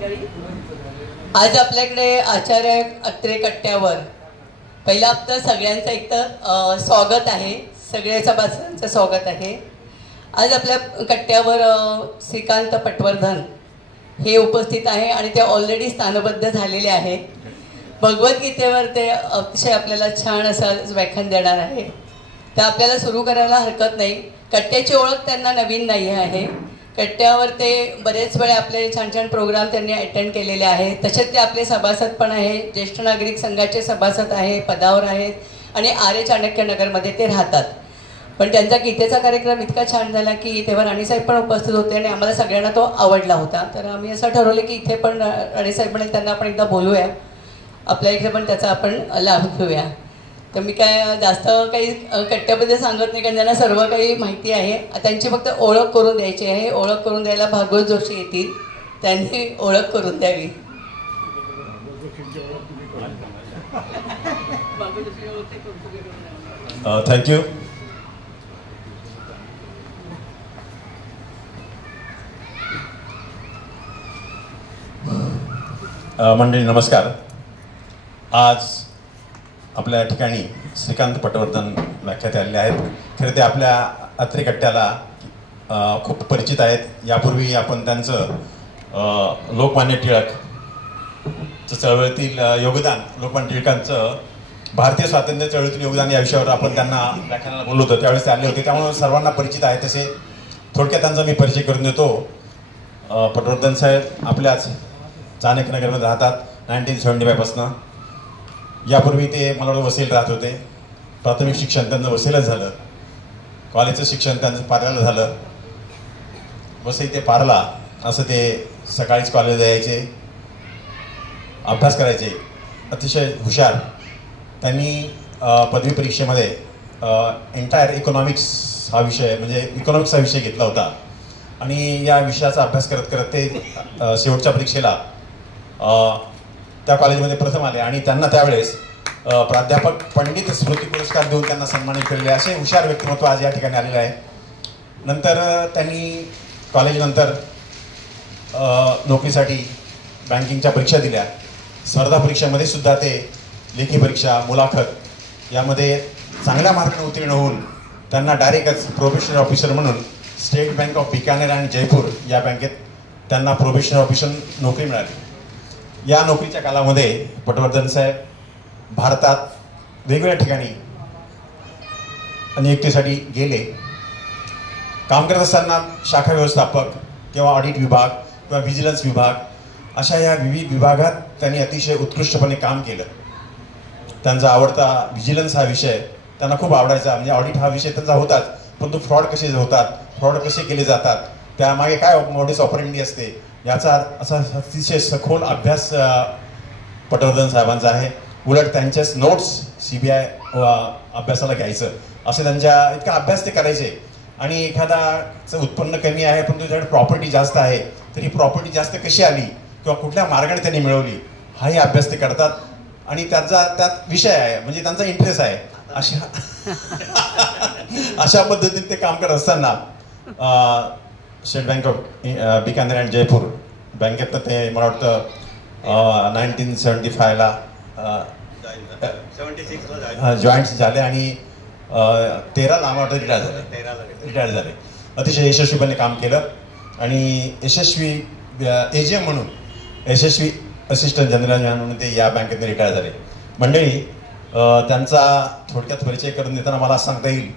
मंडळी, आज आपल्याकडे आचार्य अत्रे कट्ट्यावर पहिला हप्ता सगळ्यांचं एकतर स्वागत आहे, सगळ्या सभासदांचं स्वागत आहे. आज आपल्या कट्ट्यावर श्रीकांत पटवर्धन हे उपस्थित आहे आणि ते ऑलरेडी स्थानबद्ध झालेले आहे. भगवद्गीतेवर ते अतिशय आपल्याला छान असं व्याख्यान देणार आहे. तर आपल्याला सुरू करायला हरकत नाही. कट्ट्याची ओळख त्यांना नवीन नाही आहे. कट्ट्यावर ते बरेच वेळे आपले छान छान प्रोग्राम त्यांनी अटेंड केलेले आहेत. तसेच ते आपले सभासद पण आहे, ज्येष्ठ नागरिक संघाचे सभासद आहे, पदावर आहेत आणि आर्य चाणक्यनगरमध्ये ते राहतात. पण त्यांचा गीतेचा कार्यक्रम इतका छान झाला की तेव्हा राणीसाहेब पण उपस्थित होते आणि आम्हाला सगळ्यांना तो आवडला होता. तर आम्ही असं ठरवलं की इथे पण राणीसाहेब पण त्यांना आपण एकदा बोलूया, आपल्या इथे पण त्याचा आपण लाभ घेऊया. तर मी काय जास्त काही कट्ट्याबद्दल सांगत नाही, कारण त्यांना सर्व काही माहिती आहे. त्यांची फक्त ओळख करून द्यायची आहे. ओळख करून द्यायला भागवत जोशी येतील, त्यांनी ओळख करून द्यावी. थँक्यू. मंडळी नमस्कार. आज आपल्या ठिकाणी श्रीकांत पटवर्धन व्याख्याते आलेले आहेत. खरं ते आपल्या अत्रे कट्ट्याला खूप परिचित आहेत. यापूर्वी आपण त्यांचं लोकमान्य टिळकचं चळवळीतील योगदान, लोकमान्य टिळकांचं भारतीय स्वातंत्र्य चळवळीतील योगदान या विषयावर आपण त्यांना व्याख्यानाला बोललो होतो. त्यावेळेस ते आले होते, त्यामुळे सर्वांना परिचित आहे. तसे थोडक्यात त्यांचा मी परिचय करून देतो. पटवर्धन साहेब आपल्याच चाणक्यनगरमध्ये राहतात 1975 पासून. यापूर्वी ते मला वाटतं वसईला राहत होते. प्राथमिक शिक्षण त्यांचं वसईलाच झालं. कॉलेजचं शिक्षण त्यांचं पार्ल्याला झालं. वसई ते पार्ला असं ते सकाळीच कॉलेजला यायचे, अभ्यास करायचे. अतिशय हुशार. त्यांनी पदवी परीक्षेमध्ये एंटायर इकॉनॉमिक्स हा विषय, म्हणजे इकॉनॉमिक्स हा विषय घेतला होता. आणि या विषयाचा अभ्यास करत करत ते शेवटच्या परीक्षेला त्या कॉलेजमध्ये प्रथम आले आणि त्यांना त्यावेळेस प्राध्यापक पंडित स्मृती पुरस्कार देऊन त्यांना सन्मानित केलेले असे हुशार व्यक्तिमत्व आज या ठिकाणी आलेलं आहे. नंतर त्यांनी कॉलेजनंतर नोकरीसाठी बँकिंगच्या परीक्षा दिल्या. स्पर्धा परीक्षेमध्ये सुद्धा ते लेखी परीक्षा, मुलाखत यामध्ये चांगल्या मार्काने उत्तीर्ण होऊन त्यांना डायरेक्टच प्रोबेशनरी ऑफिसर म्हणून स्टेट बँक ऑफ बिकानेर आणि जयपूर या बँकेत त्यांना प्रोबेशनरी ऑफिसर नोकरी मिळाली. या नोकरीच्या कालामध्ये पटवर्धन साहेब भारतात वेगवेगळ्या ठिकाणी नियुक्तीसाठी गेले. काम करत असताना शाखा व्यवस्थापक किंवा ऑडिट विभाग किंवा व्हिजिलन्स विभाग अशा या विविध विभागात त्यांनी अतिशय उत्कृष्टपणे काम केलं. त्यांचा आवडता व्हिजिलन्स हा विषय त्यांना खूप आवडायचा. म्हणजे ऑडिट हा विषय त्यांचा होताच, परंतु फ्रॉड कसे होतात, फ्रॉड कसे केले जातात, त्यामागे काय मॉडेस ऑपरेंडी असते, याचा असा अतिशय सखोल अभ्यास पटवर्धन साहेबांचा आहे. उलट त्यांच्याच नोट्स CBI अभ्यासाला घ्यायचं असं त्यांच्या इतका अभ्यास ते करायचे. आणि एखादाचं उत्पन्न कमी आहे पण तुझ्याकडे प्रॉपर्टी जास्त आहे, तर ही प्रॉपर्टी जास्त कशी आली किंवा कुठल्या मार्गाने त्यांनी मिळवली हाही अभ्यास ते करतात. आणि त्यांचा त्यात विषय आहे, म्हणजे त्यांचा इंटरेस्ट आहे. अशा पद्धतीने ते काम करत असताना state bank of Bikaner and Jaipur बँकेत ते मला वाटतं 1975ला जॉईंट झाले आणि 13ला मला वाटतं रिटायर झाले. अतिशय यशस्वीपणे काम केलं आणि यशस्वी AGM म्हणून, यशस्वी असिस्टंट जनरल म्हणून ते या बँकेतून रिटायर झाले. मंडळी, त्यांचा थोडक्यात परिचय करून देताना मला असं सांगता येईल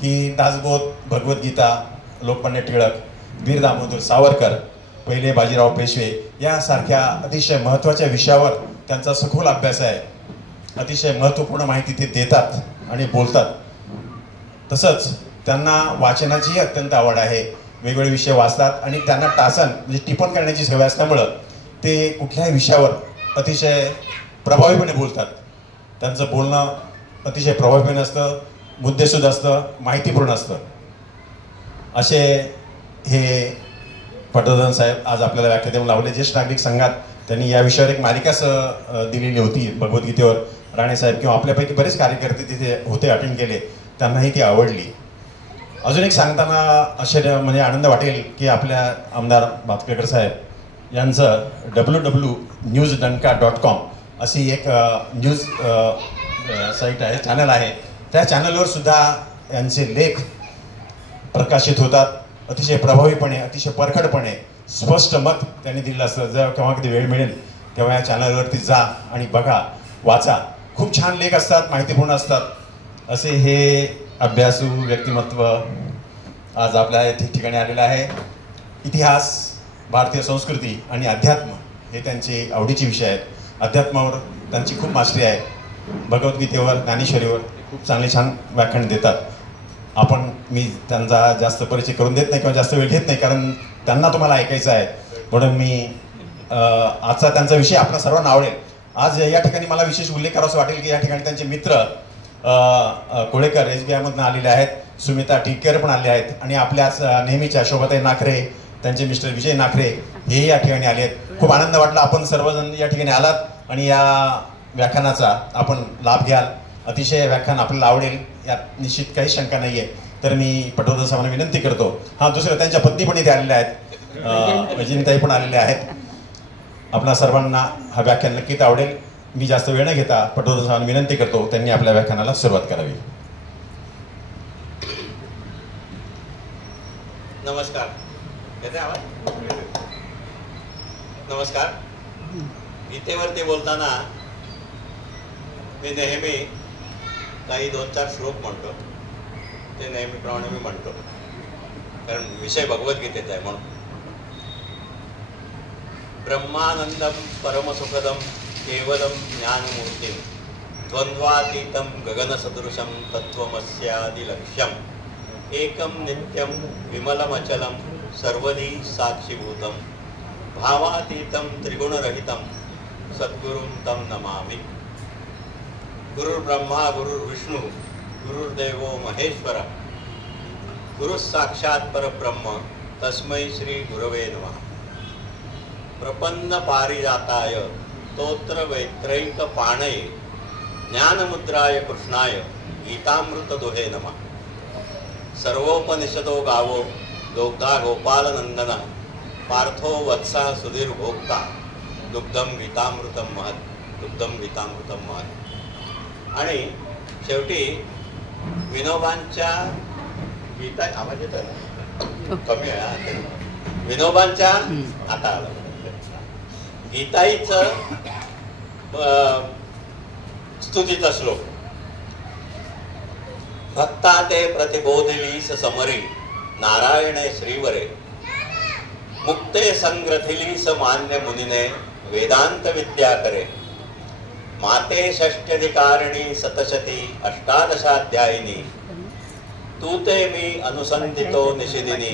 की दासबोध, भगवद्गीता, लोकमान्य टिळक, वीर दामोदर सावरकर, पहिले बाजीराव पेशवे यासारख्या अतिशय महत्त्वाच्या विषयावर त्यांचा सखोल अभ्यास आहे. अतिशय महत्त्वपूर्ण माहिती ते देतात आणि बोलतात. तसंच त्यांना वाचनाचीही अत्यंत आवड आहे. वेगवेगळे विषय वाचतात आणि त्यांना टासन म्हणजे टिपण करण्याची सवय असल्यामुळं ते कुठल्याही विषयावर अतिशय प्रभावीपणे बोलतात. त्यांचं बोलणं अतिशय प्रभावीपणे असतं, मुद्देसूद असतं, माहितीपूर्ण असतं. असे हे पटवर्धन साहेब आज आपल्याला व्याख्या देऊन लावले. ज्येष्ठ नागरिक संघात त्यांनी या विषयावर एक मालिकाच दिलेली होती भगवद्गीतेवर. राणेसाहेब किंवा आपल्यापैकी बरेच कार्यकर्ते तिथे होते, अटेंड केले, त्यांनाही ती आवडली. अजून एक सांगताना आश्चर्य म्हणजे आनंद वाटेल की आपल्या आमदार भातकेळकर साहेब यांचं www.newsdanka.com अशी एक न्यूज साईट आहे, चॅनल आहे. त्या चॅनलवर सुद्धा यांचे लेख प्रकाशित होतात. अतिशय प्रभावीपणे, अतिशय परखडपणे स्पष्ट मत त्यांनी दिलेलं असतं. जर केव्हा कधी वेळ मिळेल तेव्हा या चॅनलवरती जा आणि बघा, वाचा. खूप छान लेख असतात, माहितीपूर्ण असतात. असे हे अभ्यासू व्यक्तिमत्व आज आपल्या ठिकठिकाणी आलेलं आहे. इतिहास, भारतीय संस्कृती आणि अध्यात्म हे त्यांचे आवडीचे विषय आहेत. अध्यात्मावर त्यांची खूप मास्टरी आहे. भगवद्गीतेवर, ज्ञानेश्वरीवर खूप चांगले छान व्याख्यान देतात. मी त्यांचा जास्त परिचय करून देत नाही किंवा जास्त वेळ घेत नाही, कारण त्यांना तुम्हाला ऐकायचं आहे. म्हणून मी आजचा त्यांचा विषय आपल्या सर्वांना आवडेल. आज या ठिकाणी मला विशेष उल्लेख करावासा वाटेल की या ठिकाणी त्यांचे मित्र कोळेकर SBI मधून आलेले आहेत. सुमिता टिकेकर पण आले आहेत आणि आपल्याच नेहमीच्या शोभाताई नाखरे, त्यांचे मिस्टर विजय नाखरे हे या ठिकाणी आले आहेत. खूप आनंद वाटला आपण सर्वजण या ठिकाणी आलात आणि या व्याख्यानाचा आपण लाभ घ्याल. अतिशय व्याख्यान आपल्याला आवडेल यात निश्चित काही शंका नाही आहे. तर मी पटवर्धन साहेबांना विनंती करतो. दुसरं त्यांच्या पत्नी पण इथे आलेल्या आहेत, वजिनीताई पण आलेल्या आहेत. आपल्या सर्वांना हा व्याख्यान नक्कीच आवडेल. मी जास्त वेळ न घेता पटवर्धन साहेबांना विनंती करतो त्यांनी आपल्या व्याख्यानाला सुरुवात करावी. नमस्कार. येते आवाज? नमस्कार. गीतेवरती बोलताना मी नेहमी काही 2-4 श्लोक म्हणतो. ते नेहमीप्रमाणे मी म्हणतो, कारण विषय भगवद्गीतेचा आहे म्हणून. ब्रह्मानंदम परमसुखदम केवलम ज्ञानमूर्तिम द्वंद्वातीतम गगनसदृशम तत्त्वमस्यादिलक्ष्यम एकम नित्यम विमलमचलम सर्वदी साक्षीभूतम भावातीतम त्रिगुणरहितम सद्गुरुं तं नमामि. गुरुर्ब्रह्मा गुरुर्विष्णु गुरुर्देवो महेश्वर गुरुः साक्षात् परब्रह्म तस्मै श्री गुरवे नमः. प्रपन्न पारिजाताय स्तोत्र वैत्रैक पाणये ज्ञानमुद्राय कृष्णाय गीतामृत दुहे नमः. सर्वोपनिषदो गावो दोग्धा गोपालनंदन पार्थो वत्सा सुधीर भोक्ता दुग्धम गीतामृतम महत् दुग्धम गीतामृतम महत्. आणि शेवटी विनोबांच्या गीता आवाज येतो ना कमी आहे विनोबांच्या आता आलं गीताईचं स्तुतीचा श्लोक. भक्ता ते प्रतिबोधिलीस समरी नारायणे श्रीवरे मुक्ते संग्रथिलीस मान्य मुनिने वेदांत विद्या करे माते षष्ट्यधिकारिणी शतशती अष्टादशाध्यायिनी तू ते मी अनुसंधितो निशिदिनी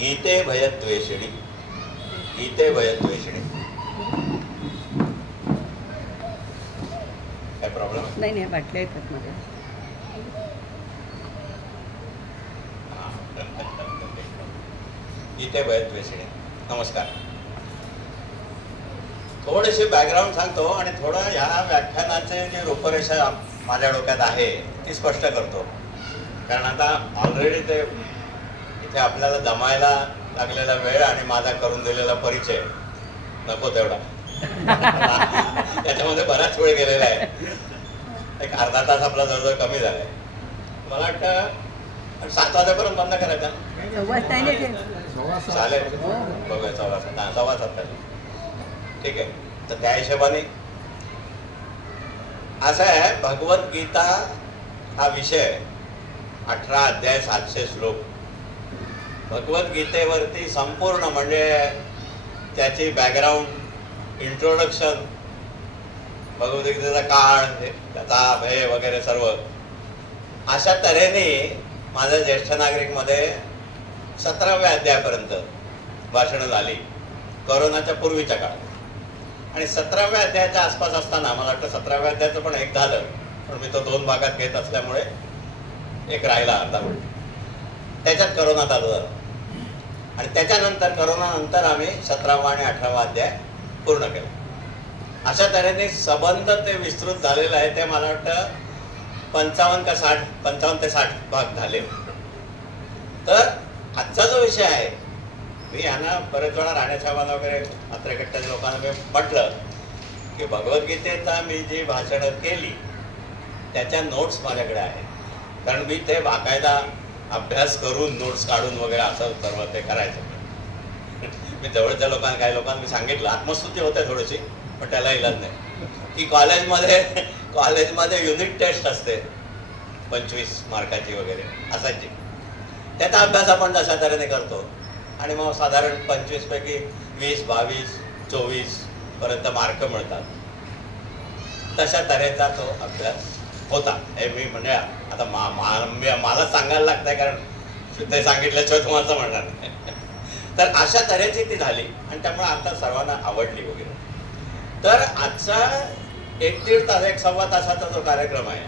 गीते भयद्वेषिणी गीते भयद्वेषिणी. काय प्रॉब्लेम नाही वाटल्या येतात मध्ये. गीते भयद्वेषिणी. नमस्कार. थोडेसे बॅकग्राऊंड सांगतो आणि थोडं ह्या व्याख्यानाचे जे रूपरेषा माझ्या डोक्यात आहे ती स्पष्ट करतो. कारण आता ऑलरेडी ते इथे आपल्याला जमायला लागलेला वेळ आणि माझा करून दिलेला परिचय नको तेवढा त्याच्यामध्ये बराच वेळ गेलेला आहे. एक अर्धा तास आपला जवळजवळ कमी झाला आहे. मला वाटतं 7 वाजेपर्यंत बंद करायचा चालेल. बघूया 7:15 ठीक आहे. तर त्या हिशोबाने असं आहे. भगवद्गीता हा विषय 18 अध्याय 700 श्लोक. भगवद्गीतेवरती संपूर्ण म्हणजे त्याची बॅकग्राऊंड, इंट्रोडक्शन, भगवद्गीतेचा काळ, त्याचा भय वगैरे सर्व अशा तऱ्हेने माझ्या ज्येष्ठ नागरिकमध्ये 17व्या अध्यायापर्यंत भाषणं झाली कोरोनाच्या पूर्वीच्या काळात. आणि 17व्या अध्यायाच्या आसपास असताना मला वाटतं 17व्या अध्यायाचं पण एक झालं, पण मी तो 2 भागात घेत असल्यामुळे एक राहिला अर्धा वेळ. त्याच्यात करोना चालू झाला आणि त्याच्यानंतर करोनानंतर आम्ही 17वा आणि 18वा अध्याय पूर्ण केला. अशा तऱ्हेने संबंध ते विस्तृत झालेलं आहे. ते मला वाटतं 55 ते 60 भाग झाले. तर आजचा जो विषय आहे मी यांना बरेच वेळा राणेसाहेबांना वगैरे अत्रेकट्ट्याच्या लोकांना मी म्हटलं की भगवद्गीतेचा मी जी भाषणं केली त्याच्या नोट्स माझ्याकडे आहेत, कारण मी ते बाकायदा अभ्यास करून नोट्स काढून वगैरे असं सर्व ते करायचं. मी जवळच्या लोकांना काही लोकांना मी सांगितलं, आत्मस्तुती होते थोडीशी, पण त्याला इलाज नाही, की कॉलेजमध्ये युनिट टेस्ट असते 25 मार्काची वगैरे असायची. त्याचा अभ्यास आपण तशा तऱ्हेने करतो आणि मग साधारण 25 पैकी 20, 22, 24 पर्यंत मार्क मिळतात. तशा तऱ्हेचा तो अभ्यास होता. हे मी म्हणजे आता मला सांगायला लागतंय, कारण ते सांगितल्याशिवाय तुम्हाला म्हणणार नाही. तर अशा तऱ्हेची ती झाली आणि त्यामुळे आता सर्वांना आवडली वगैरे. तर आजचा 1-1.5 तास 1-1.25 तासाचा जो कार्यक्रम आहे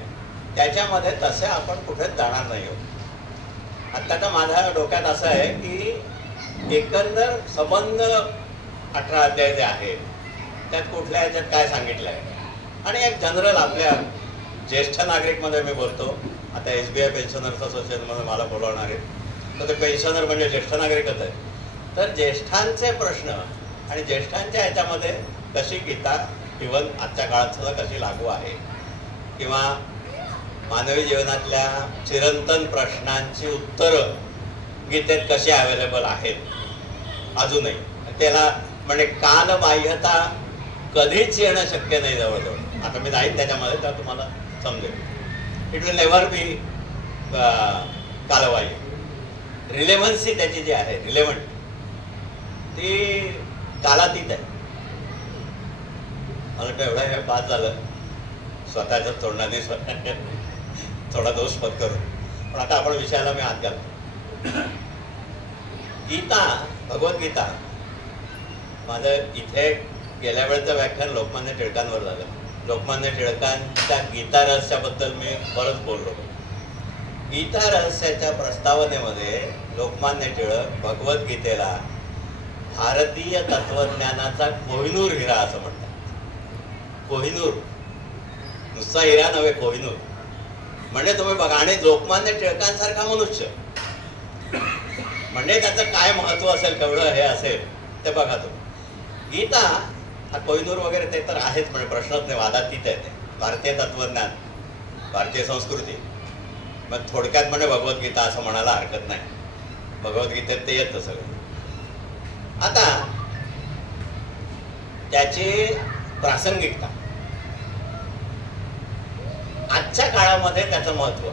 त्याच्यामध्ये तसे आपण कुठेच जाणार नाही आहोत. आत्ताचा माझ्या डोक्यात असं आहे की एकंदर संबंध 18 अध्याय जे आहेत त्यात कुठल्या ह्याच्यात काय सांगितलं आहे आणि एक जनरल आपल्या ज्येष्ठ नागरिकमध्ये मी बोलतो. आता SBI पेन्शनर्स असोसिएशनमध्ये मला बोलवणार आहे, तर ते पेन्शनर म्हणजे ज्येष्ठ नागरिकच आहे. तर ज्येष्ठांचे प्रश्न आणि ज्येष्ठांच्या ह्याच्यामध्ये कशी गीता इव्हन आजच्या काळात सुद्धा कशी लागू आहे किंवा मानवी जीवनातल्या चिरंतन प्रश्नांची उत्तरं गीतेत कशी अवेलेबल आहेत अजूनही, त्याला म्हणजे कालबाह्यता कधीच येणं शक्य नाही जवळजवळ. आता मी जाईन त्याच्यामध्ये तर तुम्हाला समजेल. इट विल नेव्हर बी कालबाह्य. रिलेव्हन्सी त्याची जी आहे रिलेव्हंट ती कालातीत आहे. मला वाटतं एवढा हे पास झालं स्वतःच्या तोंडाने थोडा दोष पत्करून. पण आता आपण विषयाला मी हात घालतो. गीता, भगवद्गीता, माझं इथे गेल्या वेळेचं व्याख्यान लोकमान्य टिळकांवर झालं. लोकमान्य टिळकांच्या गीता रहस्याबद्दल मी बरंच बोललो. गीता रहस्याच्या प्रस्तावनेमध्ये लोकमान्य टिळक भगवद्गीतेला भारतीय तत्वज्ञानाचा कोहिनूर हिरा असं म्हणतात. कोहिनूर, नुसता हिरा नव्हे, कोहिनूर. म्हणजे तुम्ही बघा, आणि लोकमान्य टिळकांसारखा मनुष्य म्हणजे त्याचं काय महत्व असेल, केवढं हे असेल ते बघा तुम्ही. गीता हा कोहिनूर वगैरे ते तर आहेच, म्हणजे प्रश्नच नाही, वादातीत आहे ते. भारतीय तत्वज्ञान, भारतीय संस्कृती, मग थोडक्यात म्हणजे भगवद्गीता असं म्हणायला हरकत नाही. भगवद्गीतेत ते येतं सगळं. आता त्याची प्रासंगिकता, आजच्या काळामध्ये त्याचं महत्व,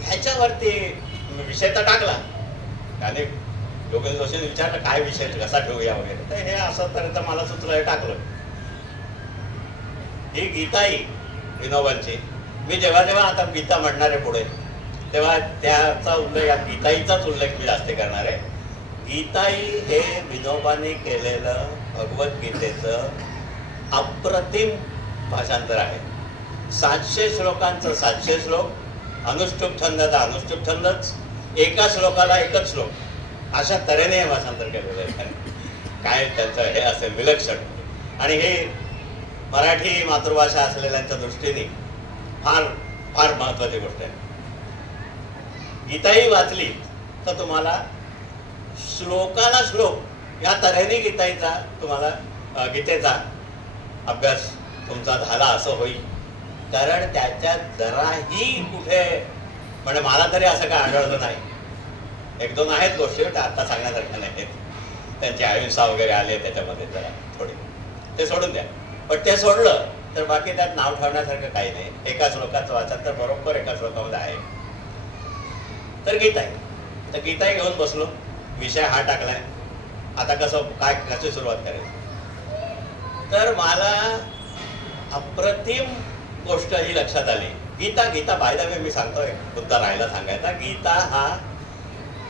ह्याच्यावरती विषय तर टाकला आणि योगेश जोशीने विचारलं काय विषय कसा ठेवूया वगैरे, तर हे असं तर मला सुचलं, हे टाकलं. ही गीताई विनोबांची, मी जेव्हा जेव्हा आता गीता म्हणणार आहे पुढे तेव्हा त्याचा उल्लेख, या गीताईचाच उल्लेख मी जास्त करणार आहे. गीताई हे विनोबाने केलेलं भगवद्गीतेचं अप्रतिम भाषांतर आहे. 700 श्लोकांचं 700 श्लोक, अनुष्टुप छंदाचा अनुष्टुप छंदच, एका श्लोकाला एकच श्लोक, अशा तऱ्हेने हे भाषांतर केलेलं आहे. काय त्यांचं हे असेल विलक्षण. आणि हे मराठी मातृभाषा असलेल्यांच्या दृष्टीने फार फार महत्वाची गोष्ट आहे. गीताई वाचली तर तुम्हाला श्लोकाला श्लोक या तऱ्हेने गीताईचा तुम्हाला गीतेचा अभ्यास तुमचा झाला असं होईल. कारण त्याच्यात जराही कुठे, म्हणजे मला तरी असं काय आढळलं नाही. 1-2 आहेत गोष्टी त्या आता सांगण्यासारख्या नाहीत. त्यांची अहिंसा वगैरे आली त्याच्यामध्ये जरा थोडी, ते सोडून द्या. पण ते सोडलं तर बाकी त्यात नाव ठेवण्यासारखं काही नाही. एका श्लोकाचं वाचन तर बरोबर एका श्लोकामध्ये आहे. तर गीताई, तर गीताई घेऊन बसलो, विषय हा टाकलाय. आता कसं काय कशी सुरुवात करायची, तर मला अप्रतिम गोष्ट ही लक्षात आली. गीता बाय द वे मी सांगतोय, मुद्दा राहायला सांगायचा. गीता हा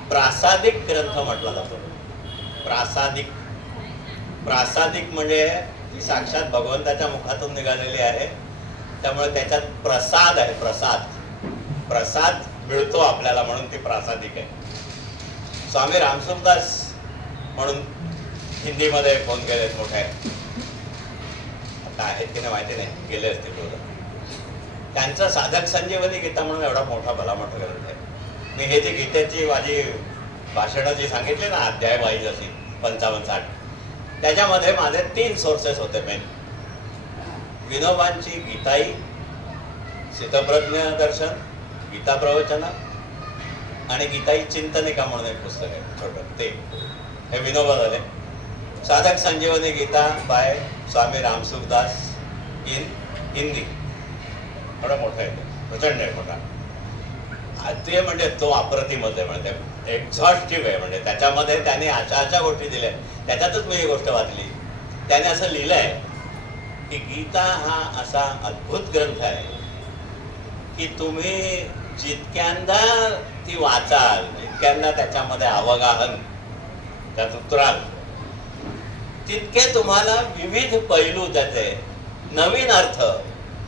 प्रासादिक ग्रंथ म्हटला जातो. प्रासादिक म्हणजे ती साक्षात भगवंताच्या मुखातून निघालेली आहे. त्यामुळे त्याच्यात प्रसाद आहे. प्रसाद मिळतो आपल्याला, म्हणून ती प्रासादिक आहे. स्वामी रामसुखदास म्हणून हिंदीमध्ये फोन केलेत मोठे, आता आहेत की नाही माहिती नाही, गेले असतील बरोबर. त्यांचा साधक संजीवनी गीता म्हणून एवढा मोठा भला मोठा ग्रंथ आहे. मी हे जी गीतेची माझी भाषणं जी सांगितली ना अध्याय वाईज अशी 55-60, त्याच्यामध्ये माझे 3 सोर्सेस होते मेन. विनोबांची गीताई, सिद्धप्रज्ञ दर्शन, गीता प्रवचन आणि गीताई चिंतनिका म्हणून एक पुस्तक आहे छोटं, ते हे विनोबा झाले. साधक संजीवनी गीता बाय स्वामी रामसुखदास इन हिंदी, थोडा मोठा आहे, प्रचंड आहे मोठा. ते म्हणजे तो अप्रतिमच आहे, म्हणजे एक्झॉस्टिव्ह आहे. म्हणजे त्याच्यामध्ये त्याने अशा गोष्टी दिल्या. त्याच्यातच मी ही गोष्ट वाचली. त्याने असं लिहिलं आहे की गीता हा असा अद्भुत ग्रंथ आहे की तुम्ही जितक्यांदा ती वाचाल, जितक्यांदा त्याच्यामध्ये अवगाहन त्यात उतराल, तितके तुम्हाला विविध पैलू त्याचे, नवीन अर्थ.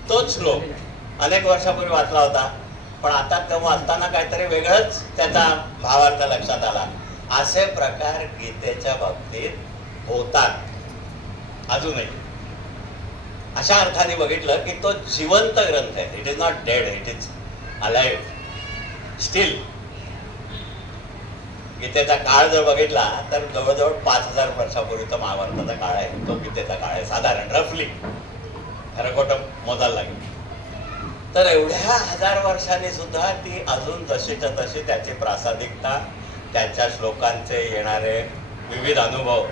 तोच श्लोक अनेक वर्षापूर्वी वाचला होता, पण आता तो वाचताना काहीतरी वेगळंच त्याचा भावार्थ लक्षात आला. असे प्रकार गीतेच्या बाबतीत होतात अजूनही. अशा अर्थाने बघितलं की तो जिवंत ग्रंथ आहे. It is not dead, it is alive steel. गीतेचा काळ जर बघितला तर जवळजवळ 5000 वर्षापूर्वीचा महाभारताचा काळ आहे, तो गीतेचा काळ आहे साधारण, रफली. खरं खोटं मोजायला लागेल तर एवढ्या 1000 वर्षांनी सुद्धा ती अजून जशीच्या तशी त्याची प्रासादिकता, त्याच्या श्लोकांचे येणारे विविध अनुभव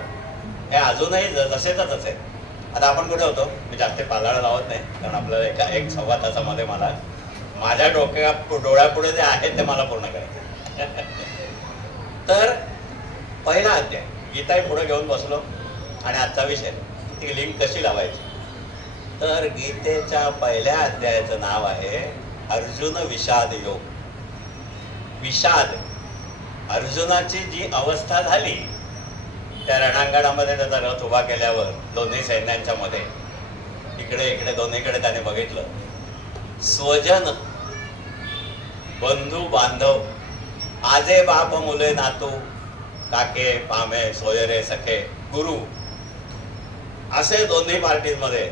हे अजूनही जसेच आहेत. आता आपण कुठे होतो, मी जास्त पालाळा लावत नाही, कारण आपल्याला 1-1.25 तासामध्ये मला माझ्या डोळ्यापुढे जे आहे ते मला पूर्ण करायचं. तर पहिला अध्याय गीताई पुढे घेऊन बसलो आणि आजचा विषय ती लिंक कशी लावायची. तर गीतेच्या पहिल्या अध्यायाचं नाव आहे अर्जुन विषाद योग. विषाद, अर्जुनाची जी अवस्था झाली त्या रणांगणामध्ये त्याचा रथ उभा केल्यावर दोन्ही सैन्यांच्या मध्ये इकडे इकडे दोन्हीकडे त्याने बघितलं. स्वजन, बंधू बांधव, आजे बाप मुले नातू, काके पामे सोयरे सखे गुरु, असे दोन्ही पार्टीमध्ये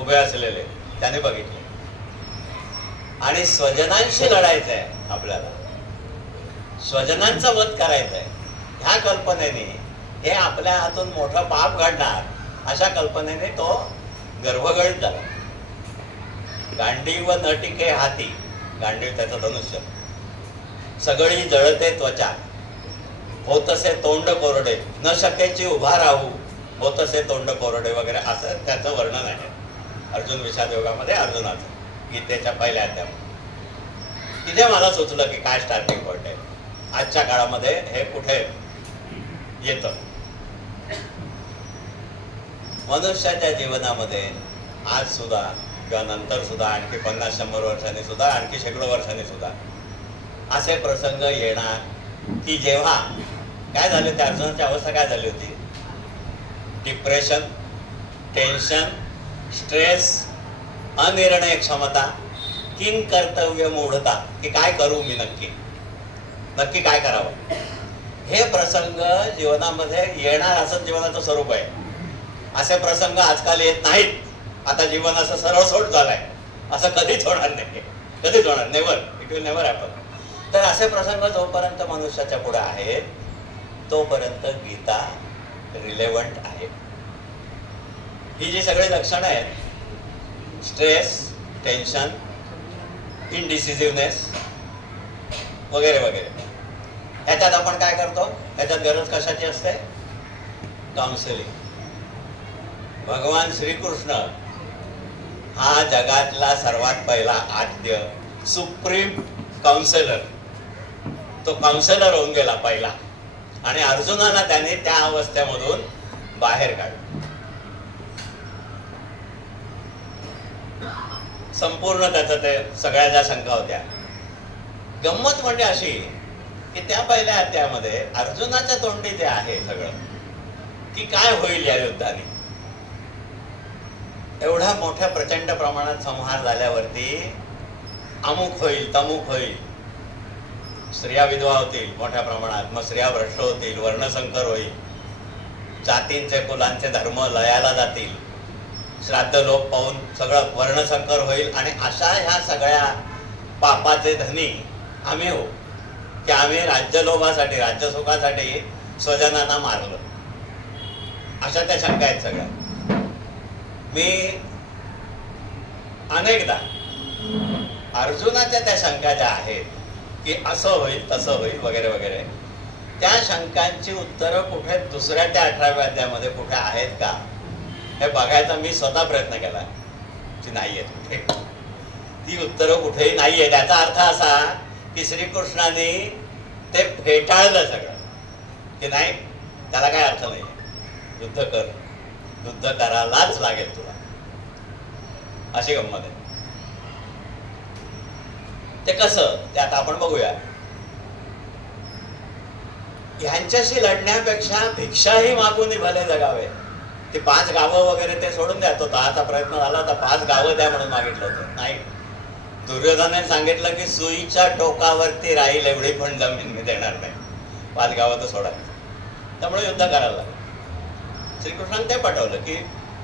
उभे असलेले त्याने बघितले. आणि स्वजनांशी लढायचं आहे आपल्याला, स्वजनांचा वध करायचा आहे. ह्या कल्पनेने हे आपल्या हातून मोठं पाप घडणार अशा कल्पनेने तो गर्भगळीत झाला. गांडीव न टिके हाती, गांडीव त्याचं धनुष्य, सगळी जळते त्वचा, होतसे तोंड कोरडे, न शकेची उभा राहू, होतसे तोंड कोरडे वगैरे असं त्याचं वर्णन आहे अर्जुन विषाद योगामध्ये अर्जुनाचं, गीतेच्या पहिल्या अध्यायामध्ये. तिथे मला सुचलं की काय स्टार्टिंग पॉइंट आहे. आजच्या काळामध्ये हे कुठे येतं. मनुष्याच्या जीवनामध्ये आज सुद्धा किंवा नंतर सुद्धा आणखी 50-100 वर्षांनी सुद्धा, आणखी शेकडो वर्षांनी सुद्धा असे प्रसंग येणार की जेव्हा काय झाले, त्या अर्जुनाची अवस्था काय झाली होती, डिप्रेशन, टेन्शन, स्ट्रेस, अनिर्णय क्षमता, किंग कर्तव्य मूढता, की काय करू मी, नक्की काय करावं. हे प्रसंग जीवनामध्ये येणार असं जीवनाचं स्वरूप आहे. असे प्रसंग आजकाल येत नाहीत. आता जीवन असं सरळ सोड झालंय, असं कधीच होणार नाही, कधीच होणार, never, it will never happen. तर असे प्रसंग जोपर्यंत मनुष्याच्या पुढे आहेत तोपर्यंत गीता रिलेव्हंट आहे. ही जी सगळी लक्षणं आहेत, स्ट्रेस, टेन्शन, इनडिसिजिव्हनेस वगैरे वगैरे, ह्याच्यात आपण काय करतो, ह्याच्यात गरज कशाची असते, काउन्सिलिंग. भगवान श्रीकृष्ण हा जगातला सर्वात पहिला आद्य सुप्रीम काउन्सिलर, तो काउन्सिलर होऊन गेला पहिला, आणि अर्जुनाला त्याने त्या अवस्थेमधून बाहेर काढलं. संपूर्ण त्याचं ते सगळ्या ज्या शंका होत्या. गंमत म्हणजे अशी की त्या पहिल्या अध्यायामध्ये अर्जुनाच्या तोंडी जे आहे सगळं की काय होईल या युद्धाने, एवढा मोठ्या प्रचंड प्रमाणात संहार झाल्यावरती अमुक होईल, तमुक होईल, स्त्रिया विधवा होतील मोठ्या प्रमाणात, मग स्त्रिया भ्रष्ट होतील, वर्णसंकर होईल, जातींचे कुलांचे धर्म लयाला जातील, श्राद्ध लोप पाहून सगळं वर्णसंकर होईल, आणि अशा ह्या सगळ्या पापाचे धनी आम्ही हो. की आम्ही राज्यलोभासाठी, राज्यसुखासाठी स्वजनांना मारलं. अशा त्या शंका आहेत सगळ्या. मी अनेकदा अर्जुनाच्या त्या शंका ज्या आहेत की असं होईल तसं होईल वगैरे वगैरे, त्या शंकांची उत्तरं कुठे दुसऱ्या त्या 18व्या अध्यायामध्ये कुठे आहेत का हे बघायचा मी स्वतः प्रयत्न केला की नाही आहेत कुठे. ती उत्तरं कुठेही नाही आहे. त्याचा अर्थ असा की श्रीकृष्णाने ते फेटाळलं सगळं की नाही, त्याला काय अर्थ नाही, युद्ध कर, युद्ध करायलाच लागेल तुला, अशी गंमत आहे. ते कसं ते आता आपण बघूया. ह्यांच्याशी लढण्यापेक्षा भिक्षाही मागून भले जगावे. ते 5 गावं वगैरे ते सोडून द्या. तो तहाचा प्रयत्न झाला होता, 5 गावं द्या म्हणून मागितलं होतं. नाही, दुर्योधनाने सांगितलं की सुईच्या टोकावरती राहील एवढी पण जमीन मी देणार नाही, 5 गावं तर सोडा. त्यामुळे युद्ध करायला लागलं. श्रीकृष्णाने ते पटवलं की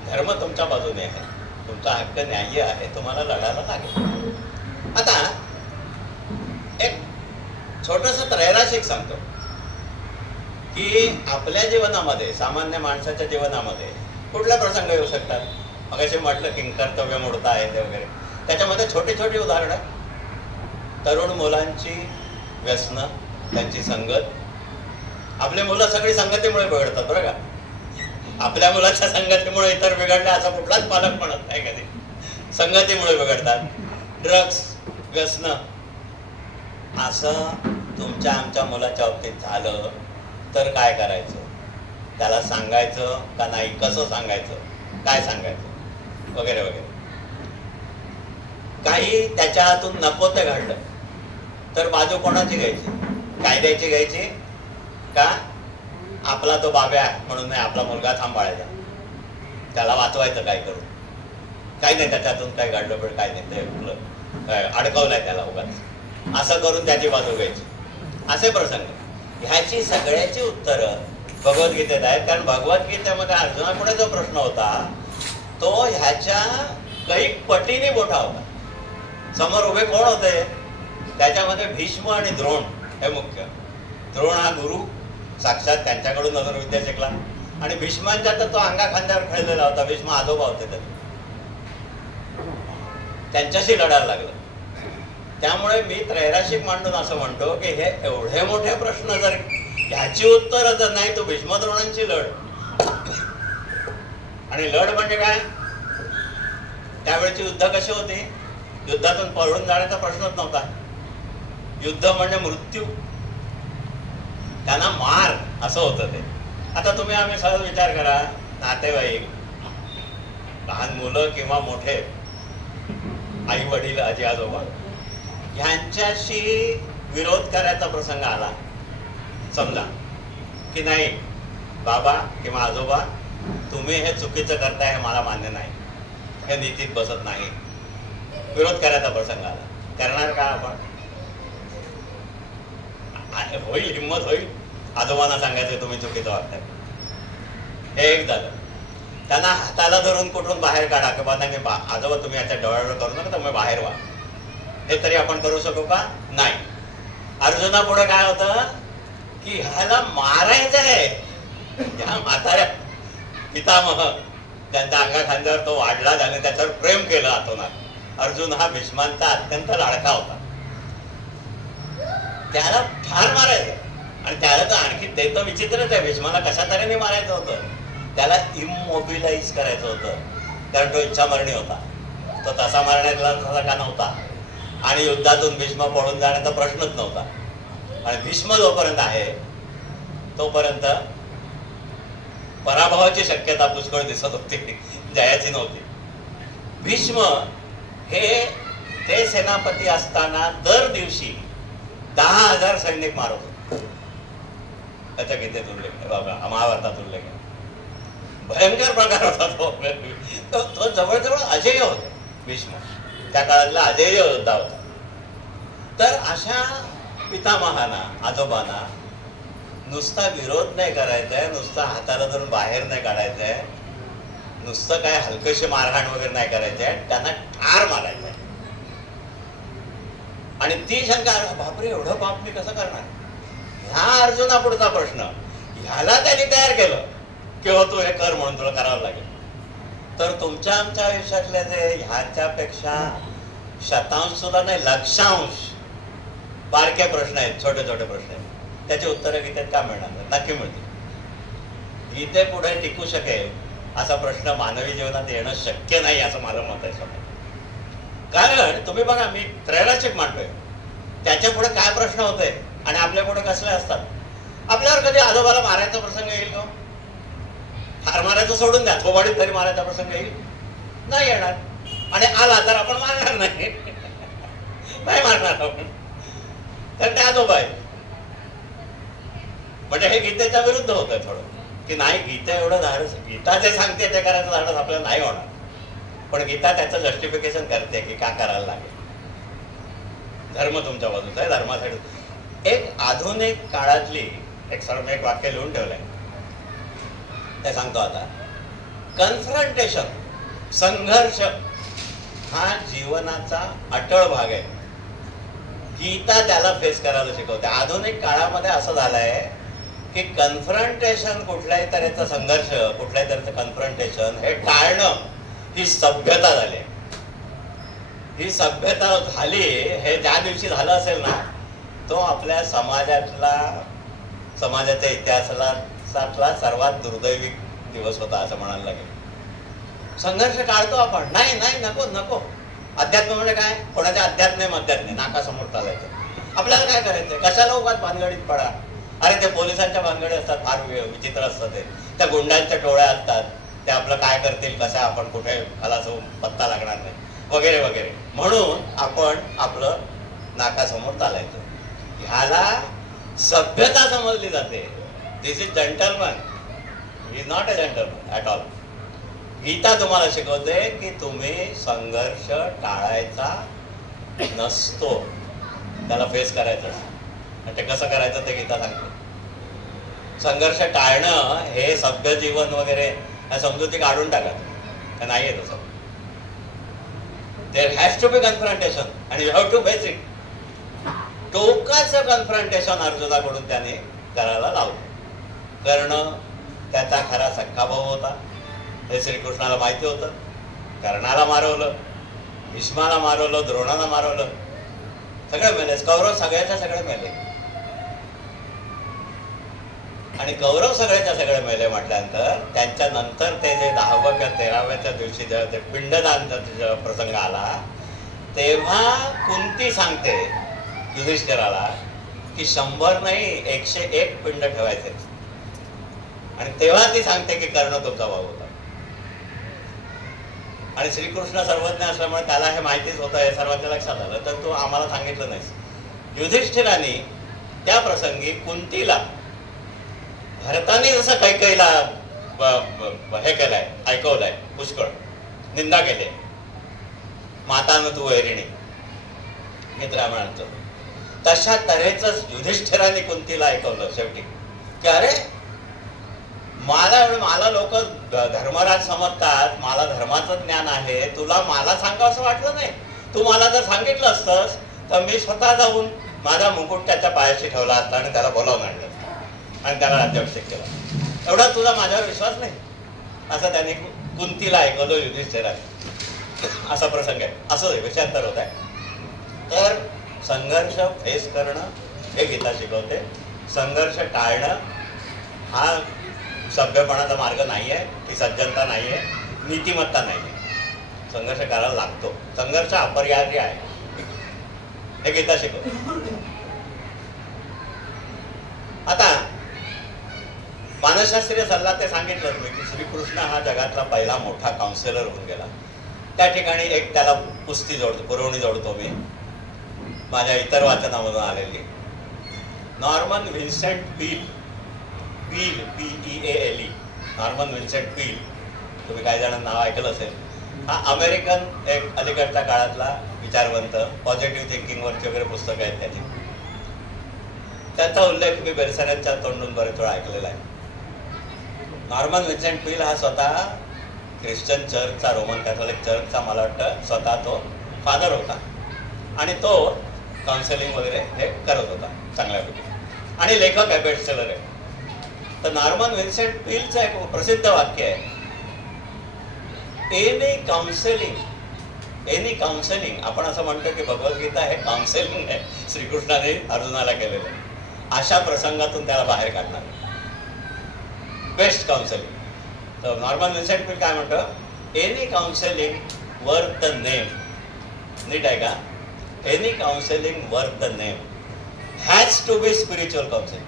धर्म तुमच्या बाजूने आहे, तुमचा हक्क न्याय्य आहे, तुम्हाला लढायला लागेल. आता एक छोटंसं त्रैराशिक सांगतो की आपल्या जीवनामध्ये, सामान्य माणसाच्या जीवनामध्ये कुठले प्रसंग येऊ शकतात. मग असे म्हटलं किंकर्तव्य मोडता आहे ते वगैरे, त्याच्यामध्ये छोटी छोटी उदाहरणं. तरुण मुलांची व्यसनं, त्यांची संगत. आपली मुलं सगळी संगतीमुळे बिघडतात बरं का. आपल्या मुलाच्या संगतीमुळे इतर बिघडले असा कुठलाच पालक म्हणत नाही कधी. संगतीमुळे बिघडतात. ड्रग्स, व्यसनं. असं तुमच्या आमच्या मुलाच्या बाबतीत झालं तर काय करायचं, त्याला सांगायचं का नाही, कसं सांगायचं, काय सांगायचं वगैरे वगैरे. काही त्याच्या हातून नको ते घडलं तर बाजू कोणाची घ्यायची, कायद्याची घ्यायची का आपला तो बाब्या म्हणून नाही, आपला मुलगा सांभाळायचा, त्याला वाचवायचं काय करून. काही नाही, त्याच्यातून काय घडलं पण काय नाही, ते अडकवलंय त्याला उगाच, असं करून त्याची बाजू घ्यायची. असे प्रसंग. ह्याची सगळ्याची उत्तरं भगवद्गीतेत आहेत. कारण भगवद्गीतेमध्ये अर्जुनापुढे जो प्रश्न होता तो ह्याच्या काही पटीने मोठा होता. समोर उभे कोण होते, त्याच्यामध्ये भीष्म आणि द्रोण हे मुख्य. द्रोण हा गुरु साक्षात, त्यांच्याकडून धनुर्विद्या शिकला. आणि भीष्मांच्या तर तो अंगा खांद्यावर खेळलेला होता. भीष्म आजोबा होते त्याचे, त्यांच्याशी लढायला लागलं. त्यामुळे मी त्रैराशिक मांडून असं म्हणतो की हे एवढे मोठे प्रश्न जर ह्याची उत्तर जर नाही, तो भीष्मद्रोणांची लढ. आणि लढ म्हणजे काय, त्यावेळेची युद्ध कशी होती, युद्धातून पळून जाण्याचा प्रश्नच नव्हता. युद्ध म्हणजे मृत्यू, त्यांना मार, असं होतं ते. आता तुम्ही आम्ही सहज विचार करा, नातेवाईक, लहान मुलं किंवा मोठे, आई वडील, आजी आजोबा, ह्यांच्याशी विरोध करायचा प्रसंग आला. समजा की नाही बाबा किंवा आजोबा, तुम्ही हे चुकीचं करताय, हे मला मान्य नाही, हे नीतीत बसत नाही. विरोध करायचा प्रसंग आला, करणार का आपण? होईल, हिंमत होईल आजोबांना सांगायचं तुम्ही चुकीचं वागताय. हे एक झालं. त्यांना हाताला धरून कुठून बाहेर काढा की बा नाही, आजोबा तुम्ही याच्या डोळ्यावर करू नका, तुम्ही बाहेर व्हा, हे तरी आपण करू शकू का? नाही. अर्जुना पुढे काय होतं की ह्याला मारायचं आहे. ह्या म्हाताऱ्या पितामह त्यांच्या अंगा खांद्यावर तो वाढला, त्याने त्याच्यावर प्रेम केलं आतोनात. अर्जुन हा भीष्मांचा अत्यंत लाडका होता, त्याला ठार मारायचं. आणि त्याला तर आणखी ते तर विचित्रच आहे, भीष्माला कशा तऱ्हेने मारायचं होतं, त्याला इमोबिलाइज करायचं होतं. कारण तो इच्छामरणी होता, तो तसा मारण्याचा का नव्हता. आणि युद्धातून भीष्म पळून जाण्याचा प्रश्नच नव्हता. आणि भीष्म जोपर्यंत आहे तोपर्यंत पराभवाची शक्यता पुष्कळ दिसत होती, जयाची नव्हती. भीष्म हे ते सेनापती असताना दर दिवशी 10,000 सैनिक मारत होते. त्याच्या गीतेत उल्लेख आहे बाबा, महाभारतात उल्लेख आहे. भयंकर प्रकार होता तो जवळजवळ अजेय होता भीष्म, त्या काळातला अजेय योद्धा होता. तर अशा पितामहाना, आजोबांना नुसता विरोध नाही करायचा आहे, नुसता हाताला धरून बाहेर नाही काढायचं आहे, नुसतं काय हलकशी मारहाण वगैरे नाही करायचं आहे, त्यांना ठार मारायचं आहे. आणि ती शंका, बापरे एवढं पाप मी कसं करणार, ह्या अर्जुना पुढचा प्रश्न, ह्याला त्यांनी तयार केलं की हो तू हे कर म्हणून तुला करावं लागेल. तर तुमच्या आमच्या आयुष्यातले जे ह्याच्यापेक्षा शतांश सुद्धा नाही, लक्षांश बारके प्रश्न आहेत, छोटे छोटे प्रश्न आहेत, त्याची उत्तरं गीतेत का मिळणार? नक्की मिळतील. गीते पुढे टिकू शकेल असा प्रश्न मानवी जीवनात येणं शक्य नाही असं माझं मत आहे. कारण तुम्ही बघा, मी त्रैराशिक मांडतोय, त्याच्या पुढे काय प्रश्न होते आणि आपल्या पुढे कसले असतात. आपल्यावर कधी आजोबाला मारायचा प्रसंग येईल का? हार मारायचं सोडून द्या, थोबाडीत तरी मारायचा प्रसंग येईल? नाही येणार. आणि आला तर आपण मारणार नाही, नाही मारणार आपण, तर ते आजोबा आहे. म्हणजे हे गीतेच्या विरुद्ध होत आहे थोडं, की नाही गीता एवढं धाडस, गीता जे सांगते ते करायचं धाडस आपल्याला नाही होणार, पण गीता त्याचं जस्टिफिकेशन करते की का करायला लागेल. धर्म तुमच्या बाजूचा आहे, धर्मासाठी. एक आधुनिक काळातली एक वाक्य लिहून ठेवलंय, ते सांगतो आता. कन्फ्रंटेशन, संघर्ष हा जीवनाचा अटळ भाग आहे. गीता त्याला फेस करायला शिकवते. आधुनिक काळामध्ये असं झालंय की कन्फ्रंटेशन, कुठल्याही तऱ्हेचा संघर्ष, कुठल्याही तऱ्हेचं कन्फ्रंटेशन हे टाळणं ही सभ्यता झाली. ही सभ्यता झाली हे ज्या दिवशी झालं असेल ना, तो आपल्या समाजाच्या इतिहासातला सर्वात दुर्दैवी दिवस होता असं म्हणायला लागेल. संघर्ष टाळतो आपण, नाही नाही नको नको. अध्यात्म म्हणजे काय? कोणाच्या अध्यात्म नाकासमोर चालायचं. आपल्याला काय करायचंय? कशाला उगाच भानगडीत पडा. अरे ते पोलिसांच्या भानगडी असतात, फार विचित्र असतं ते. त्या गुंडांच्या टोळ्या असतात, ते आपलं काय करतील, कसं आपण कुठे खलासू पत्ता लागणार नाही वगैरे वगैरे. म्हणून आपण आपलं नाकासमोर चालायचं. ह्याला सभ्यता समजली जाते. This is gentleman, is not a gentleman at all. Gita तुम्हाला शिकवते की तुम्ही संघर्ष टाळायचा नसतो, त्याला फेस करायचं असतं. आणि ते कसं करायचं ते गीता सांगते. संघर्ष टाळणं हे सभ्य जीवन वगैरे ह्या समजुती काढून टाका, नाही आहे तसं. There has to be confrontation and you have to face it. टोकाचं कन्फ्रंटेशन अर्जुनाकडून त्याने करायला लावलं. कर्ण त्याचा खरा सख्खा भाऊ होता हे श्रीकृष्णाला माहिती होतं. कर्णाला मारवलं, भीष्माला मारवलं, द्रोणाला मारवलं, सगळे मेले. कौरव सगळ्याच्या सगळे मेले. आणि कौरव सगळ्याच्या सगळे मेले म्हटल्यानंतर त्यांच्या नंतर ते जे 10व्या किंवा 13व्या दिवशी जेव्हा ते पिंडदानचा प्रसंग आला, तेव्हा कुंती सांगते युधिष्ठिराला की 100 नाही 101 पिंड ठेवायचे. आणि तेव्हा ती सांगते की कर्ण तुमचा भाऊ होता. आणि श्रीकृष्ण सर्वज्ञ असल्यामुळे त्याला हे माहितीच होतं, हे सर्वांच्या लक्षात आलं. तर तू आम्हाला सांगितलं नाहीस. युधिष्ठिराने त्या प्रसंगी कुंतीला, भरताने जसं कैकेयीला हे केलंय, ऐकवलंय, पुष्कळ निंदा केली, मातानं तू वैरिणी, गीत रामायणाचं, तशा तऱ्हेच युधिष्ठिराने कुंतीला ऐकवलं शेवटी की अरे मला लोक धर्मराज समजतात, मला धर्माचं ज्ञान आहे, तुला मला सांगावं असं वाटलं नाही. तू मला जर सांगितलं असतंस तर मी स्वतः जाऊन माझा मुकुट त्याच्या पायाशी ठेवला असता आणि त्याला बोलावून आणलं आणि त्याला राज्याभिषेक केला. एवढा तुझा माझ्यावर विश्वास नाही, असं त्याने कुंतीला ऐकवलं युधिष्ठिराने. असा प्रसंग आहे. असं विषयांतर होत आहे. तर संघर्ष फेस करणं हे गीता शिकवते. संघर्ष टाळणं हा सभ्यपणाचा मार्ग नाही आहे, ती सज्जनता नाही आहे, नीतिमत्ता नाही आहे. संघर्ष करायला लागतो. संघर्ष अपरिहार्य आहे हे गीता शिकवते. आता मानसशास्त्रीय सल्ला ते सांगितलं मी की श्रीकृष्ण हा जगातला पहिला मोठा काउन्सिलर होऊन गेला. त्या ठिकाणी एक त्याला पुस्ती जोडतो, पुरवणी जोडतो मी माझ्या इतर वाचनामधून आलेली. Norman Vincent peel, PEALE, Norman Vincent peel, तुम्ही काही जणांना नाव ऐकलं असेल. हा अमेरिकन एक अलीकडच्या काळातला विचारवंत, पॉझिटिव्ह थिंकिंगवरची वगैरे पुस्तकं आहेत त्याची. त्याचा उल्लेख मी बेरसऱ्यांच्या तोंडून बरेच वेळा ऐकलेला आहे. नॉर्मन व्हिन्सेंट पील हा स्वतः ख्रिश्चन चर्चचा, रोमन कॅथोलिक चर्चचा मला वाटतं स्वतः तो फादर होता. आणि तो काउन्सिलिंग वगैरे हे करत होता चांगल्यापैकी, आणि लेखक आहे, बेस्टसेलर आहे. तर नॉर्मन विन्सेंट पीलचं एक प्रसिद्ध वाक्य आहे, एनी काउन्सिलिंग. आपण असं म्हणतो की भगवद्गीता हे काउन्सिलिंग आहे, श्रीकृष्णाने अर्जुनाला केलेलं आहे. अशा प्रसंगातून त्याला बाहेर काढणार, बेस्ट काउन्सिलिंग. तर नॉर्मन विन्सेंट पील काय म्हणतो, any counselling worth the name. नीट आहे का? Any counselling worth the name has to be spiritual counselling.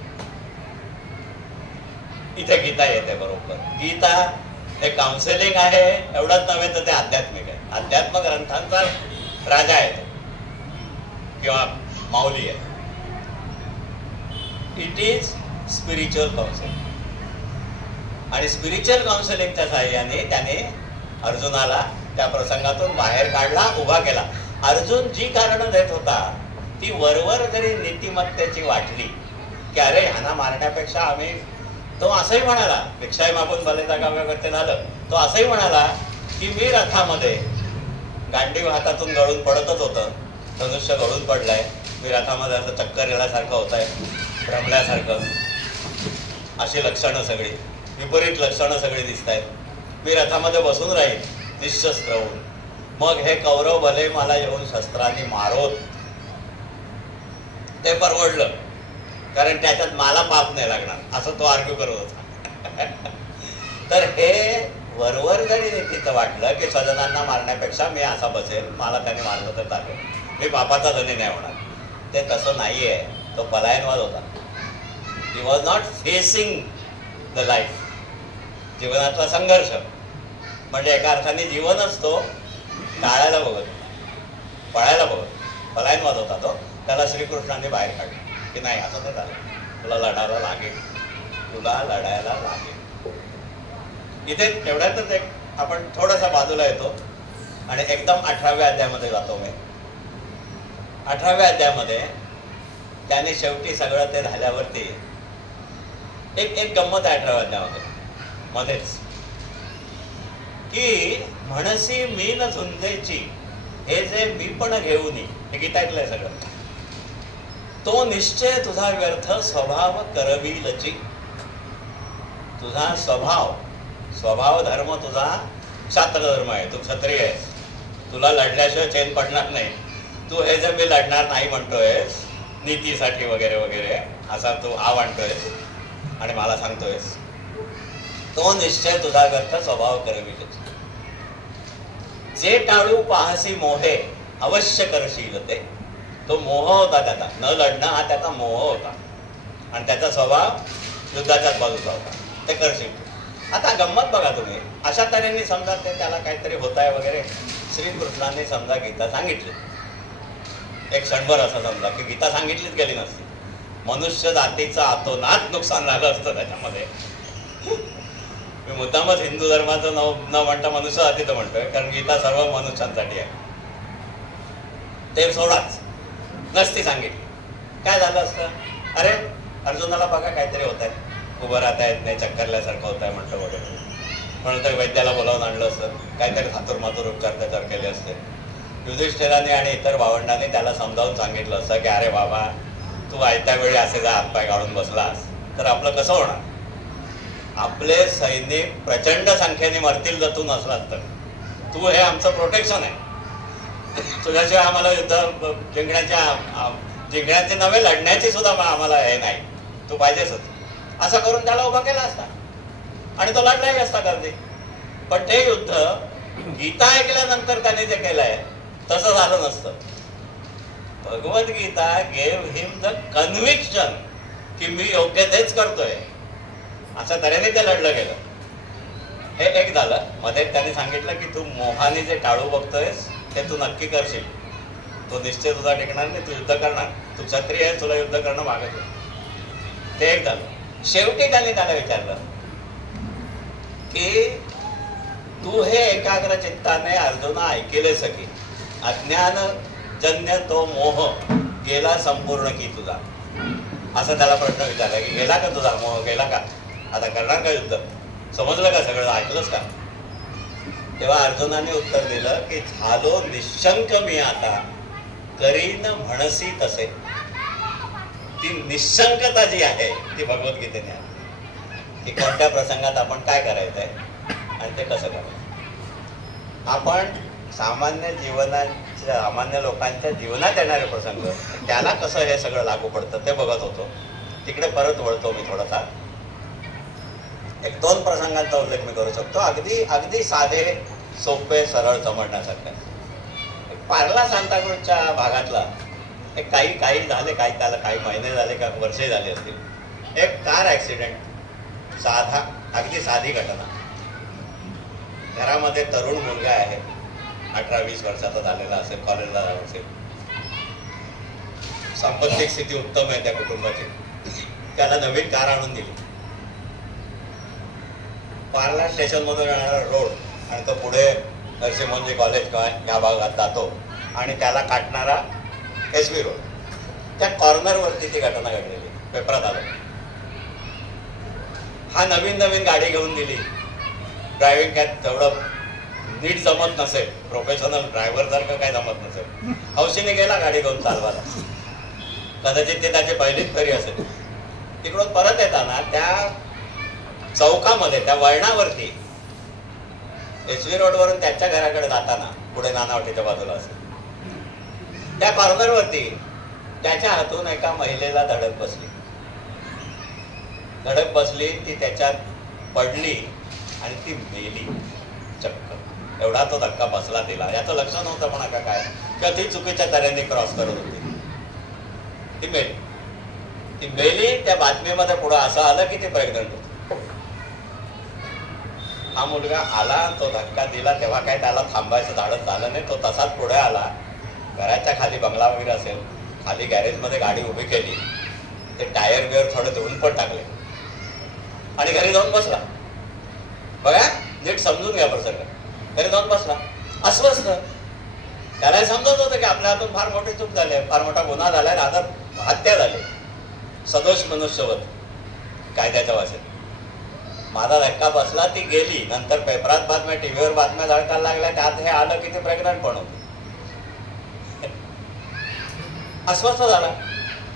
इथे गीता येते बरोबर. गीता हे काउन्सिलिंग आहे एवढंच नव्हे तर ते आध्यात्मिक आहे. अध्यात्म ग्रंथांचा राजा आहे तो, किंवा माऊली आहे. It is spiritual counselling. आणि स्पिरिच्युअल काउन्सिलिंगच्या साहाय्याने त्याने अर्जुनाला त्या प्रसंगातून बाहेर काढला, उभा केला. अर्जुन जी कारणं देत होता ती वरवर जरी नीतिमत्तेची वाटली की अरे ह्यांना मारण्यापेक्षा आम्ही, तो असंही म्हणाला, भिक्षाही मागून भले जागा करते झालं, तो असंही म्हणाला की मी रथामध्ये गांडीव हातातून गळून पडतच होतं, धनुष्य गळून पडलंय, मी रथामध्ये असं चक्कर येण्यासारखं होत आहे, भ्रमल्यासारखं, अशी लक्षणं सगळी, विपरीत लक्षणं सगळी दिसत आहेत. मी रथामध्ये बसून राहील निशस्त्र होऊन, मग हे कौरव भले मला येऊन शस्त्रांनी मारोत, ते परवडलं, कारण त्याच्यात मला पाप नाही लागणार, असं तो आर्ग्यू करत होता. तर हे वरवर जरी नीतीचं वाटलं की स्वजनांना मारण्यापेक्षा मी असा बसेल, मला त्याने मारलं तर चालेल, मी पापाचा धनी नाही होणार, ते तसं नाही आहे. तो पलायनवाद होता. He was not facing the life. जीवनातला संघर्ष म्हणजे एका अर्थाने जीवनच तो टाळायला बघत, पळायला बघत, पलायनवाद होता तो. त्याला श्रीकृष्णाने बाहेर काढलं की नाही असं नाही झालं, तुला लढायला लागेल, तुला लढायला लागेल. इथे तेवढ्यातच एक आपण थोडासा बाजूला येतो आणि एकदम 18व्या अध्यायामध्ये जातो. मी 18व्या अध्यायामध्ये त्याने शेवटी सगळं ते झाल्यावरती एक गंमत आहे 18व्या अध्यायामध्ये मध्येच, की म्हणसी मी न झुंजेची हे जे मी पण घेऊन, हे गीता ऐकलंय सगळं, तो निश्चय तुझा व्यर्थ स्वभाव करविलची. तुझा स्वभाव धर्म तुझा क्षात्र धर्म आहे, तू क्षत्रिय आहेस, तुला लढल्याशिवाय चैन पडणार नाही. तू हे जे मी लढणार नाही म्हणतोयस नीतीसाठी वगैरे वगैरे असा तू म्हणतोयस आणि मला सांगतोयस, तो निश्चय तुझा व्यर्थ स्वभाव करविलची. जे टाळू पाहसी मोहे अवश्य करशील ते. तो मोह होता त्याचा, न लढणं हा त्याचा मोह होता आणि त्याचा स्वभाव युद्धाच्याच बाजूचा होता, ते करशील. आता गंमत बघा तुम्ही, अशा तऱ्हेने समजा ते त्याला काहीतरी होत आहे वगैरे, श्रीकृष्णाने समजा गीता सांगितली, एक क्षणभर असं समजा की गीता सांगितलीच गेली नसती, मनुष्य जातीचं आतोनात नुकसान झालं असतं त्याच्यामध्ये. मी मुद्दामच हिंदू धर्माचं न म्हणता मनुष्य जातीचं म्हणतोय, कारण गीता सर्व मनुष्यांसाठी आहे. ते सोडाच नसती सांगितली, काय झालं असतं? अरे अर्जुनाला बघा काहीतरी होत आहे, उभं राहता येत नाही, चक्करल्यासारखं होत आहे म्हटलं वगैरे, म्हणून तर वैद्याला बोलावून आणलं असतं, काहीतरी थातुरमातुर उपचार त्याच्यावर केले असते. युधिष्ठिराने आणि इतर भावंडांनी त्याला समजावून सांगितलं असतं की अरे बाबा, तू आयत्या वेळी असे जा हातपाय काढून बसलास तर आपलं कसं होणार? आपले सैनिक प्रचंड संख्येने मरतील जर तू नसलास तर. तू हे आमचं प्रोटेक्शन आहे, तुझ्याशिवाय आम्हाला युद्ध जिंकण्याची नव्हे, लढण्याची सुद्धा आम्हाला हे नाही, तू पाहिजेच होती. असं करून त्याला उभा केला असता आणि तो लढलाही असता गर्दी. पण ते युद्ध गीता ऐकल्यानंतर त्याने जे केलंय तसं झालं नसतं. Bhagavad Gita gave him the conviction की मी योग्य तेच करतोय, अशा तऱ्हेने ते लढलं गेलं. हे एक झालं. मध्ये त्याने सांगितलं की तू मोहाने जे टाळू बघतोयस ते तू नक्की करशील, तो निश्चय तुझा टिकणार नाही, तू युद्ध करणार, तू क्षत्रिय आहे, तुला युद्ध करणं मागत. ते एक झालं. शेवटी त्याने त्याला विचारलं की तू हे एकाग्र चित्ताने अर्जुना ऐकेलेस की अज्ञानजन्य तो मोह गेला संपूर्ण की तुझा? असं त्याला प्रश्न विचारला की गेला का तुझा मोह, गेला का? आता करणार का युद्ध? समजलं का सगळं, ऐकलंस का? तेव्हा अर्जुनाने उत्तर दिलं की झालो निशंक मी आता करीन म्हणसी तसे. ती निशंकता जी आहे ती भगवद्गीतेने आहे की कोणत्या प्रसंगात आपण काय करायचंय आणि ते कसं करायचं. आपण सामान्य लोकांच्या जीवनात येणारे प्रसंग त्याला कसं हे सगळं लागू पडतं ते बघत होतो. तिकडे परत वळतो मी थोडासा. एक 2 प्रसंगांचा उल्लेख मी करू शकतो, अगदी साधे सोपे सरळ समजण्यासारखे. पार्ला सांताक्रूजच्या भागातला एक काही झाले, त्याला काही महिने झाले का वर्षे झाले असतील, एक कार ऍक्सिडेंट. अगदी साधी घटना. घरामध्ये तरुण मुलगा आहे, 18-20 वर्षाचा झालेला असेल, कॉलेजला जात असेल. सांपत्तिक स्थिती उत्तम आहे त्या कुटुंबाची. त्याला नवीन कार आणून दिली. पार्ला स्टेशन मधून येणारा रोड आणि तो पुढे नरसिंहमोहनजी कॉलेज या भागात जातो आणि त्याला काटणारा SV रोड, त्या कॉर्नरवरती ती घटना घडलेली. पेपरात आलं. हा नवीन गाडी घेऊन दिली. ड्रायव्हिंग काय तेवढं नीट जमत नसेल, प्रोफेशनल ड्रायव्हर सारखं काय जमत नसेल. हौशीने गेला गाडी घेऊन चालवायला. कदाचित ते त्याची पहिलीच फेरी असेल. तिकडून परत येताना त्या चौकामध्ये, त्या वळणावरती, SV रोडवरून त्याच्या घराकडे जाताना पुढे नानावटीच्या बाजूला असेल, त्या कॉर्नरवरती त्याच्या हातून एका महिलेला धडक बसली. ती त्याच्यात पडली आणि ती मेली चक्क. एवढा तो धक्का बसला तिला. याचं लक्ष नव्हतं म्हणा का काय, किंवा ती चुकीच्या तऱ्हेने क्रॉस करत होती. ती मेली. त्या बातमीमध्ये पुढे असं आलं की ती प्रेग्नंट होती. हा मुलगा आला, तो धक्का दिला, तेव्हा काय त्याला थांबायचं धाडस झालं नाही. तो तसाच पुढे आला. घराच्या खाली बंगला वगैरे असेल, खाली गॅरेजमध्ये गाडी उभी केली. ते टायर बिअर थोडे धुवून पण टाकले आणि घरी जाऊन बसला. बघा, नीट समजून घ्या प्रसंग. घरी जाऊन बसला अस्वस्थ. त्याला समजत होतं की आपल्या हातून फार मोठी चूक झाली, फार मोठा गुन्हा झालाय, हत्या झाली, सदोष मनुष्यवध कायद्याच्या भाषेत. माझा धक्का बसला, ती गेली. नंतर पेपरात बातम्या, टीव्हीवर बातम्या धडकायला लागल्या. त्यात हे आलं की ती प्रेग्नंट पण होती. अस्वस्थ झाला.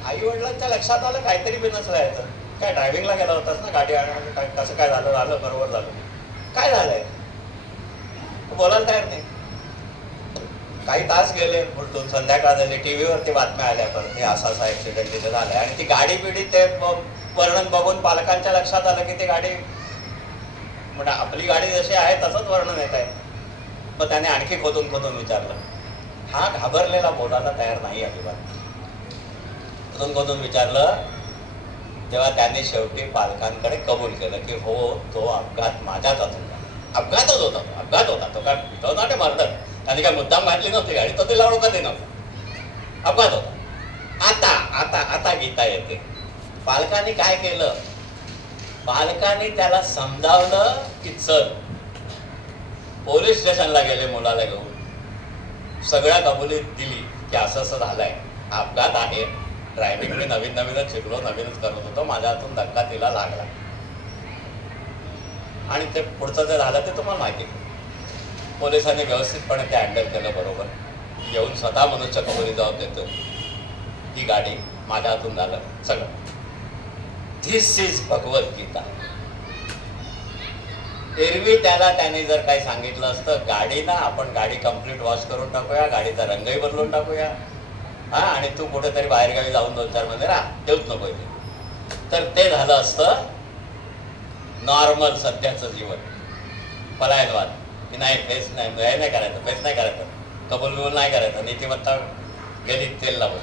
आई वडिलांच्या लक्षात आलं काहीतरी बिनसलं यायचं. काय ड्रायव्हिंगला गेला होतास ना, गाडी आणून कसं काय झालं बरोबर झालं, काय झालंय, बोलायला तयार नाही. काही तास गेले उलटून, संध्याकाळ झाली, टीव्हीवरती बातम्या आल्या परत हे असा ऍक्सिडेंट तिथे झालाय. आणि ती गाडी पिढी ते वर्णन बघून पालकांच्या लक्षात आलं की ती गाडी म्हणजे आपली गाडी जशी आहे तसंच वर्णन येत आहे. मग त्याने आणखी खोदून विचारलं. हा घाबरलेला बोलायला तयार नाही अजिबात. खोदून विचारलं तेव्हा त्याने शेवटी पालकांकडे कबूल केलं की हो, तो अपघात माझ्याच हातून झाला. अपघात होता. तो काय तो नॉट मर्डर. त्याने काय मुद्दाम घातली नव्हती गाडी, तो तिला ओळखत नव्हता. अपघात होता. आता गीता येते. पालकांनी काय केलं, पालकांनी त्याला समजावलं की चल. पोलीस स्टेशनला गेले मुलाला घेऊन. सगळ्या कबुली दिली की असं झालंय, अपघात आहे, ड्रायव्हिंग मी नवीनच शिकलो, नवीनच करत होतो, माझ्या हातून धक्का तिला लागला. आणि ते पुढचं जे झालं ते तुम्हाला माहिती. पोलिसांनी व्यवस्थितपणे ते हँडल केलं बरोबर. येऊन स्वतः मनुष्य कबुली जबाब देतो, ही गाडी माझ्या हातून झालं सगळं. This is Bhagavad Gita. एरवी त्याने जर काही सांगितलं असतं, आपण गाडी कम्प्लीट वॉश करून टाकूया, गाडीचा रंगही बदलून टाकूया, हा, आणि तू कुठेतरी बाहेरगावी जाऊन 2-4 महिने देऊच नको इथे, तर ते झालं असतं नॉर्मल सध्याचं जीवन. पलायनवाद की नाही, फेस नाही करायचं, कबूल नाही करायचं, नीतिमत्ता गेली तेल लावून.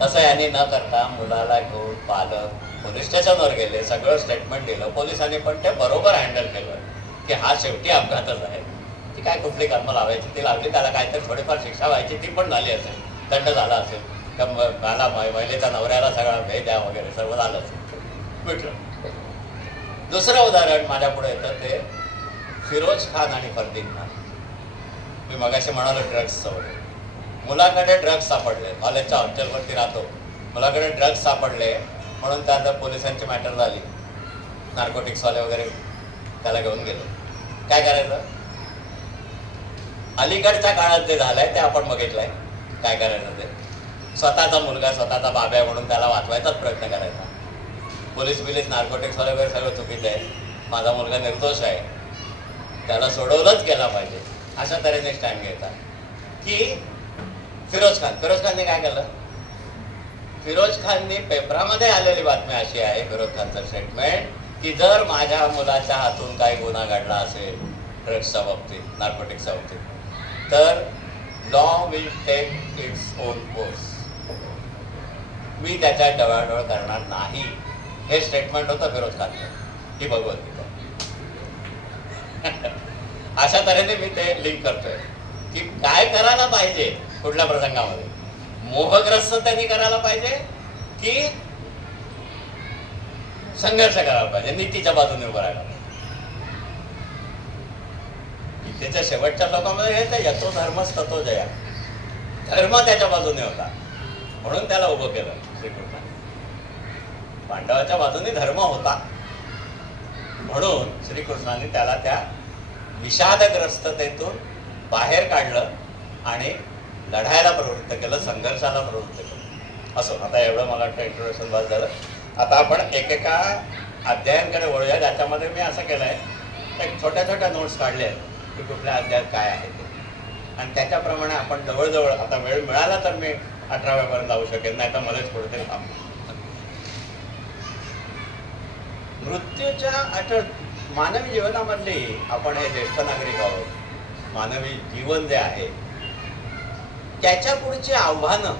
तसं यांनी न करता मुलाला घेऊन पालक पोलीस स्टेशनवर गेले, सगळं स्टेटमेंट दिलं. पोलिसांनी पण ते बरोबर हँडल केलं की हा शेवटी अपघातच आहे. ती काय कुठली कर्म लावायची ती लावली, त्याला काहीतरी थोडीफार शिक्षा व्हायची ती पण झाली असेल, दंड झाला असेल, त्या महिलेच्या नवऱ्याला सगळा भय द्या वगैरे सर्व झालं असेल, म्हटलं. दुसरं उदाहरण माझ्या पुढे येतं ते फिरोज खान आणि फरदीन खान. मी मगाशी म्हणालो ड्रग्सचं वगैरे. मुलाकडे ड्रग्स सापडले, कॉलेजच्या हॉस्टेलवरती राहतो, मुलाकडे ड्रग्स सापडले म्हणून त्या पोलिसांची मॅटर झाली. नार्कोटिक्सवाले वगैरे त्याला घेऊन गेले. काय करायचं? अलीकडच्या काळात जे झालंय ते आपण बघितलंय. काय करायचं ते. स्वतःचा मुलगा स्वतःचा बाब्या म्हणून त्याला वाचवायचाच प्रयत्न करायचा. पोलीस बिलीस नार्कोटिक्स वगैरे सगळं चुकीचं आहे, माझा मुलगा निर्दोष आहे, त्याला सोडवलंच गेला पाहिजे, अशा तऱ्हेने स्टँड घ्यायचा. की फिरोज खानने काय केलं, फिरोज खाननी पेपरामध्ये आलेली बातमी अशी आहे, फिरोज खानचं स्टेटमेंट, की जर माझ्या मुलाच्या हातून काही गुन्हा घडला असेल ड्रग्सच्या बाबतीत, नार्कोटिक्सच्या बाबतीत, तर law will take its own course, मी त्याच्या डवाडोळ करणार नाही. हे स्टेटमेंट होतं फिरोज खानचं, ही भगवद्गीता. अशा तऱ्हेने मी ते लिंक करतोय की काय करायला पाहिजे कुठल्या प्रसंगामध्ये. मोहग्रस्त त्यांनी करायला पाहिजे की संघर्ष करायला पाहिजे, नीतीच्या बाजूने उभं राहायला पाहिजे. गीतेच्या शेवटच्या लोकांमध्ये हे यतो धर्मच ततो जया, धर्म त्याच्या बाजूने होता म्हणून त्याला उभं केलं श्रीकृष्णाने. पांडवाच्या बाजूने धर्म होता म्हणून श्रीकृष्णाने त्याला त्या विषादग्रस्ततेतून बाहेर काढलं आणि लढायला प्रवृत्त केलं, संघर्षाला प्रवृत्त केलं. असो, आता एवढं मला वाटतं इंट्रोडक्शन बस झालं. आता आपण एकेका अध्यायांकडे वळूया, ज्याच्यामध्ये मी असं केलं आहे, एक छोट्या छोट्या नोट्स काढले आहेत की कुठल्या अध्यायात काय आहे ते, आणि त्याच्याप्रमाणे आपण जवळजवळ, आता वेळ मिळाला तर मी 18व्यापर्यंत जाऊ शकेल, नाही तर मलाच कुठेतरी थांबतो. मृत्यूच्या मानवी जीवनामधली, आपण हे ज्येष्ठ नागरिक आहोत, मानवी जीवन जे आहे त्याच्या पुढची आव्हानं,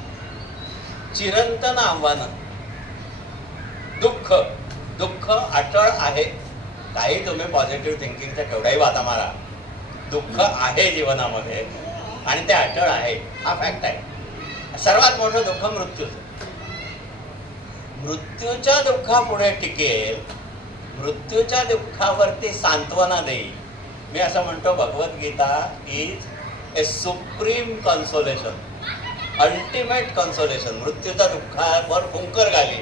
चिरंतन आव्हानं, दुःख अटळ आहे. काही तुम्ही पॉझिटिव्ह थिंकिंगच्या केवढ्याही वाता मारा, दुःख आहे जीवनामध्ये आणि ते अटळ आहे, हा फॅक्ट आहे. सर्वात मोठं दुःख मृत्यूचं. मृत्यूच्या दुःखापुढे टिकेल, मृत्यूच्या दुःखावरती सांत्वना देईल. मी असं म्हणतो, Bhagavadgita is a supreme consolation, ultimate consolation. मृत्यूच्या दुःखावर फुंकर घाली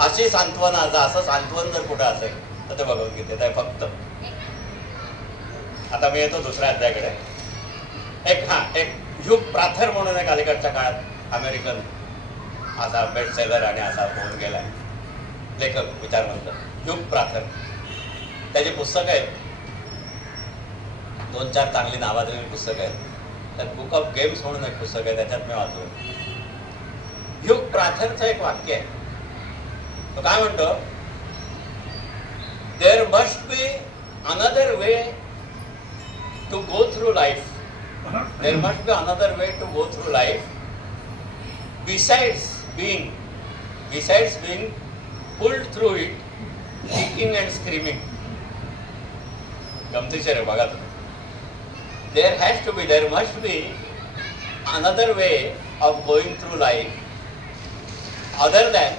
अशी सांत्वना, असं सांत्वन जर कुठं असेल तर ते भगवद्गीतेत आहे फक्त. आता मी येतो दुसऱ्या अध्यायाकडे. एक ह्यूग प्राथर म्हणून एक अलीकडच्या काळात अमेरिकन असा बेस्ट सेलर आणि असा होऊन गेलाय लेखक, विचारवंत ह्यूग प्राथर. त्याची पुस्तकं आहेत, 2-4 चांगली नावाजलेली पुस्तकं आहेत. त्यात बुक ऑफ गेम्स म्हणून एक पुस्तक आहे, त्याच्यात मी वाचलं. ह्यूग प्राथरचं एक वाक्य आहे, तो काय म्हणतो, there must be another way to go through life, there must be another way to go through life besides being pulled through it kicking and screaming. गमतीशीर आहे बघा तुम्ही. there must be another way of going through life other than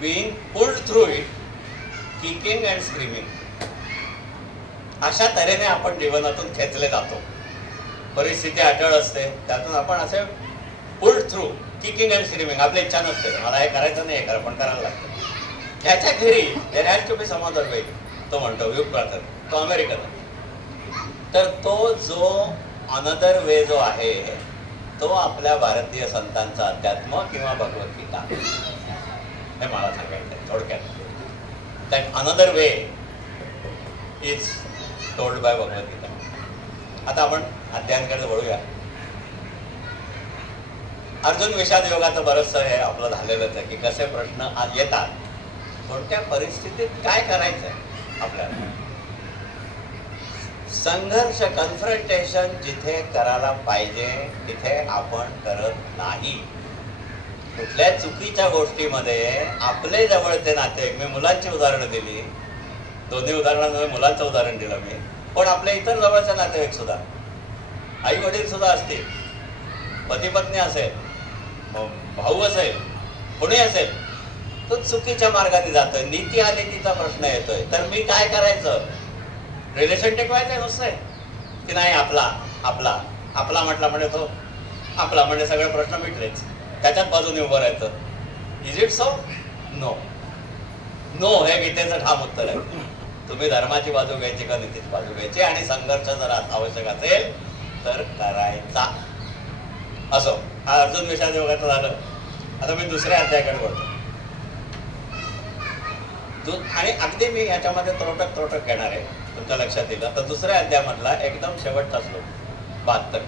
being pulled through it kicking and screaming. अशा तऱ्हेने आपण जीवनातून खेचले जातो. परिस्थिती अटळ असते, त्यातून आपण असे pulled through kicking and screaming. आपली इच्छा नसते, मला हे करायचं नाही, हे पण करायला लागतं. त्याच्या घरी there has to be some other way, तो म्हणतो ह्यूग प्राथर, तो अमेरिकन. तर तो जो अनदर वे जो आहे तो आपल्या भारतीय संतांचा अध्यात्म किंवा भगवद्गीता, हे मला सांगायचं आहे थोडक्यात. That another way is told by Bhagavad Gita. आता आपण अध्यायांकडे वळूया. अर्जुन विषाद योगाचं बरंचसं हे आपलं झालेलंच आहे की कसे प्रश्न आज येतात, कोणत्या परिस्थितीत काय करायचं आहे आपल्याला. संघर्ष, कन्फ्रंटेशन जिथे करायला पाहिजे तिथे आपण करत नाही. कुठल्या चुकीच्या गोष्टीमध्ये आपले जवळचे नातेवाईक, मी मुलांची उदाहरणं दिली, दोन्ही उदाहरणांमध्ये मुलांचं उदाहरण दिलं मी, पण आपल्या इतर जवळचे नातेवाईक सुद्धा, आई वडील सुद्धा असतील, पती पत्नी असेल, भाऊ असेल, कोणी असेल, तो चुकीच्या मार्गाने जातोय, नीती आणि नीतीचा प्रश्न येतोय. तर मी काय करायचं, रिलेशन टेकवायचं नुसतं की नाही, आपला म्हटला म्हणजे तो आपला म्हणजे सगळे प्रश्न मिटलेच, त्याच्यात बाजूने उभं राहायचं. Is it so? नो. हे गीतेचं ठाम उत्तर आहे. तुम्ही धर्माची बाजू घ्यायची का नीतीची बाजू घ्यायची, आणि संघर्ष जर आवश्यक असेल तर करायचा. असो, हा अर्जुन विषाद योगाचं झालं. आता मी दुसऱ्या अध्यायाकडे बोलतो. आणि अगदी मी ह्याच्यामध्ये त्रोटक घेणार आहे, तुमच्या लक्षात येईल. आता दुसऱ्या अध्यायामधला एकदम शेवटचा श्लोक 72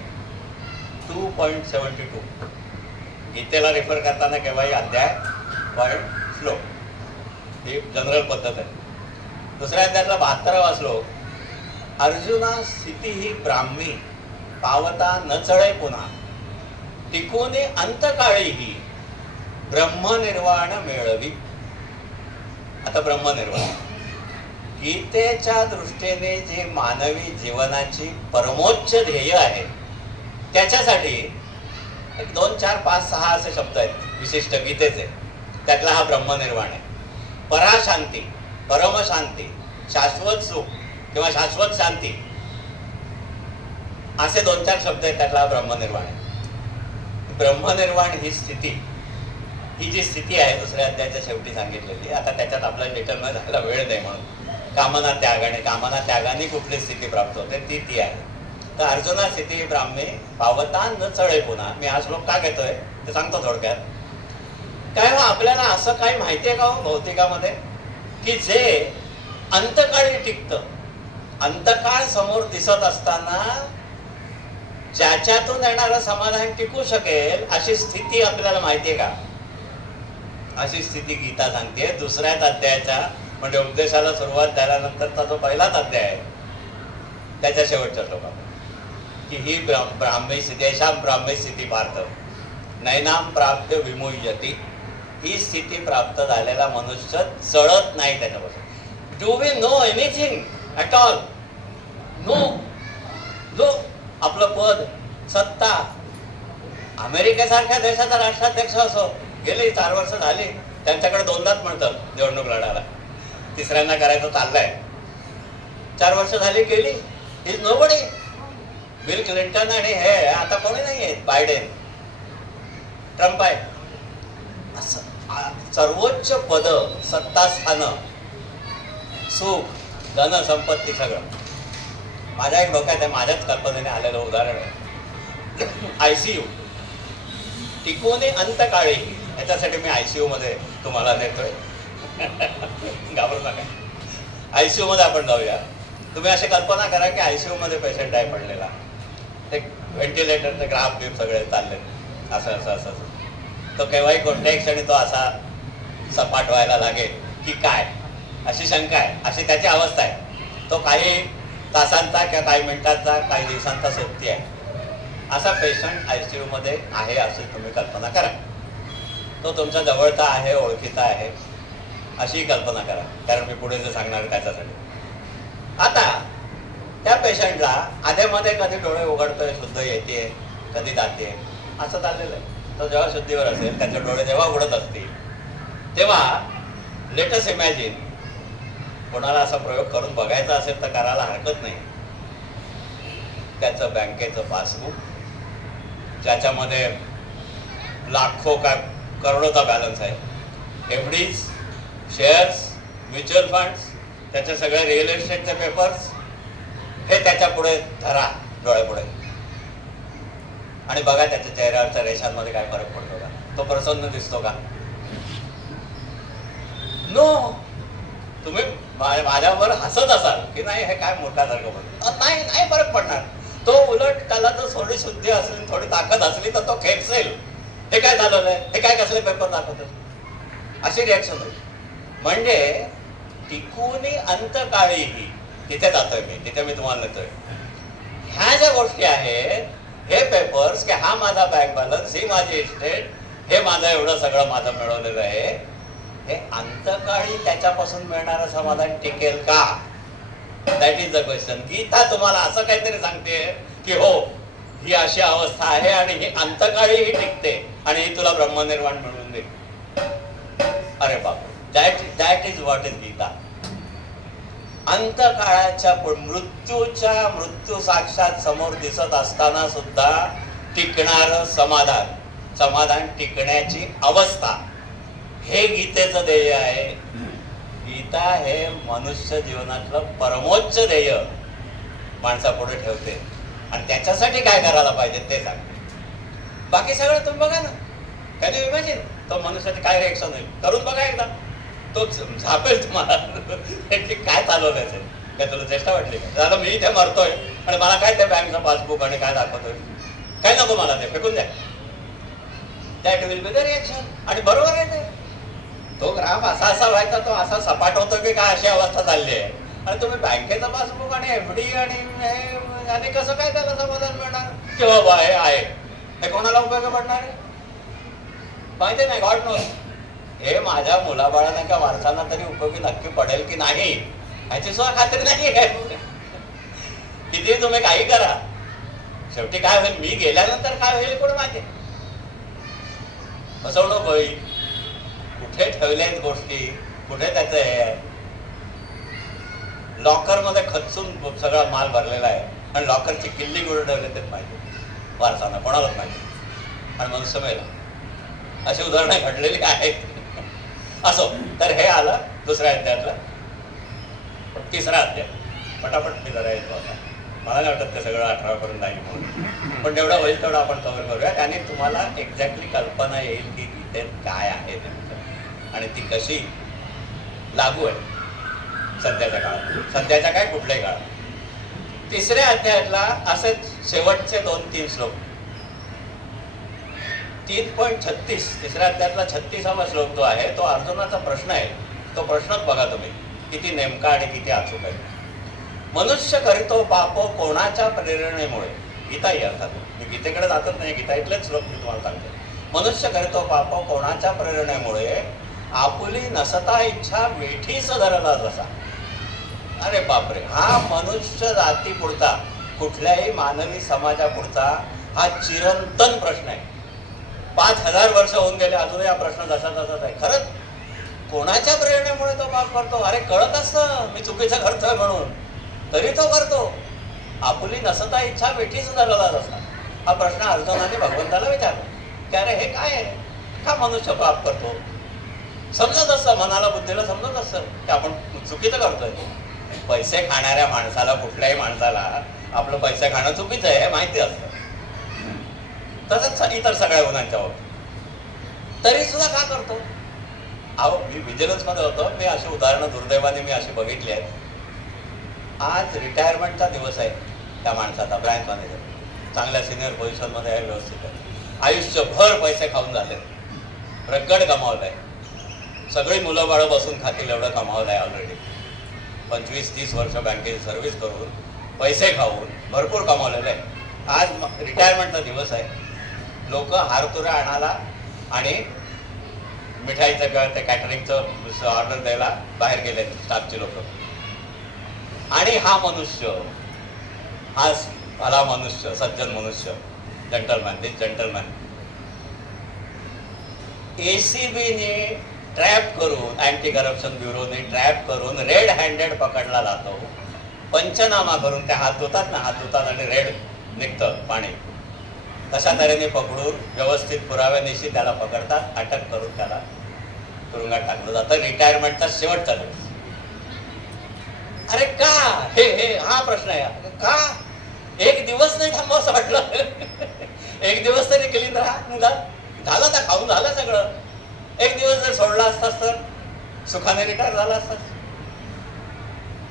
2.72. गीतेला रेफर करताना केव्हाही अध्याय पॉईंट श्लोक ही जनरल पद्धत आहे. दुसऱ्या अध्यायातला 72वा श्लोक. अर्जुना स्थिती ही ब्राह्मी पावता न चळे पुन्हा टिकूने अंतकाळी ही ब्रह्मनिर्वाण मिळवी. आता ब्रह्मनिर्वाण गीतेच्या दृष्टीने जे मानवी जीवनाची परमोच्च ध्येय आहे, त्याच्यासाठी 1 2 4 5 6 असे शब्द आहेत विशिष्ट गीतेचे. त्यातला हा ब्रह्मनिर्वाण आहे. पराशांती, परमशांती, शाश्वत सुख किंवा शाश्वत शांती असे 2 4 शब्द आहेत. त्यातला हा ब्रह्मनिर्वाण आहे. ब्रह्मनिर्वाण ही स्थिती, ही जी स्थिती आहे दुसऱ्या अध्यायाच्या शेवटी सांगितलेली. आता त्याच्यात आपल्याला डिटेलमध्ये जायला वेळ नाही म्हणून कामना त्याग आणि कामना त्यागाने कुठली स्थिती प्राप्त होते ती आहे. तर अर्जुना स्थिती ब्राह्मे पावता न चळे पुन्हा. मी हा श्लोक का घेतोय ते सांगतो थोडक्यात. काय हो, आपल्याला असं काही माहिती आहे का हो भौतिकामध्ये की जे अंतकाळी टिकतं, अंतकाळ समोर दिसत असताना ज्याच्यातून येणारं समाधान टिकू शकेल अशी स्थिती आपल्याला माहिती आहे का? अशी स्थिती गीता सांगते दुसऱ्याच अध्यायाच्या, म्हणजे उपदेशाला सुरुवात झाल्यानंतरचा जो पहिलाच अध्याय आहे त्याच्या शेवटच्या श्लोकात की ही ब्राह्मी स्थितेशाम ब्राह्मी स्थिती पार्थ नैनाम प्राप्त विमुह्यती. ही स्थिती प्राप्त झालेला मनुष्य चढत नाही त्याच्यापासून. Do we know anything at all? No. जो आपलं पद, सत्ता, अमेरिकेसारख्या देशाचा राष्ट्राध्यक्ष असो, गेली 4 वर्ष झाली, त्यांच्याकडे 2दाच म्हणतात निवडणूक लढायला, तिसऱ्यांदा करायचं चाललंय. 4 वर्ष झाली गेली. Is nobody. बिल क्लिंटन आणि हे आता कोणी नाही आहेत, बायडेन, ट्रम्प आहे. असं सर्वोच्च पद, सत्तास्थानं, सुख, धन, संपत्ती सगळं. माझ्या एक डोक्यात आहे, माझ्याच कल्पनेने आलेलं उदाहरण आहे. ICU टिकूने अंतकाळी. याच्यासाठी मी ICU मध्ये तुम्हाला नेतोय, घाबरू नका. ICU मध्ये आपण जाऊया. तुम्ही अशी कल्पना करा की ICU मध्ये पेशंट आहे पडलेला, ते व्हेंटिलेटरचे ग्राफ बीफ सगळे चालले, असं असं असं. तो केव्हाही कोणत्याही क्षणी तो असा सपाट व्हायला लागेल की काय, अशी शंका आहे, अशी त्याची अवस्था आहे. तो काही तासांचा किंवा काही मिनिटांचा, काही दिवसांचा सोबती आहे. असा पेशंट ICU मध्ये आहे अशी तुम्ही कल्पना करा. तो तुमच्या जवळचा आहे, ओळखीचा आहे, अशी कल्पना करा, कारण मी पुढे जे सांगणार आहे त्याच्यासाठी. आता त्या पेशंटला आधेमध्ये कधी डोळे उघडतोय, शुद्ध येते, कधी जाते, असं चाललेलं आहे. तो जेव्हा शुद्धीवर असेल, त्याचे डोळे जेव्हा उघडत असतील, तेव्हा लेटेस्ट इमॅजिन, कोणाला असा प्रयोग करून बघायचा असेल तर करायला हरकत नाही, त्याचं बँकेचं पासबुक ज्याच्यामध्ये लाखो का करोडोचा बॅलन्स आहे, FDs, शेअर्स, म्युच्युअल फंड्स, त्याचे सगळे रिअल एस्टेटचे पेपर्स, हे त्याच्या पुढे धरा डोळ्यापुढे आणि बघा त्याच्या चेहऱ्यावरच्या रेषांमध्ये काय फरक पडतो का? तो प्रसन्न दिसतो का? नो. तुम्ही माझ्यावर हसत असाल की नाही हे काय मोठ्यासारखं बोलतो, नाही फरक पडणार. तो उलट त्याला जर थोडी शुद्धी असली, थोडी ताकद असली तर तो खेचेल. हे काय झालेलं आहे, हे काय कसले पेपर दाखवतो, अशी रिॲक्शन होईल. म्हणजे टिकूनी अंतकाळीही, तिथे जातोय मी, तिथे मी तुम्हाला नेतोय. ह्या ज्या गोष्टी आहेत, हे पेपर्स, की हा माझा बँक बॅलन्स, ही माझी इस्टेट, हे माझं एवढं सगळं माझं मिळवलेलं आहे, हे अंतकाळी त्याच्यापासून मिळणारं समाधान टिकेल का? That is the question. Gita तुम्हाला असं काहीतरी सांगते की हो, ही अशी अवस्था आहे आणि ही अंतकाळी ही टिकते आणि ही तुला ब्रह्मनिर्वाण मिळवून दे. अरे बाप, that is what is Gita. अंतकाळाच्या मृत्यू साक्षात समोर दिसत असताना सुद्धा टिकणारं समाधान, समाधान टिकण्याची अवस्था, हे गीतेचं ध्येय आहे. गीता हे मनुष्य जीवनातलं परमोच्च ध्येय माणसापुढे ठेवते आणि त्याच्यासाठी काय करायला पाहिजे ते सांगते. बाकी सगळं तुम्ही बघा ना. कॅन यू इमॅजिन तो मनुष्याची काय रिएक्शन होईल? करून बघा एकदा, तो झापेल तुम्हाला काय चालवलंय ते. काय तुला चेष्टा वाटली का? आता मी इथे मरतोय आणि मला काय ते बँकचं पासबुक आणि काय दाखवतोय, काय नको मला, ते फेकून द्या. That will be the reaction. आणि बरोबर आहे ते. तो ग्राफ असा व्हायचा, तो असा सपाट होतो की काय अशी अवस्था चालली आहे. आणि तुम्ही बँकेचं पासबुक आणि FD आणि कसं काय त्याला समाधान मिळणार की बाबा हे आहे, हे कोणाला उपयोग पडणार आहे माहिती नाही. God knows. हे माझ्या मुलाबाळांना किंवा वारसांना तरी उपयोगी नक्की पडेल की नाही ह्याची सुद्धा खात्री नाही आहे. किती तुम्ही काही करा, शेवटी काय होईल, मी गेल्यानंतर काय होईल कोण माहिती. फसवणूक होईल. कुठे ठेवल्यात गोष्टी, कुठे त्याचं हे लॉकर मध्ये खचून सगळा माल भरलेला आहे आणि लॉकरची किल्ली कुठे ठेवले तेच माहिती, वारसांना कोणालाच माहिती. आणि मनुष्य मेला. अशी उदाहरणं घडलेली आहेत. असो, तर हे आलं दुसऱ्या अध्यायातलं. तिसरा अध्याय पटापट मी जरा येतो आता. मला नाही वाटत ते सगळं 18 करून नाही म्हणून, पण जेवढं होईल तेवढं आपण कव्हर करूया. त्याने तुम्हाला एक्झॅक्टली कल्पना येईल की इथे काय आहे नेमकं आणि ती कशी लागू आहे सध्याच्या काळात, सध्याच्या काय कुठल्याही काळात. तिसऱ्या अध्यायातला असेच शेवटचे 2-3 श्लोक. 3.36 तिसऱ्या अध्यायातला 36वा श्लोक जो आहे तो अर्जुनाचा प्रश्न आहे. तो प्रश्नच बघा तुम्ही, किती नेमका आणि किती अचूक आहे. मनुष्य करीतो पापो कोणाच्या प्रेरणेमुळे. गीता ही अर्थात, मी गीतेकडे जातच नाही, गीता इथलेच श्लोक मी तुम्हाला सांगतो. मनुष्य करीतो पापो कोणाच्या प्रेरणेमुळे, आपुली नसता इच्छा वेठीस धरला जसा. अरे बापरे, हा मनुष्य जाती पुरता, कुठल्याही मानवी समाजापुरता हा चिरंतन प्रश्न आहे. 5000 वर्ष होऊन गेले, अजूनही हा प्रश्न जसा तसाच आहे. खरंच कोणाच्या प्रेरणेमुळे तो पाप करतो? अरे कळत असतं मी चुकीचं करतोय म्हणून, तरी तो करतो. आपुली नसता इच्छा वेठीच धरला जसा. हा प्रश्न अर्जुनाने भगवंताला विचारला की अरे हे काय आहे, का मनुष्य पाप करतो? समजत असतं, मनाला बुद्धीला समजत असतं की आपण चुकीचं करतोय. पैसे खाणाऱ्या माणसाला, कुठल्याही माणसाला आपलं पैसे खाणं चुकीचं आहे हे माहिती असतं. तसंच इतर सगळ्या गुणांच्या होत, तरी सुद्धा का करतो? अहो, मी विजिलन्स मध्ये होतो, मी अशी उदाहरणं दुर्दैवाने मी अशी बघितली आहेत. आज रिटायरमेंटचा दिवस आहे त्या माणसाचा, ब्रँच मॅनेजर, चांगल्या सिनियर पोझिशन मध्ये आहे, व्यवस्थित आहे, आयुष्यभर पैसे खाऊन झाले, रगड कमावलाय, सगळी मुलं बाळं बसून खातील एवढं कमावलंय ऑलरेडी. 25-30 वर्ष बँकेची सर्व्हिस करून पैसे खाऊन भरपूर कमावलेलं आहे. आज रिटायरमेंटचा दिवस आहे. लोक हारतुऱ्या आणायला आणि मिठाईचं किंवा ते कॅटरिंगचं ऑर्डर द्यायला बाहेर गेले स्टाफचे लोक. आणि हा मनुष्य, हा भला मनुष्य, सज्जन मनुष्य, जंटलमॅन, दिस जंटलमॅन, ACBने ट्रॅप करून, अँटी करप्शन ब्युरोने ट्रॅप करून रेड हँडेड पकडला जातो. पंचनामा करून ते हात धुतात ना, हात धुतात आणि रेड निघतं पाणी, तशा तऱ्हेने पकडून व्यवस्थित पुराव्यानिशी त्याला पकडतात, अटक करून त्याला तुरुंगात टाकलं जातं रिटायरमेंटचा शेवटचा दिवस. अरे का हे हा प्रश्न आहे. का एक दिवस नाही थांबवा असं वाटलं? एक दिवस तरी क्लीन राहा, झालं तर खाऊन झालं सगळं. एक दिवस जर सोडला असतास तर सुखाने रिटायर झाला असतास.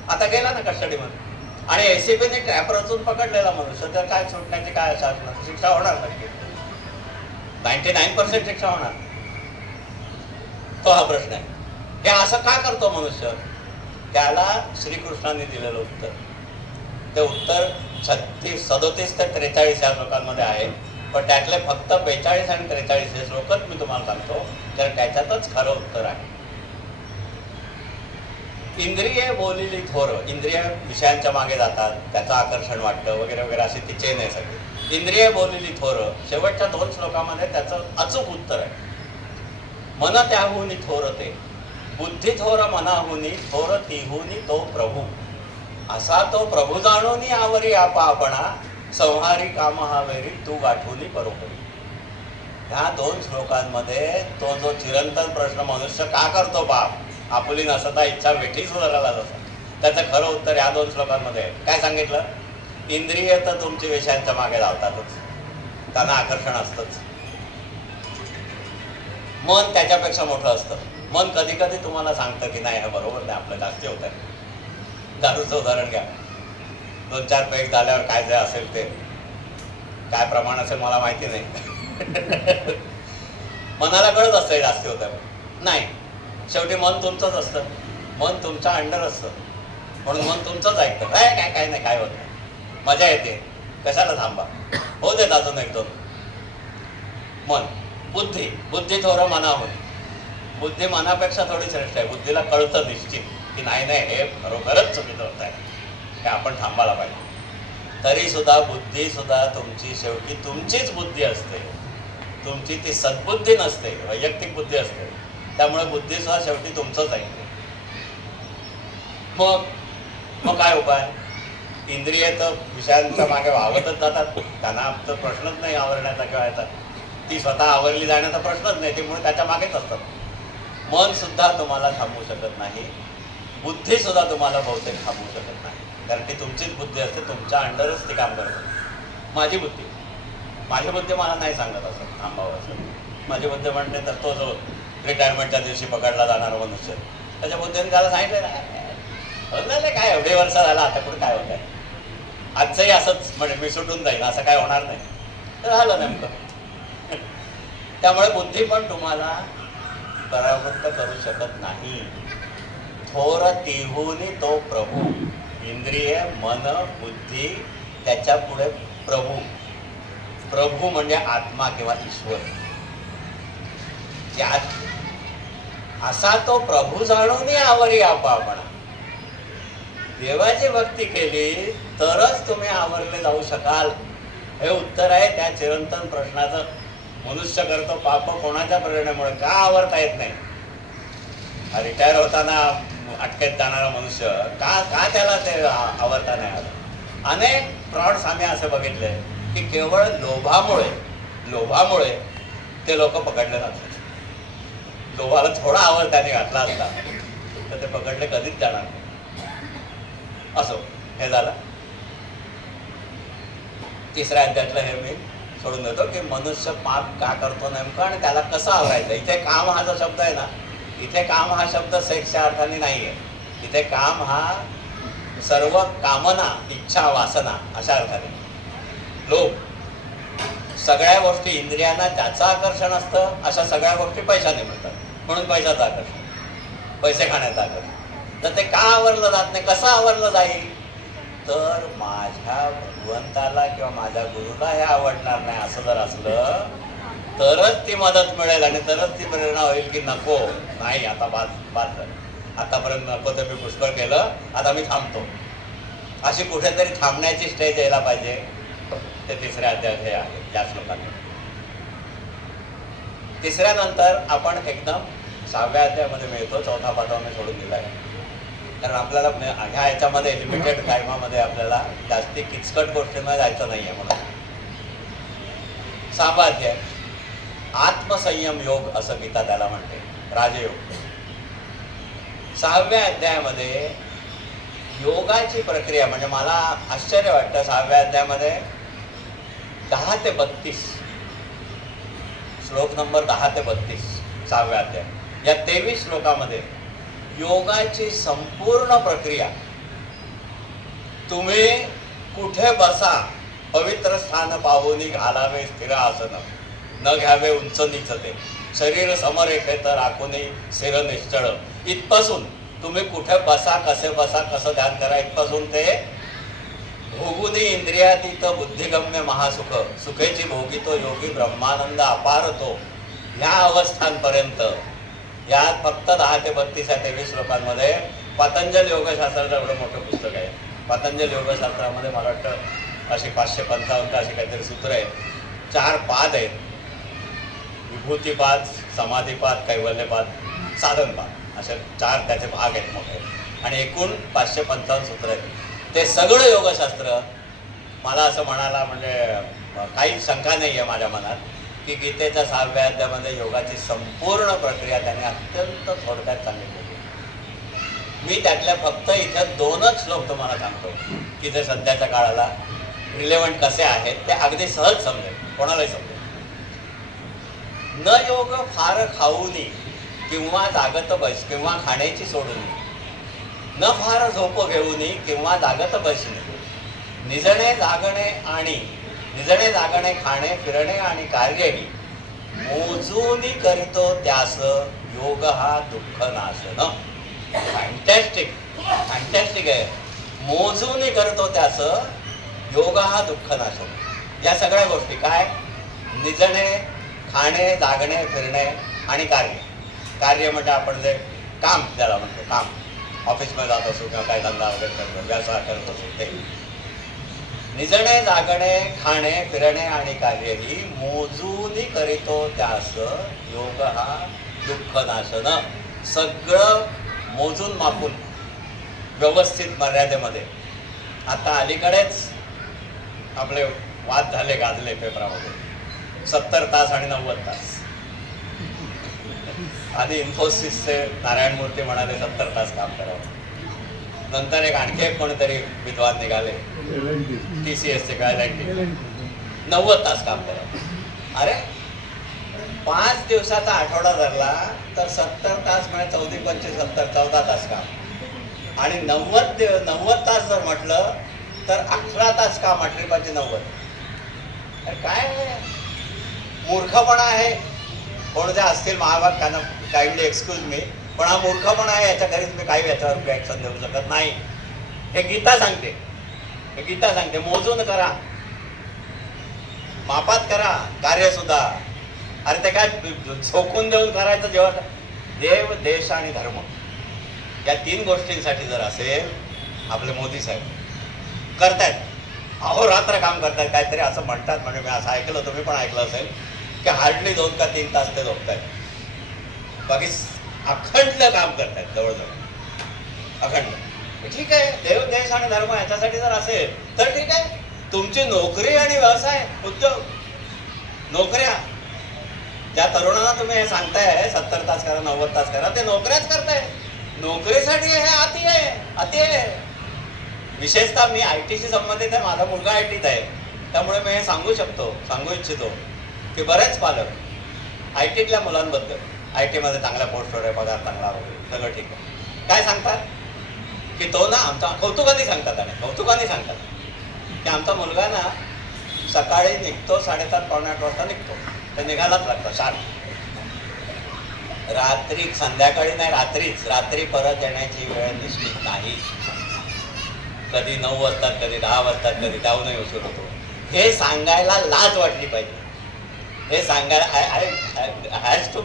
आता गेला ना कस्टडीमध्ये आणि ACBने ट्रॅप रचून पकडलेला मनुष्य, तर काय सुटण्याची काय आशा असणार? शिक्षा होणार नक्की, 99% शिक्षा होणार. तो हा प्रश्न आहे. हे असं का करतो मनुष्य? त्याला श्रीकृष्णाने दिलेलं उत्तर, ते उत्तर 37 ते 43 या श्लोकांमध्ये आहे. पण त्यातले फक्त 42 आणि 43 हे श्लोकच मी तुम्हाला सांगतो, तर त्याच्यातच खरं उत्तर आहे. इंद्रिय बोलिली थोर, इंद्रिय विषयांच्या मागे जातात, त्याचं आकर्षण वाटतं वगैरे वगैरे, अशी ती चेन आहे सगळी. इंद्रिय बोलिली थोर, शेवटच्या 2 श्लोकामध्ये त्याचं अचूक उत्तर आहे. मन त्याहुनी थोरते, बुद्धी थोर मनाहुनी, थोर तिहुनी तो प्रभू. असा तो प्रभू जाणूनी आवरी आपणा, संहारी काम हावेरी तू गाठुनी बरोबरी. ह्या 2 श्लोकांमध्ये तो जो चिरंतन प्रश्न मनुष्य का करतो पाप, आपुली नसता इच्छा वेठीच धरला जसा, त्याचं खरं उत्तर ह्या 2 श्लोकांमध्ये आहे. काय सांगितलं? इंद्रिय तर तुमच्या विषयांच्या मागे धावतातच, त्यांना आकर्षण असतंच. मन त्याच्यापेक्षा मोठं असतं. मन कधी कधी तुम्हाला सांगतं की नाही हे बरोबर नाही, आपलं जास्ती होत आहे. दारूचं उदाहरण घ्या. 2-4 पेग झाल्यावर काय जे असेल ते काय प्रमाण असेल मला माहिती नाही. मनाला कळत असतं जास्ती होत आहे. नाही, शेवटी मन तुमचंच असतं. मन तुमच्या अंडर असतं, म्हणून मन तुमचंच ऐकतं. काय काय काय नाही, काय होत नाही, मजा येते, कशाला थांबा, हो देत अजून 1-2. मन. बुद्धी. बुद्धी थोडं मनाहून. बुद्धी मनापेक्षा थोडी श्रेष्ठ आहे. बुद्धीला कळतं निश्चित की नाही नाही हे खरोखरच चुकीचं होत आहे, हे आपण थांबायला पाहिजे. तरी सुद्धा बुद्धी सुद्धा तुमची शेवटी तुमचीच बुद्धी असते, तुमची ती सद्बुद्धी नसते, वैयक्तिक बुद्धी असते. त्यामुळे बुद्धी सुद्धा शेवटी तुमचंच ऐकते. मग काय उपाय? इंद्रिय तर विषयांच्या मागे वावतच जातात, त्यांना तर प्रश्नच नाही आवरण्याचा किंवा याचा. ती स्वतः आवरली जाण्याचा प्रश्नच नाही, त्यामुळे त्याच्या मागेच असतात. मन सुद्धा तुम्हाला थांबवू शकत नाही, बुद्धी सुद्धा तुम्हाला बहुतेक थांबवू शकत नाही, कारण ती तुमचीच बुद्धी असते, तुमच्या अंडरच ती काम करते. माझी बुद्धी मला नाही सांगत असं थांबावं असं. माझी बुद्धी म्हणते तर तो जो रिटायरमेंटच्या दिवशी पकडला जाणारा मनुष्य, त्याच्या बुद्धीने त्याला सांगितलं नाही काय एवढे वर्ष झाला, आता कुठे काय होत आहे, आजचंही असंच म्हणजे मी सुटून जाईल, असं काय होणार नाही. तर झालं नेमकं. त्यामुळे बुद्धी पण तुम्हाला परावृत्त करू शकत नाही. थोर तिहुनी तो प्रभू. इंद्रिय, मन, बुद्धी, त्याच्या पुढे प्रभू. प्रभू म्हणजे आत्मा किंवा ईश्वर. असा तो प्रभू जाणून आवरी आपण. देवाची भक्ती केली तरच तुम्ही आवरले जाऊ शकाल. हे उत्तर आहे त्या चिरंतन प्रश्नाचं. मनुष्य करतो पाप कोणाच्या प्रेरणेमुळे, का आवरता येत नाही? रिटायर होताना अटकेत जाणारा मनुष्य का त्याला ते आवरता नाही आलं? अनेक फ्रॉड्स आम्ही असे बघितले की केवळ लोभामुळे ते लोक पकडले जातात. लोभाला थोडा आवर त्याने घातला असता तर ते पकडले कधीच जाणार नाही. असो, हे झालं. तिसऱ्या अध्यायातलं हे मी सोडून देतो की मनुष्य पाप का करतो नेमकं आणि त्याला कसं आवरायचं. इथे काम हा जो शब्द आहे ना, इथे काम हा शब्द सेक्सच्या अर्थाने नाही आहे. इथे काम हा सर्व कामना, इच्छा, वासना अशा अर्थाने. लोभ, सगळ्या गोष्टी इंद्रियांना ज्याचं आकर्षण असतं अशा सगळ्या गोष्टी पैशाने मिळतात, म्हणून पैशाचं आकर्षण, पैसे खाण्याचं आकर्षण. तर ते का आवरलं जात नाही, कसं आवरलं जाईल? तर माझ्या भगवंताला किंवा माझ्या गुरुला हे आवडणार नाही असं जर असलं तरच ती मदत मिळेल आणि तरच ती प्रेरणा होईल की नको, नाही आता बात आतापर्यंत नको तर मी पुष्कळ केलं, आता मी थांबतो. अशी कुठेतरी थांबण्याची स्टेज यायला पाहिजे. ते तिसऱ्या अध्यायात हे आहे या श्लोकांनी. तिसऱ्यानंतर आपण एकदम 6व्या अध्यायामध्ये मिळतो. 4था पाठावर मी सोडून दिला आहे कारण आपल्याला ह्या याच्यामध्ये लिमिटेड टाइमामध्ये आपल्याला जास्ती किचकट गोष्टींमध्ये जायचं नाही आहे. म्हणून 6वा अध्याय आत्मसंयम योग असं गीता त्याला म्हणते, राजयोग. 6व्या अध्यायामध्ये योगाची प्रक्रिया म्हणजे मला आश्चर्य वाटतं. 6व्या अध्यायामध्ये 10 ते 32 श्लोक नंबर 10 ते 32 6व्या अध्याय. या 23 श्लोकामध्ये योगाची संपूर्ण प्रक्रिया. तुम्ही कुठे बसा, पवित्र स्थान पाहुनी घालावे स्थिर आसन, न घ्यावे उंच नीच ते, शरीर समरेखे तर राखुनी स्थिर निश्चळ. इथपासून तुम्ही कुठे बसा, कसे बसा, कसं ध्यान करा, इथपासून ते भोगुनी इंद्रियातीत बुद्धिगम्य महासुख, सुखेची भोगितो योगी ब्रह्मानंद अपारतो, ह्या अवस्थांपर्यंत. यात फक्त 10 ते 32 या 23 श्लोकांमध्ये पतंजल योगशास्त्राचं एवढं मोठं पुस्तक आहे. पतंजल योगशास्त्रामध्ये मला वाटतं अशी 555 अशी काहीतरी सूत्र आहेत. 4 पाद आहेत, विभूतीपाद, समाधीपाद, कैवल्यपाद, साधनपाद, असे 4 त्याचे भाग आहेत मोठे आणि एकूण 555 सूत्र आहेत. ते सगळं योगशास्त्र मला असं म्हणायला म्हणजे काही शंका नाही आहे माझ्या मनात की गीतेच्या 6व्या अध्यायामध्ये योगाची संपूर्ण प्रक्रिया त्याने अत्यंत थोडक्यात सांगितलेली. मी त्यातल्या फक्त इथे 2च श्लोक तुम्हाला सांगतो की जे सध्याच्या काळाला रिलेव्हंट कसे आहेत ते अगदी सहज समजेल, कोणालाही समजेल. न योग फार खाऊनी किंवा जागत बस किंवा खाण्याची सोडून न फार झोप घेऊनी किंवा जागत बसणे निजणे जागणे खाणे फिरणे आणि कार्यही मोजूनी करीतो त्यास योग हा दुःख नाशन. फॅन्टॅस्टिक आहे. मोजूनी करतो त्यास योग हा दुःख नाशन. या सगळ्या गोष्टी काय? निजणे, खाणे, जागणे, फिरणे आणि कार्य म्हणजे आपण जे काम ज्याला म्हणतो, काम ऑफिसमध्ये जात असो किंवा काही धंदा वगैरे करतो, व्यवसाय करत असो, ते निजणे जागणे खाणे फिरणे आणि कार्य ही मोजूनी करीतो त्यास योग हा दुःख नाशन. सगळं मोजून मापून व्यवस्थित मर्यादेमध्ये. आता अलीकडेच आपले वाद झाले, गाजले पेपरामध्ये 70 तास आणि 90 तास. आधी इन्फोसिसचे नारायण मूर्ती म्हणाले 70 तास काम करावं. नंतर आणखी एक कोणीतरी विद्वान निघाले, TCSचे काय 90 तास काम करावं. अरे 5 दिवसाचा आठवडा धरला तर 70 तास म्हणजे 14 25 70 14 तास काम. आणि 90 तास जर म्हटलं तर 11 तास काम. 18 5 90. अरे काय मूर्खपणा आहे. कोण जे असतील महाभाग त्यांना काइंडली एक्सक्यूज मी, पण हा मूर्खपणा आहे. याच्या घरीच मी काही याच्यावर ऍक्शन देऊ शकत नाही. हे गीता सांगते, मोजून करा, मापात करा कार्य सुद्धा. अरे ते काय झोकून देऊन करायचं? जेव्हा देव, देश आणि धर्म या 3 गोष्टींसाठी जर असेल, आपले मोदी साहेब करतायत, अहोरात्र काम करतायत. काहीतरी असं म्हणतात, म्हणजे मी असं ऐकलं, तुम्ही पण ऐकलं असेल की हार्डली 2 का 3 तास ते झोपतायत. बाकी अखंड काम करतायत, जवळजवळ अखंड. ठीक आहे, देव, देश आणि धर्म याच्यासाठी जर असेल तर ठीक आहे. तुमची नोकरी आणि व्यवसाय, उद्योग, नोकऱ्या, ज्या तरुणांना तुम्ही हे सांगताय 70 तास करा 90 तास करा, ते नोकऱ्याच करताय. नोकरीसाठी हे अति आहे. विशेषतः मी IT संबंधित आहे, माझा मुलगा ITत आहे, त्यामुळे मी हे सांगू इच्छितो की बरेच पालक ITतल्या मुलांबद्दल, IT मध्ये चांगल्या पोस्टवर आहे, पगार चांगला वगैरे सगळं ठीक आहे, काय सांगतात की तो ना आमचा कौतुकाने सांगतात की आमचा मुलगा ना सकाळी निघतो 7:30 पावणे 8 वाजता निघतो, तर निघायलाच लागतं शार्प. रात्री, संध्याकाळी नाही, रात्री परत येण्याची वेळ निश्चित नाही. कधी 9 वाजतात, कधी 10 वाजतात, कधी त्याहूनही उशीर होतो. हे सांगायला लाज वाटली पाहिजे. हे सांगायला I have to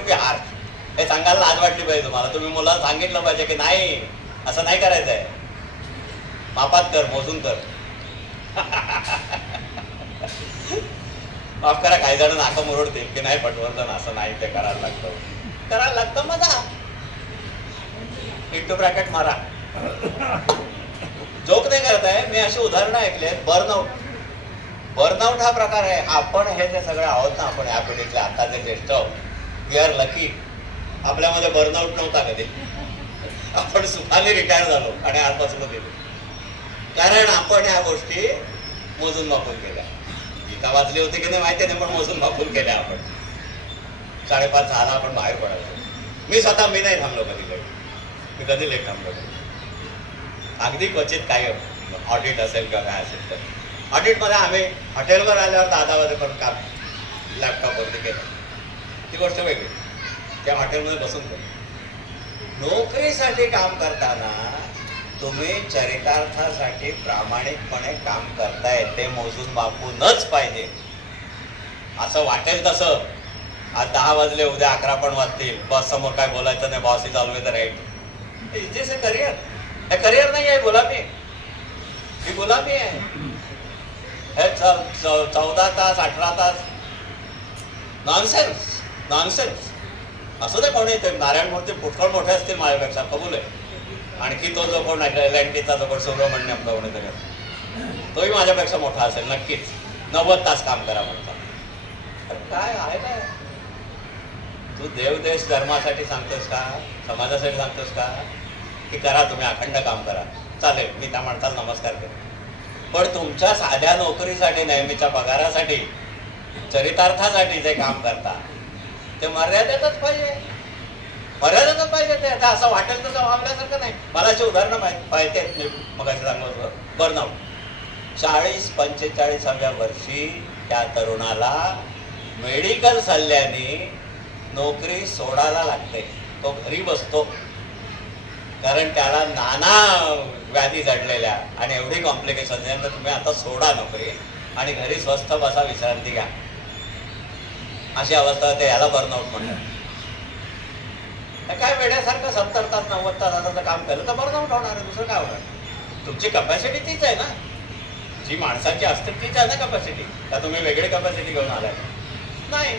be harsh. हे सांगायला लाज वाटली पाहिजे तुम्हाला. तुम्ही मुलाला सांगितलं पाहिजे की नाही, असं नाही करायचं आहे, मापात कर, मोजून कर. माफ करा, काही जण नाकं मुरडतील की नाही पटवर्धन असं नाही, ते करायला लागतं. मजा इंटू ब्रॅकेट मारा. जोक नाही करत आहे मी. अशी उदाहरणं ऐकले. बर्नआउट हा प्रकार आहे. आपण हे जे सगळे आहोत ना, आपण या पिढीतले आता जे ज्येष्ठ आहोत, वी आर लकी. आपल्यामध्ये बर्नआउट नव्हता कधी. आपण सुखाने रिटायर झालो आणि आजपासून गेलो, कारण आपण या गोष्टी मोजून मापून केल्या. गीता वाचली होती की नाही माहिती नाही, पण मोजून मापून केल्या आपण. 5:30 6ला आपण बाहेर पडायचो. मी नाही थांबलो कधी. मी कधी लेट थांबलो नाही. अगदी क्वचित काही ऑडिट असेल किंवा काय असेल तर. ऑडिटमध्ये आम्ही हॉटेलवर आल्यावर 10 वाजेपर्यंत काम लॅपटॉपवरती केलं, ती गोष्ट वेगळी. त्या हॉटेलमध्ये बसून केलं. नोकरीसाठी काम करताना तुम्ही चरितार्थासाठी प्रामाणिकपणे काम करताय, ते मोजून मापूनच पाहिजे. असं वाटेल तसं आज 10 वाजले, उद्या 11 पण वाजतील, बॉस समोर काय बोलायचं नाही, boss is always right. Is this a career? हे करिअर नाही आहे, गुलामी. ही गुलामी आहे. हे 14 तास 18 तास नॉनसेन्स. असू दे कोणी, ते नारायण मूर्ती पुष्कळ मोठे असतील माझ्यापेक्षा, कबूल आहे. आणखी तो जो कोण LNTचा जो कोण सुब्रमण्यम कोणीतरी, तोही माझ्यापेक्षा मोठा असेल नक्कीच. 90 तास काम करा म्हणतात. काय आहे काय? तू देव, देश, धर्मासाठी सांगतोस का? समाजासाठी सांगतोस का? की करा तुम्ही, अखंड काम करा, चालेल, मी त्या माणसाला नमस्कार करेन. पण तुमच्या साध्या नोकरीसाठी, नेहमीच्या पगारासाठी, चरितार्थासाठी जे काम करता ते मर्यादेतच पाहिजे, मर्यादेतच पाहिजे. ते आता असं वाटेल तसं वागण्यासारखं नाही. मला अशी उदाहरणं माहिती आहेत. मी मग असं सांगतो, बर्नआउट 40-45व्या वर्षी त्या तरुणाला मेडिकल सल्ल्याने नोकरी सोडायला लागते. तो घरी बसतो कारण त्याला नाना व्याधी जडलेल्या आणि एवढी कॉम्प्लिकेशन आहे. तुम्ही आता सोडा नोकरी आणि घरी स्वस्थ बसा, विश्रांती घ्या, अशी अवस्था होते. याला बर्नआउट म्हणतात. काय वेड्यासारखं 70 तास 90 तासाचं काम केलं तर बर्नआउट होणार आहे. दुसरं काय होणार? तुमची कपॅसिटी तीच आहे ना, जी माणसाची असते तीच आहे ना कपॅसिटी. का तुम्ही वेगळी कपॅसिटी घेऊन आलाय? नाही.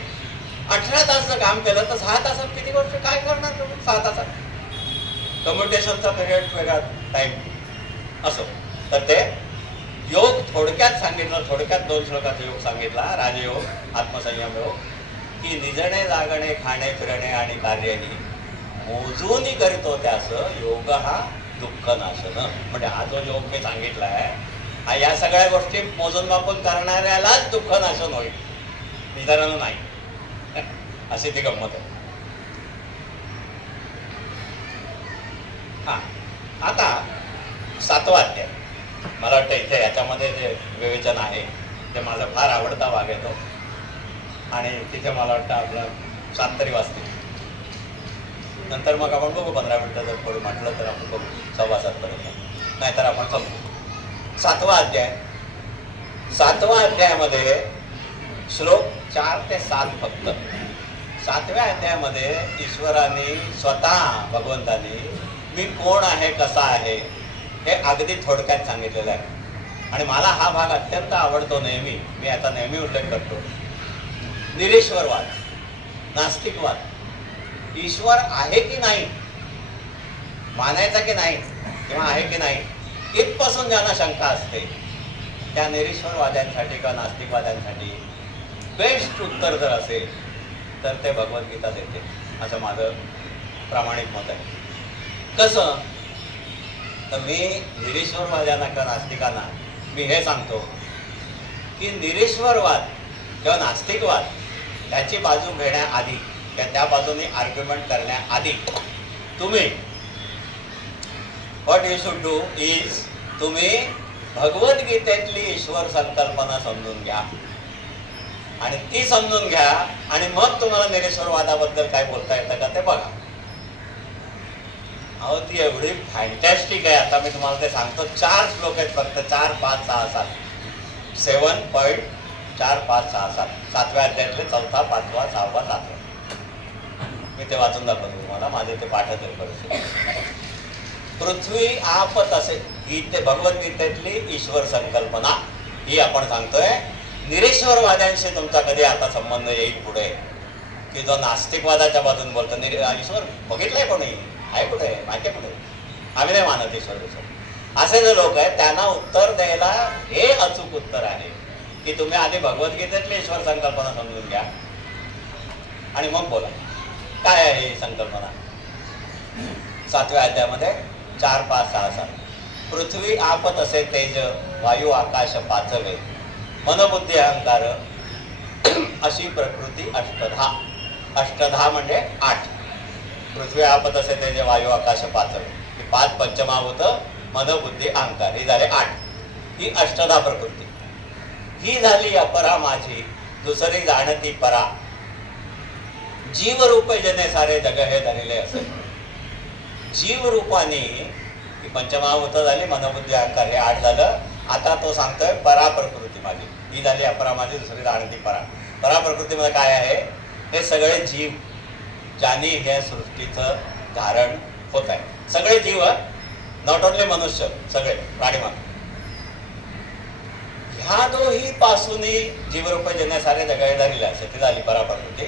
18 तासचं काम केलं तर 6 तासात किती गोष्ट काय करणार तुम्ही? 6 तासात कम्युटेशनचा पिरियड वेगळा टाइम असो. तर ते योग थोडक्यात सांगितलं, थोडक्यात 2 श्लोकाचा योग सांगितला. राजयोग, आत्मसंयम योग, की निजणे जागणे खाणे फिरणे आणि कार्यनी मोजून करीतो त्यास योग हा दुःख नाशन. म्हणजे हा जो योग मी सांगितला आहे, या सगळ्या गोष्टी मोजून मापून करणाऱ्यालाच दुःख नाशन होईल, इतरांना नाही. अशी ती गंमत आहे. हा, आता 7वा अध्याय. मला वाटतं इथे याच्यामध्ये जे विवेचन आहे ते माझा फार आवडता भाग येतो आणि तिथे मला वाटतं आपला 7 तरी वाजतील. नंतर मग आपण बघू 15 मिनिटं जर थोडं म्हटलं तर आपण बघू 7:15 पर्यंत, नाहीतर आपण समजू. 7वा अध्याय. 7व्या अध्यायामध्ये श्लोक 4 ते 7 फक्त. 7व्या अध्यायामध्ये ईश्वराने स्वतः भगवंतानी मी कोण आहे, कसा आहे, हे अगदी थोडक्यात सांगितलेलं आहे. आणि मला हा भाग अत्यंत आवडतो. नेहमी मी आता नेहमी उल्लेख करतो. निरीश्वरवाद, नास्तिकवाद, ईश्वर आहे की नाही, मानायचा की नाही किंवा आहे की नाही, इथपासून ज्यांना शंका असते त्या निरीश्वरवाद्यांसाठी किंवा नास्तिकवाद्यांसाठी बेस्ट उत्तर जर असेल तर ते भगवद्गीता देते, असं माझं प्रामाणिक मत आहे. कसं तर मी निरीश्वरवाद्यांना किंवा नास्तिकांना मी हे सांगतो की निरीश्वरवाद किंवा नास्तिकवाद त्याची बाजू घेण्याआधी किंवा त्या बाजूने आर्ग्युमेंट करण्याआधी तुम्ही what you should do is तुम्ही भगवद्गीतेतली ईश्वर संकल्पना समजून घ्या आणि ती समजून घ्या आणि मग तुम्हाला निरीश्वरवादाबद्दल काय बोलता येतं का ते बघा. अहो ती एवढी फॅन्टॅस्टिक आहे. आता मी तुम्हाला ते सांगतो. 4 श्लोक आहेत फक्त. 4, 5, 6, 7. 7.4, 5, 6, 7. 7व्या अध्यायातले 4, 5, 6, 7. मी ते वाचून दाखवतो तुम्हाला. माझे ते पाठच आहे परिस्थिती. पृथ्वी आप तसे गीते भगवद्गीतेतली ईश्वर संकल्पना ही आपण सांगतोय. निरीश्वरवाद्यांशी तुमचा कधी आता संबंध येईल पुढे की जो नास्तिकवादाच्या बाजून बोलतो ईश्वर बघितलंय कोणी, आहे कुठे, माहिती कुठे, आम्ही नाही मानत ईश्वर विश्वर, असे जे लोक आहेत त्यांना उत्तर द्यायला हे अचूक उत्तर आहे की तुम्ही आधी भगवद्गीतेतली ईश्वर संकल्पना समजून घ्या आणि मग बोला काय आहे ही संकल्पना. 7व्या अध्यायामध्ये 4, 5, 6, 7. पृथ्वी आप तसे तेज वायू आकाश पाचवे मनबुद्धी अहंकार अशी प्रकृती 8 म्हणजे 8. पृथ्वी आप तसे तेज वायू आकाश पाचवे 5 पंचमाभूत मनबुद्धी अहंकार ही झाले 8. ही 8 प्रकृती. ही झाली अपरा माझी दुसरी जाणती परा जीव रूप जने सारे जग हे धरिले असे. जीव रूपाने ही पंचमहाभूत झाली, मनबुद्धी अहंकार हे 8 झालं. आता तो सांगतोय परा प्रकृती माझी ही झाली अपरा माझी दुसरी जाणती परा. परा प्रकृतीमध्ये काय आहे, हे सगळे जीव ज्यांनी ह्या सृष्टीचं धारण होत आहे. सगळे जीव, नॉट ओनली मनुष्य, सगळे प्राणीमात्र. ह्या दोही पासून जीवरूप जने सारे जग हे धरिले असे ती झाली परा प्रकृती.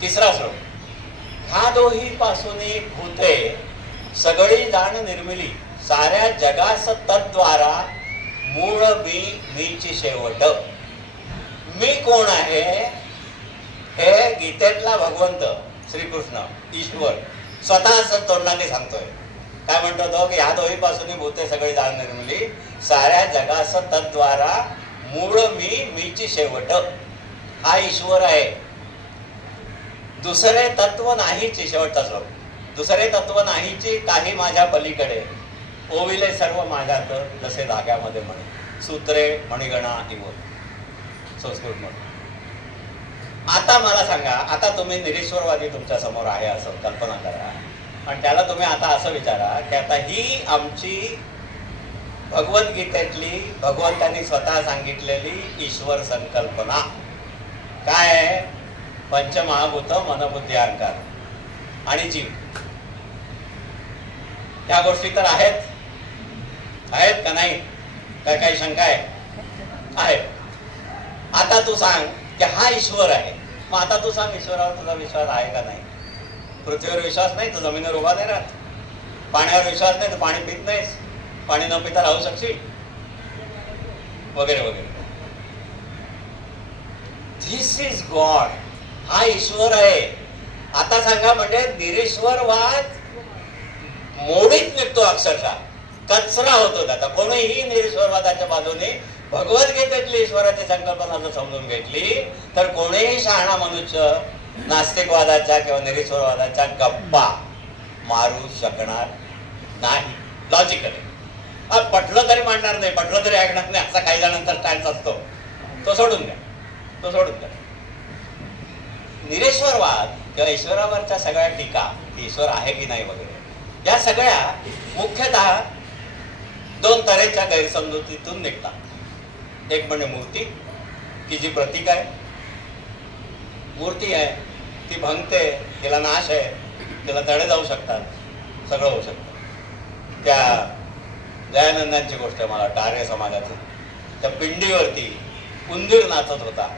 3रा श्लोक. ह्या दोही पासून भूते सगळी जाण निर्मिली साऱ्या जगास तद्वारा मूळ मीची शेवट. मी कोण आहे हे गीतेतला भगवंत श्रीकृष्ण ईश्वर स्वतःच तोंडाने सांगतोय. काय म्हणतो तो की ह्या दोही पासून भूते सगळी जाण निर्मिली साऱ्या जगास तद्वारा मूळ मीची शेवट. हा ईश्वर आहे. दुसरे तत्व नाहीची, शेवटचा श्लोक, दुसरे तत्व नाहीची काही माझ्या पलीकडे, ओविले सर्व माझ्यात जसे धाग्यामध्ये म्हणे, सूत्रे मणिगणा इवो. संस्कृत म्हणून. आता मला सांगा, आता तुम्ही निरीश्वरवादी तुमच्या समोर आहे असं कल्पना करा आणि त्याला तुम्ही आता असं विचारा की आता ही आमची भगवद्गीतेतली भगवंतांनी स्वतः सांगितलेली ईश्वर संकल्पना काय आहे? पंचमहाभूत, मनबुद्धी अहंकार आणि जीव. या गोष्टी तर आहेत का नाही? काय काही शंका आहे? आता तू सांग की हा ईश्वर आहे. मग आता तू सांग, ईश्वरावर तुझा विश्वास आहे का नाही? पृथ्वीवर विश्वास नाही तर जमिनीवर उभा नाही राहत. पाण्यावर विश्वास नाही तर पाणी पित नाहीस, पाणी न पिता राहू शकशील, वगैरे वगैरे. This is God. हा ईश्वर आहे. आता सांगा, म्हणजे निरीश्वरवाद मोडीत निघतो, अक्षरशः कचरा होतो त्याचा. कोणीही निरीश्वरवादाच्या बाजूने भगवद्गीतेतली ईश्वराची संकल्पना जर समजून घेतली तर कोणीही शहाणा मनुष्य नास्तिकवादाच्या किंवा निरीश्वरवादाच्या गप्पा मारू शकणार नाही. लॉजिकली पटलं तरी मांडणार नाही, पटलं तरी ऐकणार नाही, असा काही जणांचा स्टँड असतो. तो सोडून द्या. निरीश्वरवाद किंवा ईश्वरावरच्या सगळ्या टीका, ईश्वर आहे की नाही वगैरे, या सगळ्या मुख्यतः दोन तऱ्हेच्या गैरसमजुतीतून निघतात. एक म्हणजे मूर्ती, की जी प्रतीक आहे. मूर्ती आहे, ती भंगते, तिला नाश आहे, तिला तडे जाऊ शकतात, सगळं होऊ शकतं. त्या दयानंदांची गोष्ट आहे मला वाटतं, आर्य समाजाची. त्या पिंडीवरती उंदीर नाचत होता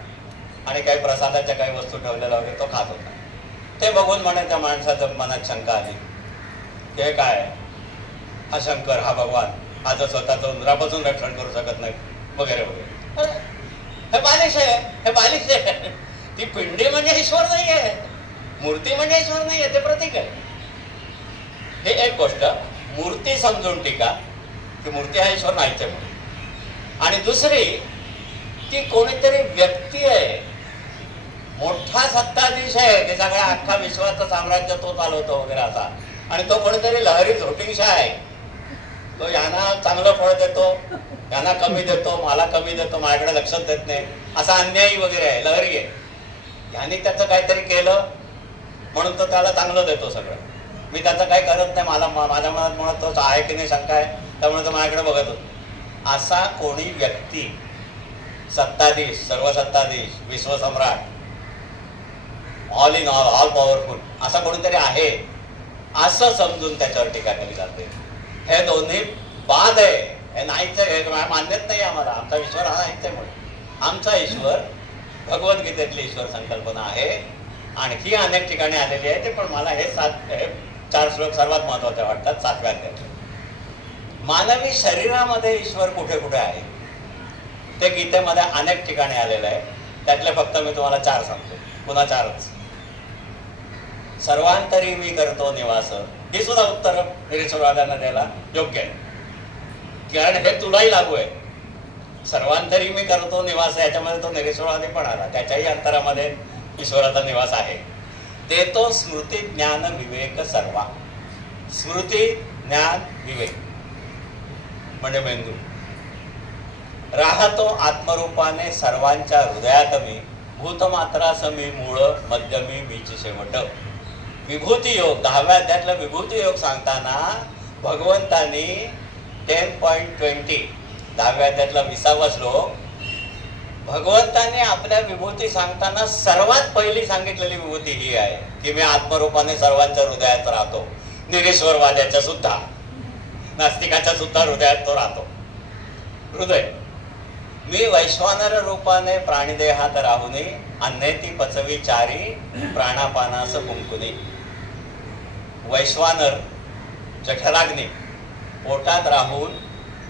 आणि काही प्रसादाच्या काही वस्तू ठेवलेल्या वगैरे तो खात होता. ते बघून म्हणे त्या माणसाच्या मनात शंका आली की हे काय, हा शंकर, हा भगवान, हा जर स्वतःचं उंदरापासून रक्षण करू शकत नाही वगैरे वगैरे. हे बालिश आहे. ती पिंडी म्हणजे ईश्वर नाही आहे, मूर्ती म्हणजे ईश्वर नाही आहे, ते प्रतीक आहे. हे एक गोष्ट. मूर्ती समजून टीका की मूर्ती हा ईश्वर नाहीच आहे म्हणून. आणि दुसरी, ती कोणीतरी व्यक्ती आहे, मोठा सत्ताधीश आहे, ते सगळ्या अख्खा विश्वाचं साम्राज्य तो चालवतो वगैरे असा. आणि तो कोणीतरी लहरी झोटिंगशाह आहे, तो यांना चांगलं फळ देतो, यांना कमी देतो, मला कमी देतो, माझ्याकडे लक्षात देत नाही, असा अन्यायी वगैरे आहे, लहरी आहे. यांनी त्याचं काहीतरी केलं म्हणून तो त्याला चांगलं देतो सगळं. मी त्याचं काही करत नाही, माझ्या मनात म्हणत तो आहे की नाही शंका आहे, त्यामुळे तो माझ्याकडे बघत होतो. असा कोणी व्यक्ती, सत्ताधीश, सर्वसत्ताधीश, विश्वसम्राट, all in all, all powerful, असा कोणीतरी आहे असं समजून त्याच्यावर टीका केली जाते. हे दोन्ही बाद आहे, हे नाहीच आहे, मान्यच नाही आम्हाला. आमचा ईश्वर हा नाहीच आहे. म्हणून आमचा ईश्वर भगवद्गीतेतली ईश्वर संकल्पना आहे. आणखी अनेक ठिकाणी आलेली आहे ते, पण मला हे 4 श्लोक सर्वात महत्वाचे वाटतात. 7व्या अध्यायातले मानवी शरीरामध्ये ईश्वर कुठे कुठे आहे ते गीतेमध्ये अनेक ठिकाणी आलेलं आहे. त्यातले फक्त मी तुम्हाला 4 सांगतो, पुन्हा 4च. सर्वांतरी मी करतो निवास, ही सुद्धा उत्तर निरीश्वरवाद्यांना द्यायला योग्य आहे, कारण हे तुलाही लागू आहे. सर्वांतरी मी करतो निवास, याच्यामध्ये तो निरीश्वरवादी पण आला, त्याच्याही अंतरामध्ये ईश्वराचा निवास आहे. देतो स्मृती ज्ञान विवेक सर्वा. स्मृती ज्ञान विवेक म्हणजे मेंदू. राहतो आत्मरूपाने सर्वांच्या हृदयात मी, भूतमात्रास मी मूळ, मध्यमी मीच शेवट. विभूती योग, 10व्या अध्यायातला विभूती योग सांगताना भगवंतांनी 10.20 10व्या अध्यायातला 20वा श्लोक, भगवंतांनी आपल्या विभूती सांगताना सर्वात पहिली सांगितलेली विभूती ही आहे की मी आत्मरूपाने सर्वांच्या हृदयात राहतो. निरीश्वरवाद्याच्या सुद्धा, नास्तिकाच्या सुद्धा हृदयात तो राहतो. हृदय. मी वैश्वानर रूपाने प्राणिदेहात राहुनी, अन्नेती पचवी चारी, प्राणापानास कुंकुनी. वैश्वानर, जठराग्नी, पोटात राहून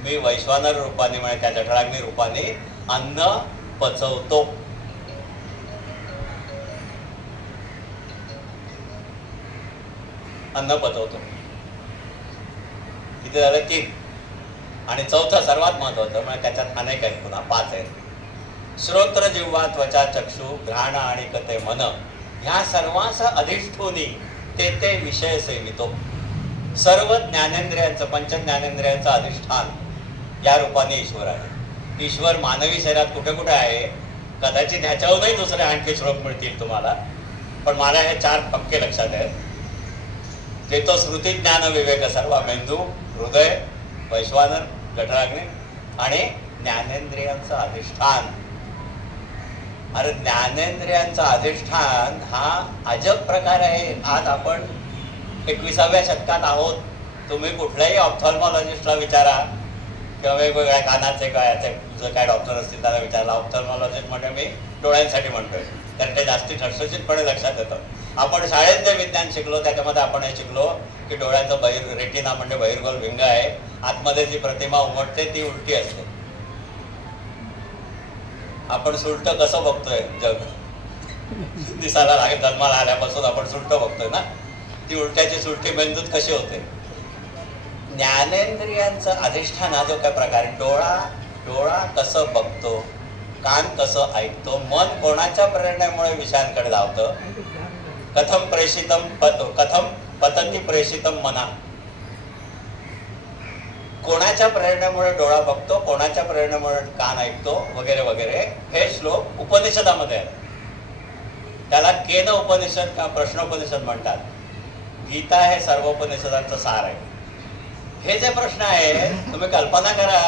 मी वैश्वानर रूपाने म्हणजे त्या जठराग्नी रूपाने अन्न पचवतो. अन्न पचवतो. इथे झालं 3. आणि 4थं सर्वात महत्वाचं म्हणजे त्याच्यात अनेक आहेत, पुन्हा 5 आहेत. श्रोत्र जिव्हा त्वचा चक्षु घ्राण आणि कते मन, ह्या सर्वांचा अधिष्ठोनी ते ते विषय सेवितो. सर्व ज्ञानेंद्रियांचं पंच ज्ञानेंद्रियांचं अधिष्ठान या रूपाने ईश्वर आहे. ईश्वर मानवी शरीरात कुठे कुठे आहे कदाचित ह्याच्यावरही दुसरे आणखी श्लोक मिळतील तुम्हाला, पण मला हे 4 पक्के लक्षात आहेत. ते तो श्रुती ज्ञान विवेक सर्व मेंदू, हृदय, वैश्वानर, जठराग्नी आणि ज्ञानेंद्रियांचं अधिष्ठान. अरे ज्ञानेंद्रियांचं अधिष्ठान हा अजब प्रकार आहे. आज आपण 21व्या शतकात आहोत. तुम्ही कुठल्याही ऑप्थॉल्मॉलॉजिस्टला विचारा किंवा वेगवेगळ्या कानाचे काय जर काय डॉक्टर असतील त्याला विचारला. ऑप्थॉल्मॉलॉजिस्ट म्हणजे मी डोळ्यांसाठी म्हणतोय कारण ते जास्ती ठसठशीतपणे लक्षात येतं. आपण शाळेत जे विज्ञान शिकलो त्याच्यामध्ये आपण हे शिकलो की डोळ्याचं रेटिना म्हणजे बहिर्गोल भिंग आहे. आतमध्ये जी प्रतिमा उमटते ती उलटी असते. आपण सुलट कसं बघतोय जग दिसायला लागेल. जन्माला आल्यापासून आपण सुलट बघतोय ना. ती उलट्याची सुलटी मेंदूत कशी होते. ज्ञानेंद्रियांचं अधिष्ठान हा जो काय प्रकार आहे, डोळा कसं बघतो, कान कसं ऐकतो, मन कोणाच्या प्रेरणेमुळे विषयांकडे धावतं. कथम पतती प्रेषितम मना. कोणाच्या प्रेरणेमुळे डोळा बघतो, कोणाच्या प्रेरणेमुळे कान ऐकतो वगैरे वगैरे हे श्लोक उपनिषदामध्ये आहेत. त्याला केन उपनिषद किंवा प्रश्नोपनिषद म्हणतात. गीता हे सर्वोपनिषदांचं सार आहे. हे जे प्रश्न आहे तुम्ही कल्पना करा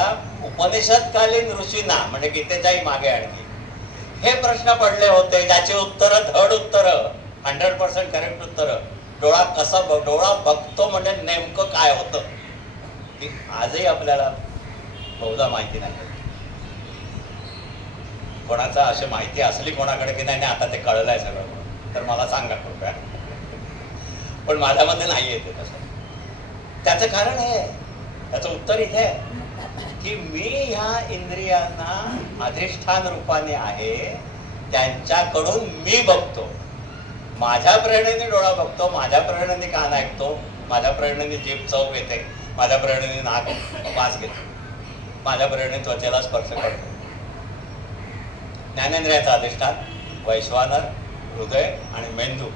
उपनिषदकालीन ऋषींना म्हणजे गीतेच्याही मागे आणखी हे प्रश्न पडले होते ज्याची उत्तरं धड उत्तरं 100% करेक्ट उत्तरं. डोळा बघतो म्हणजे नेमकं काय होतं ती आजही आपल्याला बहुधा माहिती नाही. कोणाचा अशी माहिती असली कोणाकडे की नाही आता ते कळलंय सगळं तर मला सांगा कृपया. पण माझ्यामध्ये नाही येते तसं. त्याचं कारण हे त्याचं उत्तर इथे आहे की मी ह्या इंद्रियांना अधिष्ठान रूपाने आहे. त्यांच्याकडून मी बघतो. माझ्या प्रेरणेने डोळा बघतो, माझ्या प्रेरणेने कान ऐकतो, माझ्या प्रेरणेने जीभ चव घेते, माझ्या प्रेरणेने नाक वास घेतो, माझ्या प्रेरणेने त्वचेला स्पर्श करतो. ज्ञानेंद्रियाचा अधिष्ठान वैश्वानर, हृदय आणि मेंदू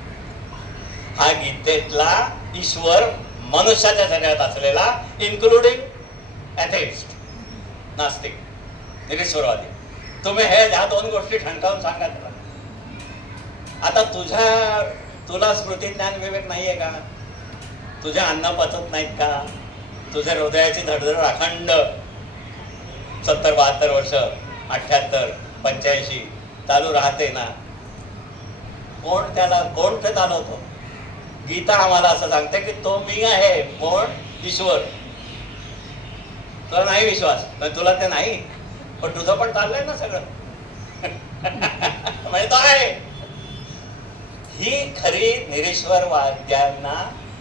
हा गीतेतला ईश्वर मनुष्याच्या शरीरात असलेला इन्क्लुडिंग ॲथेइस्ट, नास्तिक, निरीश्वरवादी. तुम्ही हे ह्या 2 गोष्टी ठणकावून सांगा त्याला. आता तुला स्मृती ज्ञान विवेक नाहीये का? तुझे अन्न पचत नाहीत का? तुझ्या हृदयाची धडधड अखंड 70-72 वर्ष 78-85 चालू राहते ना. कोण ते चालवतो? गीता आम्हाला असं सांगते की तो मी आहे. कोण? ईश्वर. तुला नाही विश्वास तुला ते नाही पण तुझं पण चाललंय ना सगळं म्हणजे तो आहे. ही खरी निरीश्वरवाद्यांना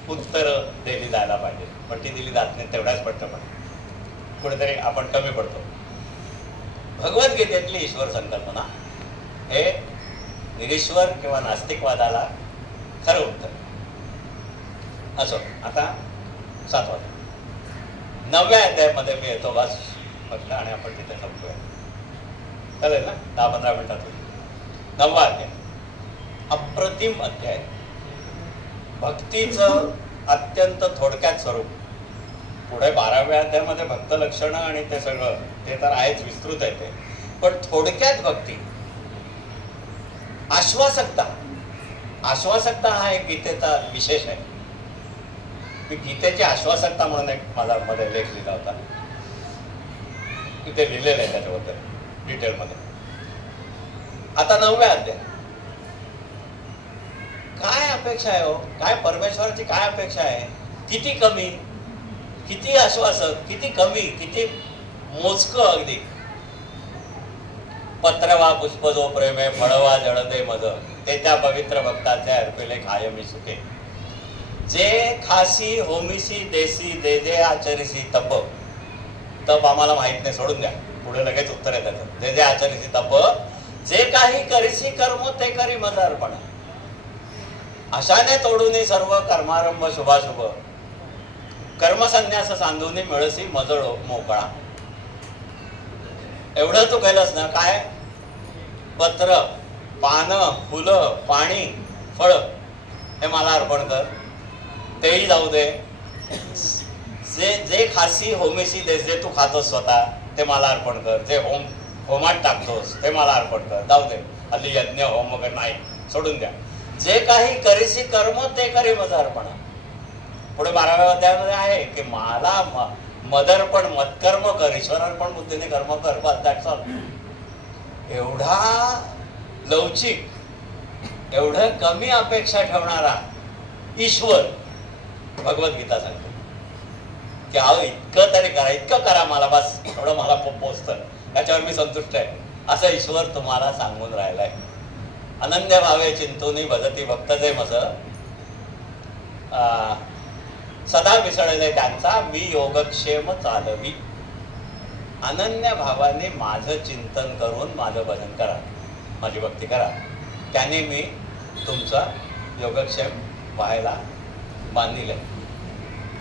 उत्तर दिली जायला पाहिजे पण ती दिली जात नाही. तेवढ्याच पट्टपणे कुठेतरी आपण कमी पडतो. भगवद्गीतेतली ईश्वर संकल्पना हे निरीश्वर किंवा नास्तिकवादाला खरं उत्तर. असो आता 7वा 9व्या अध्यायामध्ये मी येतो बस फक्त आणि आपण तिथे थांबतोय. चालेल ना? 10-15 मिनिटात होईल. 9वा अध्याय अप्रतिम अध्याय. भक्तीचं अत्यंत थोडक्यात स्वरूप. पुढे 12व्या अध्यायामध्ये भक्त लक्षणं आणि ते सगळं ते तर आहेच, विस्तृत आहे ते. पण थोडक्यात भक्ती. आश्वासकता हा एक गीतेचा विशेष आहे. मी गीतेची आश्वासकता म्हणून एक माझा मध्ये लेख लिहिला होता. तिथे लिहिलेलं आहे त्याच्याबद्दल डिटेलमध्ये. आता 9व्या अध्याय काय अपेक्षा आहे हो? काय परमेश्वराची काय अपेक्षा आहे? किती कमी, किती आश्वासक, किती कमी, किती मोजकं अगदी. पत्रवा पुष्प जो प्रेमे फळवा जळते मज ते त्या पवित्र भक्ताचे अर्पिले खाय मी सुखे. जे खासी होमिसी देसी दे जे आचरिसी तप आम्हाला माहित नाही सोडून द्या. पुढे लगेच उत्तर आहे त्याचं. जे जे आचरिसी तप जे काही करिसी कर्म ते करी मज अर्पण. अशाने तोडून सर्व कर्मारंभ शुभाशुभ कर्मसन्यास सांधून मिळसी मजळ मोकळा. एवढं तू केलंस ना काय? पत्र, पानं, फुलं, पाणी फळं हे मला अर्पण कर, तेही जाऊ दे. जे जे खासी होमेशी देस, जे तू खातोस स्वतः ते मला अर्पण कर. जे होमात टाकतोस ते मला अर्पण कर, जाऊ दे. हल्ली यज्ञ होम वगैरे नाही, सोडून द्या. जे काही करीसी कर्म ते करी मज अर्पण. पुढे 12व्या अध्यायामध्ये आहे की मला मदर्पण मत्कर्म कर, ईश्वरार्पण बुद्धीने कर्म कर, बस दॅट्स ऑल. एवढा लवचिक, एवढं कमी अपेक्षा ठेवणारा ईश्वर भगवद्गीता सांगतो की अहो इतकं तरी करा, इतकं करा मला, बस एवढं मला पोचतं, याच्यावर मी संतुष्ट आहे, असा ईश्वर तुम्हाला सांगून राहिलाय. अनन्य भावे चिंतूनी भजती भक्त जे मस, सदा मिसळले त्यांचा मी योगक्षेम चालवी. अनन्य भावाने माझं चिंतन करून माझं भजन करा, माझी भक्ती करा, त्याने मी तुमचा योगक्षेम व्हायला बांधिले.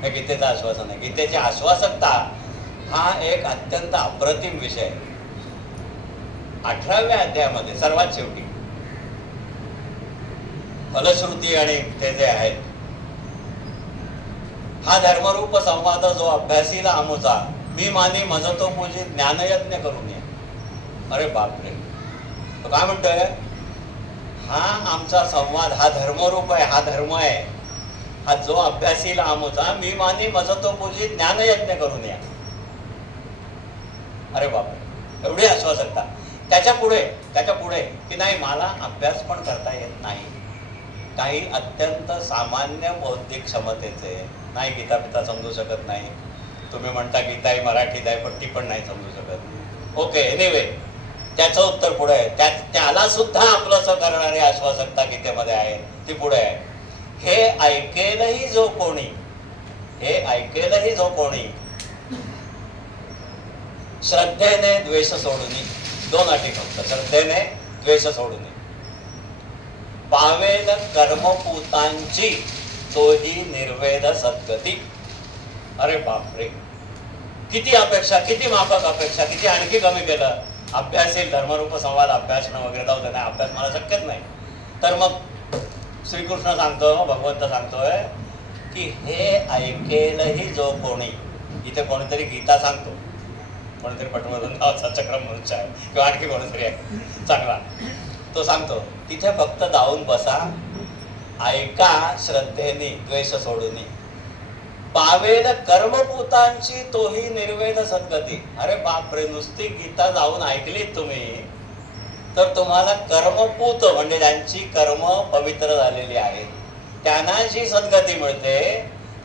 हे गीतेचं आश्वासन आहे. गीतेची आश्वासकता हा एक अत्यंत अप्रतिम विषय. 18व्या अध्यायामध्ये सर्वात शेवटी फलश्रुती आणि ते जे आहेत, हा धर्मरूप संवाद जो अभ्यासीला आमुचा, मी माने मजतो पूजी ज्ञानयज्ञ करून ये. अरे बापरे, तो काय म्हणतोय? हा आमचा संवाद, हा धर्मरूप आहे, हा धर्म आहे, हा जो अभ्यासीला आमुचा, मी माने मजतो पूजी ज्ञानयज्ञ करून या. अरे बापरे, एवढी आश्वासकता. त्याच्या पुढे की नाही मला अभ्यास पण करता येत नाही, काही अत्यंत सामान्य बौद्धिक क्षमतेचे नाही, गीता पिता समजू शकत नाही. तुम्ही म्हणता गीता ही मराठीत आहे पण ती पण नाही समजू शकत. ओके, एनिवे, त्याचं उत्तर पुढे आहे. त्याला सुद्धा आपलंसं करणारी आश्वासकता गीतेमध्ये आहे, ती पुढे आहे. हे ऐकेलही जो कोणी, हे ऐकेलही जो कोणी श्रद्धेने द्वेष सोडून, 2 अटी फक्त, श्रद्धेने द्वेष सोडून पावेल कर्मपूतांची तोही निर्वेद सद्गती. अरे बापरे, किती अपेक्षा, किती माफक अपेक्षा, किती आणखी कमी केलं. अभ्यास धर्मरूप संवाद अभ्यासणं वगैरे जाऊ दे, नाही अभ्यास मला शक्यच नाही. तर मग श्रीकृष्ण सांगतो, भगवंत सांगतोय की हे ऐकेलही जो कोणी, इथे कोणीतरी गीता सांगतो, कोणीतरी पटवर्धन नावाचा चक्रम मनुष्य आहे किंवा आणखी कोणीतरी आहे चांगला, तो सांगतो तिथे फक्त जाऊन बसा, ऐका श्रद्धेने द्वेष सोडून, पावेल कर्मपूतांची तोही निर्वेद सद्गती. अरे बापरे, नुसती गीता जाऊन ऐकलीत तुम्ही तर तुम्हाला कर्मपूत म्हणजे ज्यांची कर्म पवित्र झालेली आहेत त्यांना जी सद्गती मिळते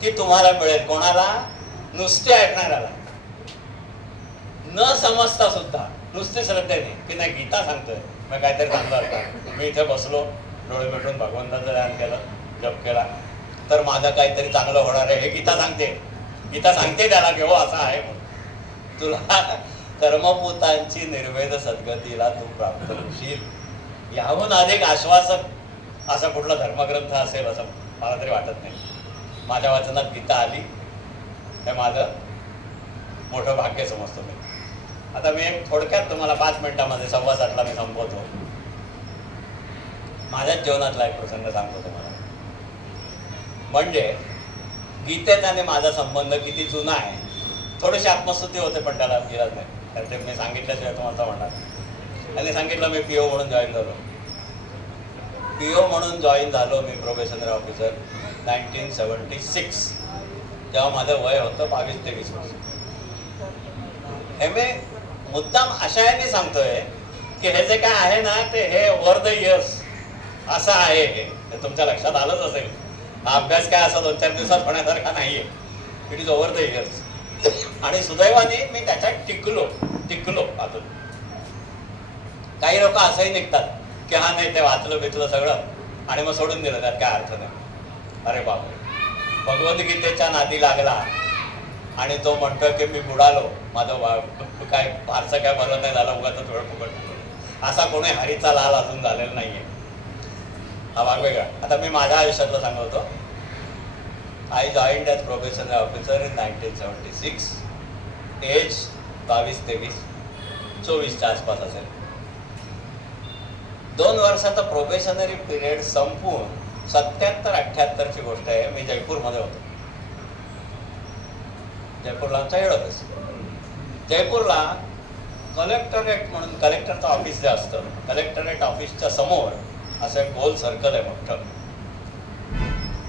ती तुम्हाला मिळेल. कोणाला? नुसते ऐकणाऱ्याला, न समजता सुद्धा नुसती श्रद्धेने की नाही गीता सांगतोय, मग काहीतरी चांगलं असतं, मी इथे बसलो, डोळे मिटून भगवंताचं ध्यान केलं, जप केला, तर माझं काहीतरी चांगलं होणार आहे हे गीता सांगते. गीता सांगते त्याला की हो असं आहे म्हणून, तुला कर्मपूतांची निर्वेद सद्गतीला तू प्राप्त होशील. याहून अधिक आश्वासक असा कुठला धर्मग्रंथ असेल असं मला तरी वाटत नाही. माझ्या वाचनात गीता आली हे माझं मोठं भाग्य समजतो मी. आता मी एक थोडक्यात तुम्हाला 5 मिनिटामध्ये 7:15 मी संपवतो. माझ्याच जीवनातला एक प्रसंग सांगतो तुम्हाला. म्हणजे गीतेत आणि माझा संबंध किती जुना आहे. थोडीशी आत्मस्तुती होते पण त्याला इलाज नाही, कारण ते मी सांगितल्याशिवाय तुम्हाला म्हणणार. त्यांनी सांगितलं मी PO म्हणून जॉईन झालो. PO म्हणून जॉईन झालो मी, प्रोबेशनरी ऑफिसर, 1976. तेव्हा माझं वय होतं 22-23 वर्ष. हे मी मुद्दाम आशयाने सांगतोय की हे जे काय आहे ना ते हे ओव्हर द इयर्स असं आहे. हे तुमच्या लक्षात आलंच असेल. हा अभ्यास काय असा 2-4 दिवसात होण्यासारखा नाहीये. It is over the years. आणि सुदैवाने मी त्याच्यात टिकलो अजून. काही लोक असंही निघतात की हा नाही ते वाचलं बिचलं सगळं आणि मग सोडून दिलं, त्यात काय अर्थ नाही. अरे बापरे, भगवद्गीतेच्या नादी लागला आणि तो म्हणतोय की मी बुडालो, माझं काय फारसं काय बरं नाही झालं, उगाच वेळ फुकट. असा कोणी हरीचा लाल अजून झालेला नाहीये. हा भाग वेगळा. आता मी माझ्या आयुष्यातलं सांगतो. I joined as probationary officer in 1976. Age 22-23, 24च्या आसपास असेल. 2 वर्षाचा प्रोबेशनरी पिरियड संपून 77-78ची गोष्ट आहे. मी जयपूरमध्ये होतो. जयपूरला आमचा हेड ऑफिस. जयपूरला कलेक्टरेट म्हणून कलेक्टरचं ऑफिस जे असतं, कलेक्टरेट ऑफिसच्या समोर असं एक गोल सर्कल आहे मोठं,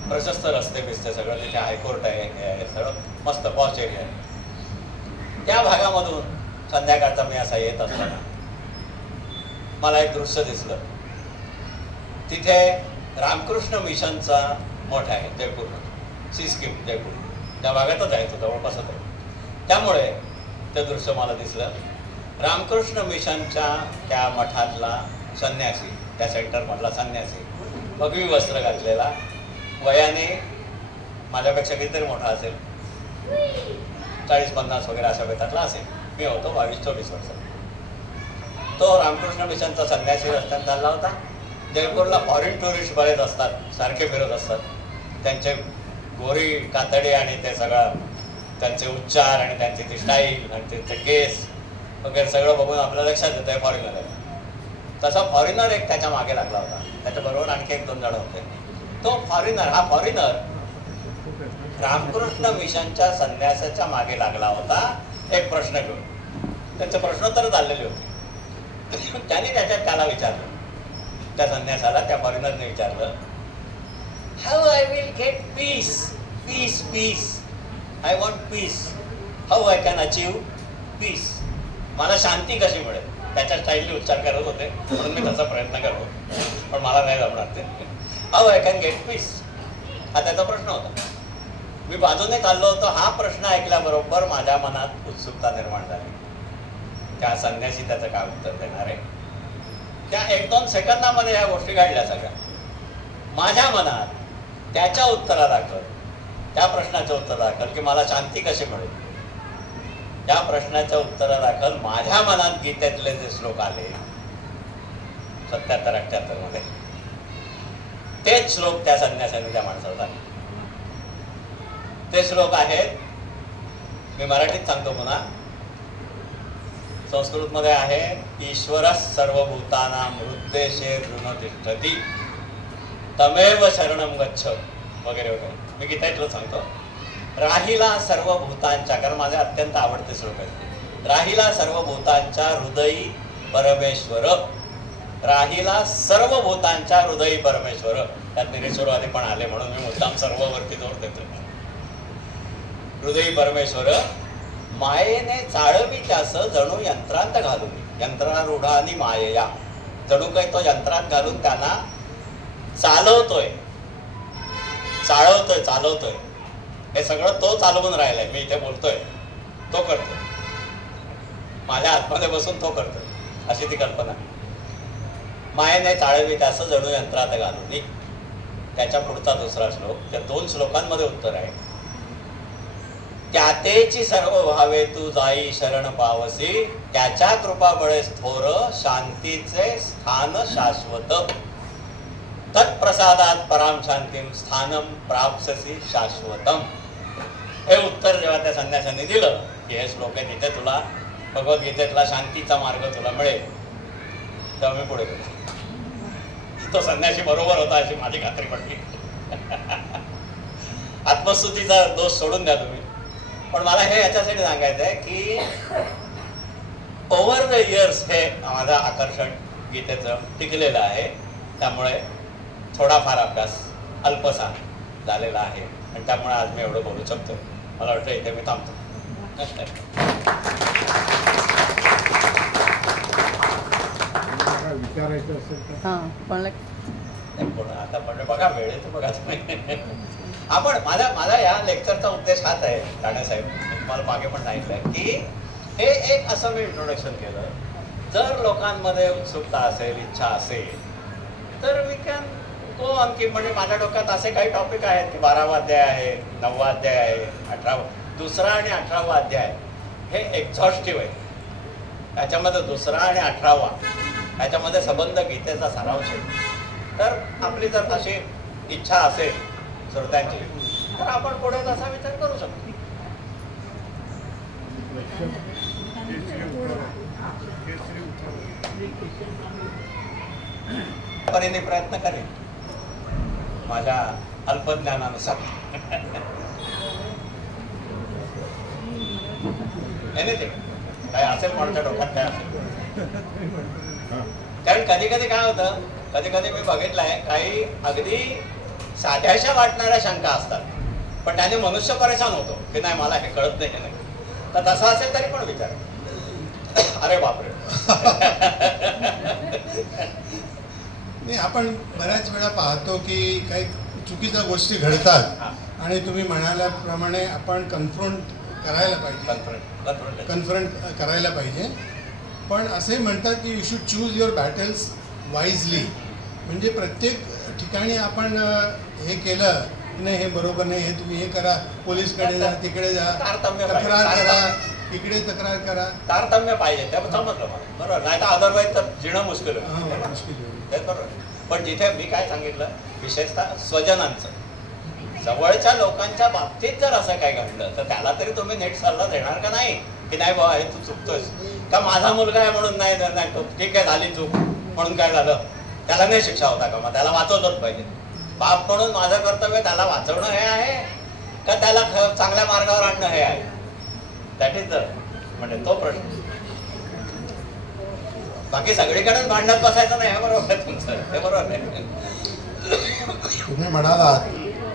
प्रशस्त रस्ते बिस्ते सगळं, तिथे हायकोर्ट आहे, हे आहे, सगळं मस्त पॉश एरिया आहे. त्या भागामधून संध्याकाळचा मी असा येत असताना मला एक दृश्य दिसलं. तिथे रामकृष्ण मिशनचा मोठा आहे जयपूरमध्ये, सिस्कीम जयपूर त्या भागातच आहे, तो जवळपासच आहे. त्यामुळे ते दृश्य मला दिसलं. रामकृष्ण मिशनच्या त्या मठातला संन्यासी, त्या सेंटरमधला संन्यासी, भगवी वस्त्र घातलेला, वयाने माझ्यापेक्षा कितीतरी मोठा असेल, 40-50 वगैरे अशा बेतातला असेल. मी होतो 22-24 वर्ष. तो रामकृष्ण मिशनचा संन्यासी रस्त्यात चालला होता. जयपूरला फॉरेन टुरिस्ट बरेच असतात, सारखे फिरत असतात. त्यांचे गोरी कातडी आणि ते सगळं त्यांचे उच्चार आणि त्यांची ती स्टाईल आणि त्यांचे केस वगैरे सगळं बघून आपल्या लक्षात येतं आहे फॉरेनर आहे. तसा फॉरेनर एक त्याच्या मागे लागला होता. त्याच्याबरोबर आणखी 1-2 जण होते. तो फॉरेनर, हा फॉरेनर रामकृष्ण मिशनच्या संन्यासाच्या मागे लागला होता एक प्रश्न घेऊन. त्यांचे प्रश्नोत्तर चाललेले होते. त्याने त्याला विचारलं, त्या संन्यासाला, त्या फॉरेनरने विचारलं, how I will get peace, peace, peace, I want peace, how I can achieve peace. मला शांती कशी मिळेल. त्याच्या स्टाईलने उच्चार करत होते म्हणून मी तसा प्रयत्न करतो, पण मला नाही जमणार ते. How I can get piece, हा त्याचा प्रश्न होता. मी बाजूने चाललो होतो. हा प्रश्न ऐकल्याबरोबर माझ्या मनात उत्सुकता निर्माण झाली. त्या संन्यासी त्याचं काय उत्तर देणार आहे. त्या 1-2 सेकंदामध्ये ह्या गोष्टी घडल्या सगळ्या. माझ्या मनात त्याच्या उत्तरादाखल, त्या प्रश्नाच्या उत्तरादाखल की मला शांती कशी मिळेल, त्या प्रश्नाच्या उत्तरादाखल माझ्या मनात गीतेतले जे श्लोक आले 77-78 मध्ये, तेच श्लोक त्या संन्यासाने त्या माणसाला सांगितले. ते श्लोक आहेत, मी मराठीत सांगतो पुन्हा, संस्कृतमध्ये आहे, ईश्वर सर्वभूतानां हृद्देशे ऋणतिष्ठति तमेव शरणं गच्छ वगैरे वगैरे. मी गीतेतलं सांगतो. राहिला सर्व भूतांच्या, कारण माझे अत्यंत आवडते श्लोक आहेत, राहिला सर्व भूतांच्या हृदयी परमेश्वर, राहिला सर्व भूतांच्या हृदयी परमेश्वर. त्यात निरेश्वरवादी पण आले म्हणून मी मुद्दाम सर्ववरती जोर देतो. हृदयी परमेश्वर मायेने चाळवी त्यास जणू यंत्रांत घालून, यंत्रारूढा आणि मायया, जणू काही तो यंत्रात घालून त्यांना चालवतोय, चालवतोय, चालवतोय. हे सगळं तो चालवून राहिलाय. मी इथे बोलतोय, तो करतोय, माझ्या आतमध्ये बसून तो करतोय, अशी ती कल्पना. मायेने चाळवी त्यास जणू यंत्रात घालून. त्याच्या पुढचा दुसरा श्लोक, त्या 2 श्लोकांमध्ये उत्तर आहे. त्यातेची सर्व भावे तू जाई शरण पावसी, त्याच्या कृपा बळे थोर शांतीचे स्थान शाश्वत, तत्प्रसादात पराम शांतीम स्थानम प्राप्स्यसी शाश्वतम. हे उत्तर जेव्हा त्या संन्यासाने दिलं की हे श्लोक आहे, तिथे तुला भगवद्गीतेतला शांतीचा मार्ग तुला मिळेल, तेव्हा मी पुढे गेलो. तो संन्यासी बरोबर होता अशी माझी खात्री पडली. आत्मस्तुतीचा दोष सोडून द्या तुम्ही, पण मला हे याच्यासाठी सांगायचं आहे की ओव्हर द इयर्स हे माझं आकर्षण गीतेचं टिकलेलं आहे. त्यामुळे थोडाफार अभ्यास अल्पसा झालेला आहे आणि त्यामुळे आज मी एवढं बोलू शकतो. मला वाटतं इथे मी थांबतो. विचारायचं असेल तर आता पण बघा, वेळ आहे तर बघा तुम्ही. आपण मला या लेक्चरचा उद्देश हाच आहे राणेसाहेब, मला मागे पण सांगितलंय की हे एक असं मी इंट्रोडक्शन केलं. जर लोकांमध्ये उत्सुकता असेल, इच्छा असेल तर वी कॅन गो आणखी. म्हणजे माझ्या डोक्यात असे काही टॉपिक आहेत की 12वा अध्याय आहे, 9वा अध्याय आहे, 18वा, 2रा आणि 18वा अध्याय हे एक्झॉस्टिव्ह आहे. त्याच्यामध्ये 2रा आणि 18वा याच्यामध्ये संबंध गीतेचा सारांश आहे. तर आपली जर अशी इच्छा असेल श्रोत्यांची तर आपण पुढे तसा विचार करू शकतो. परीने प्रयत्न करेन माझ्या अल्पज्ञानानुसार. एनिथिंग काय असेल कोणाच्या डोक्यात काय असेल. कारण कधी कधी काय होतं, कधी कधी मी बघितलंय काही अगदी साध्याशा वाटणाऱ्या शंका असतात, पण त्याने मनुष्य परेशान होतो की नाही मला हे कळत नाही, हे नाही. तर तसं असेल तरी पण विचार, अरे बापरे. नाही, आपण बऱ्याच वेळा पाहतो की काही चुकीच्या गोष्टी घडतात आणि तुम्ही म्हणाल्याप्रमाणे आपण कन्फ्रंट करायला पाहिजे, कन्फ्रंट करायला पाहिजे. पण असे म्हणतात की you should choose your battles wisely. म्हणजे प्रत्येक ठिकाणी आपण हे केलं की नाही हे बरोबर नाही, हे तुम्ही हे करा, पोलीसकडे जा, तिकडे जा, तक्रार करा, इकडे तक्रार करा, तारतम्य पाहिजे. त्यामुळे समजलं मला, बरोबर. नाही तर अदरवाईज तर जिणं मुश्किल आहे, बरोबर. पण जिथे मी काय सांगितलं, विशेषतः स्वजनांचं, जवळच्या लोकांच्या बाबतीत जर असं काय घडलं तर त्याला तरी तुम्ही नीट सल्ला देणार का नाही की नाही बाबा हे तू चुकतोस, का माझा मुलगा आहे म्हणून नाही नाही तो ठीक आहे झाली चूक म्हणून काय झालं, त्याला नाही शिक्षा होता का, मग त्याला वाचवतच पाहिजे. बाप म्हणून माझं कर्तव्य त्याला वाचवणं हे आहे का त्याला चांगल्या मार्गावर आणणं हे आहे. दॅट इज द म्हणजे तो प्रश्न. बाकी सगळीकडेच भांडणात बसायचं नाही, हे बरोबर आहे तुमचं, हे बरोबर आहे. तुम्ही म्हणालात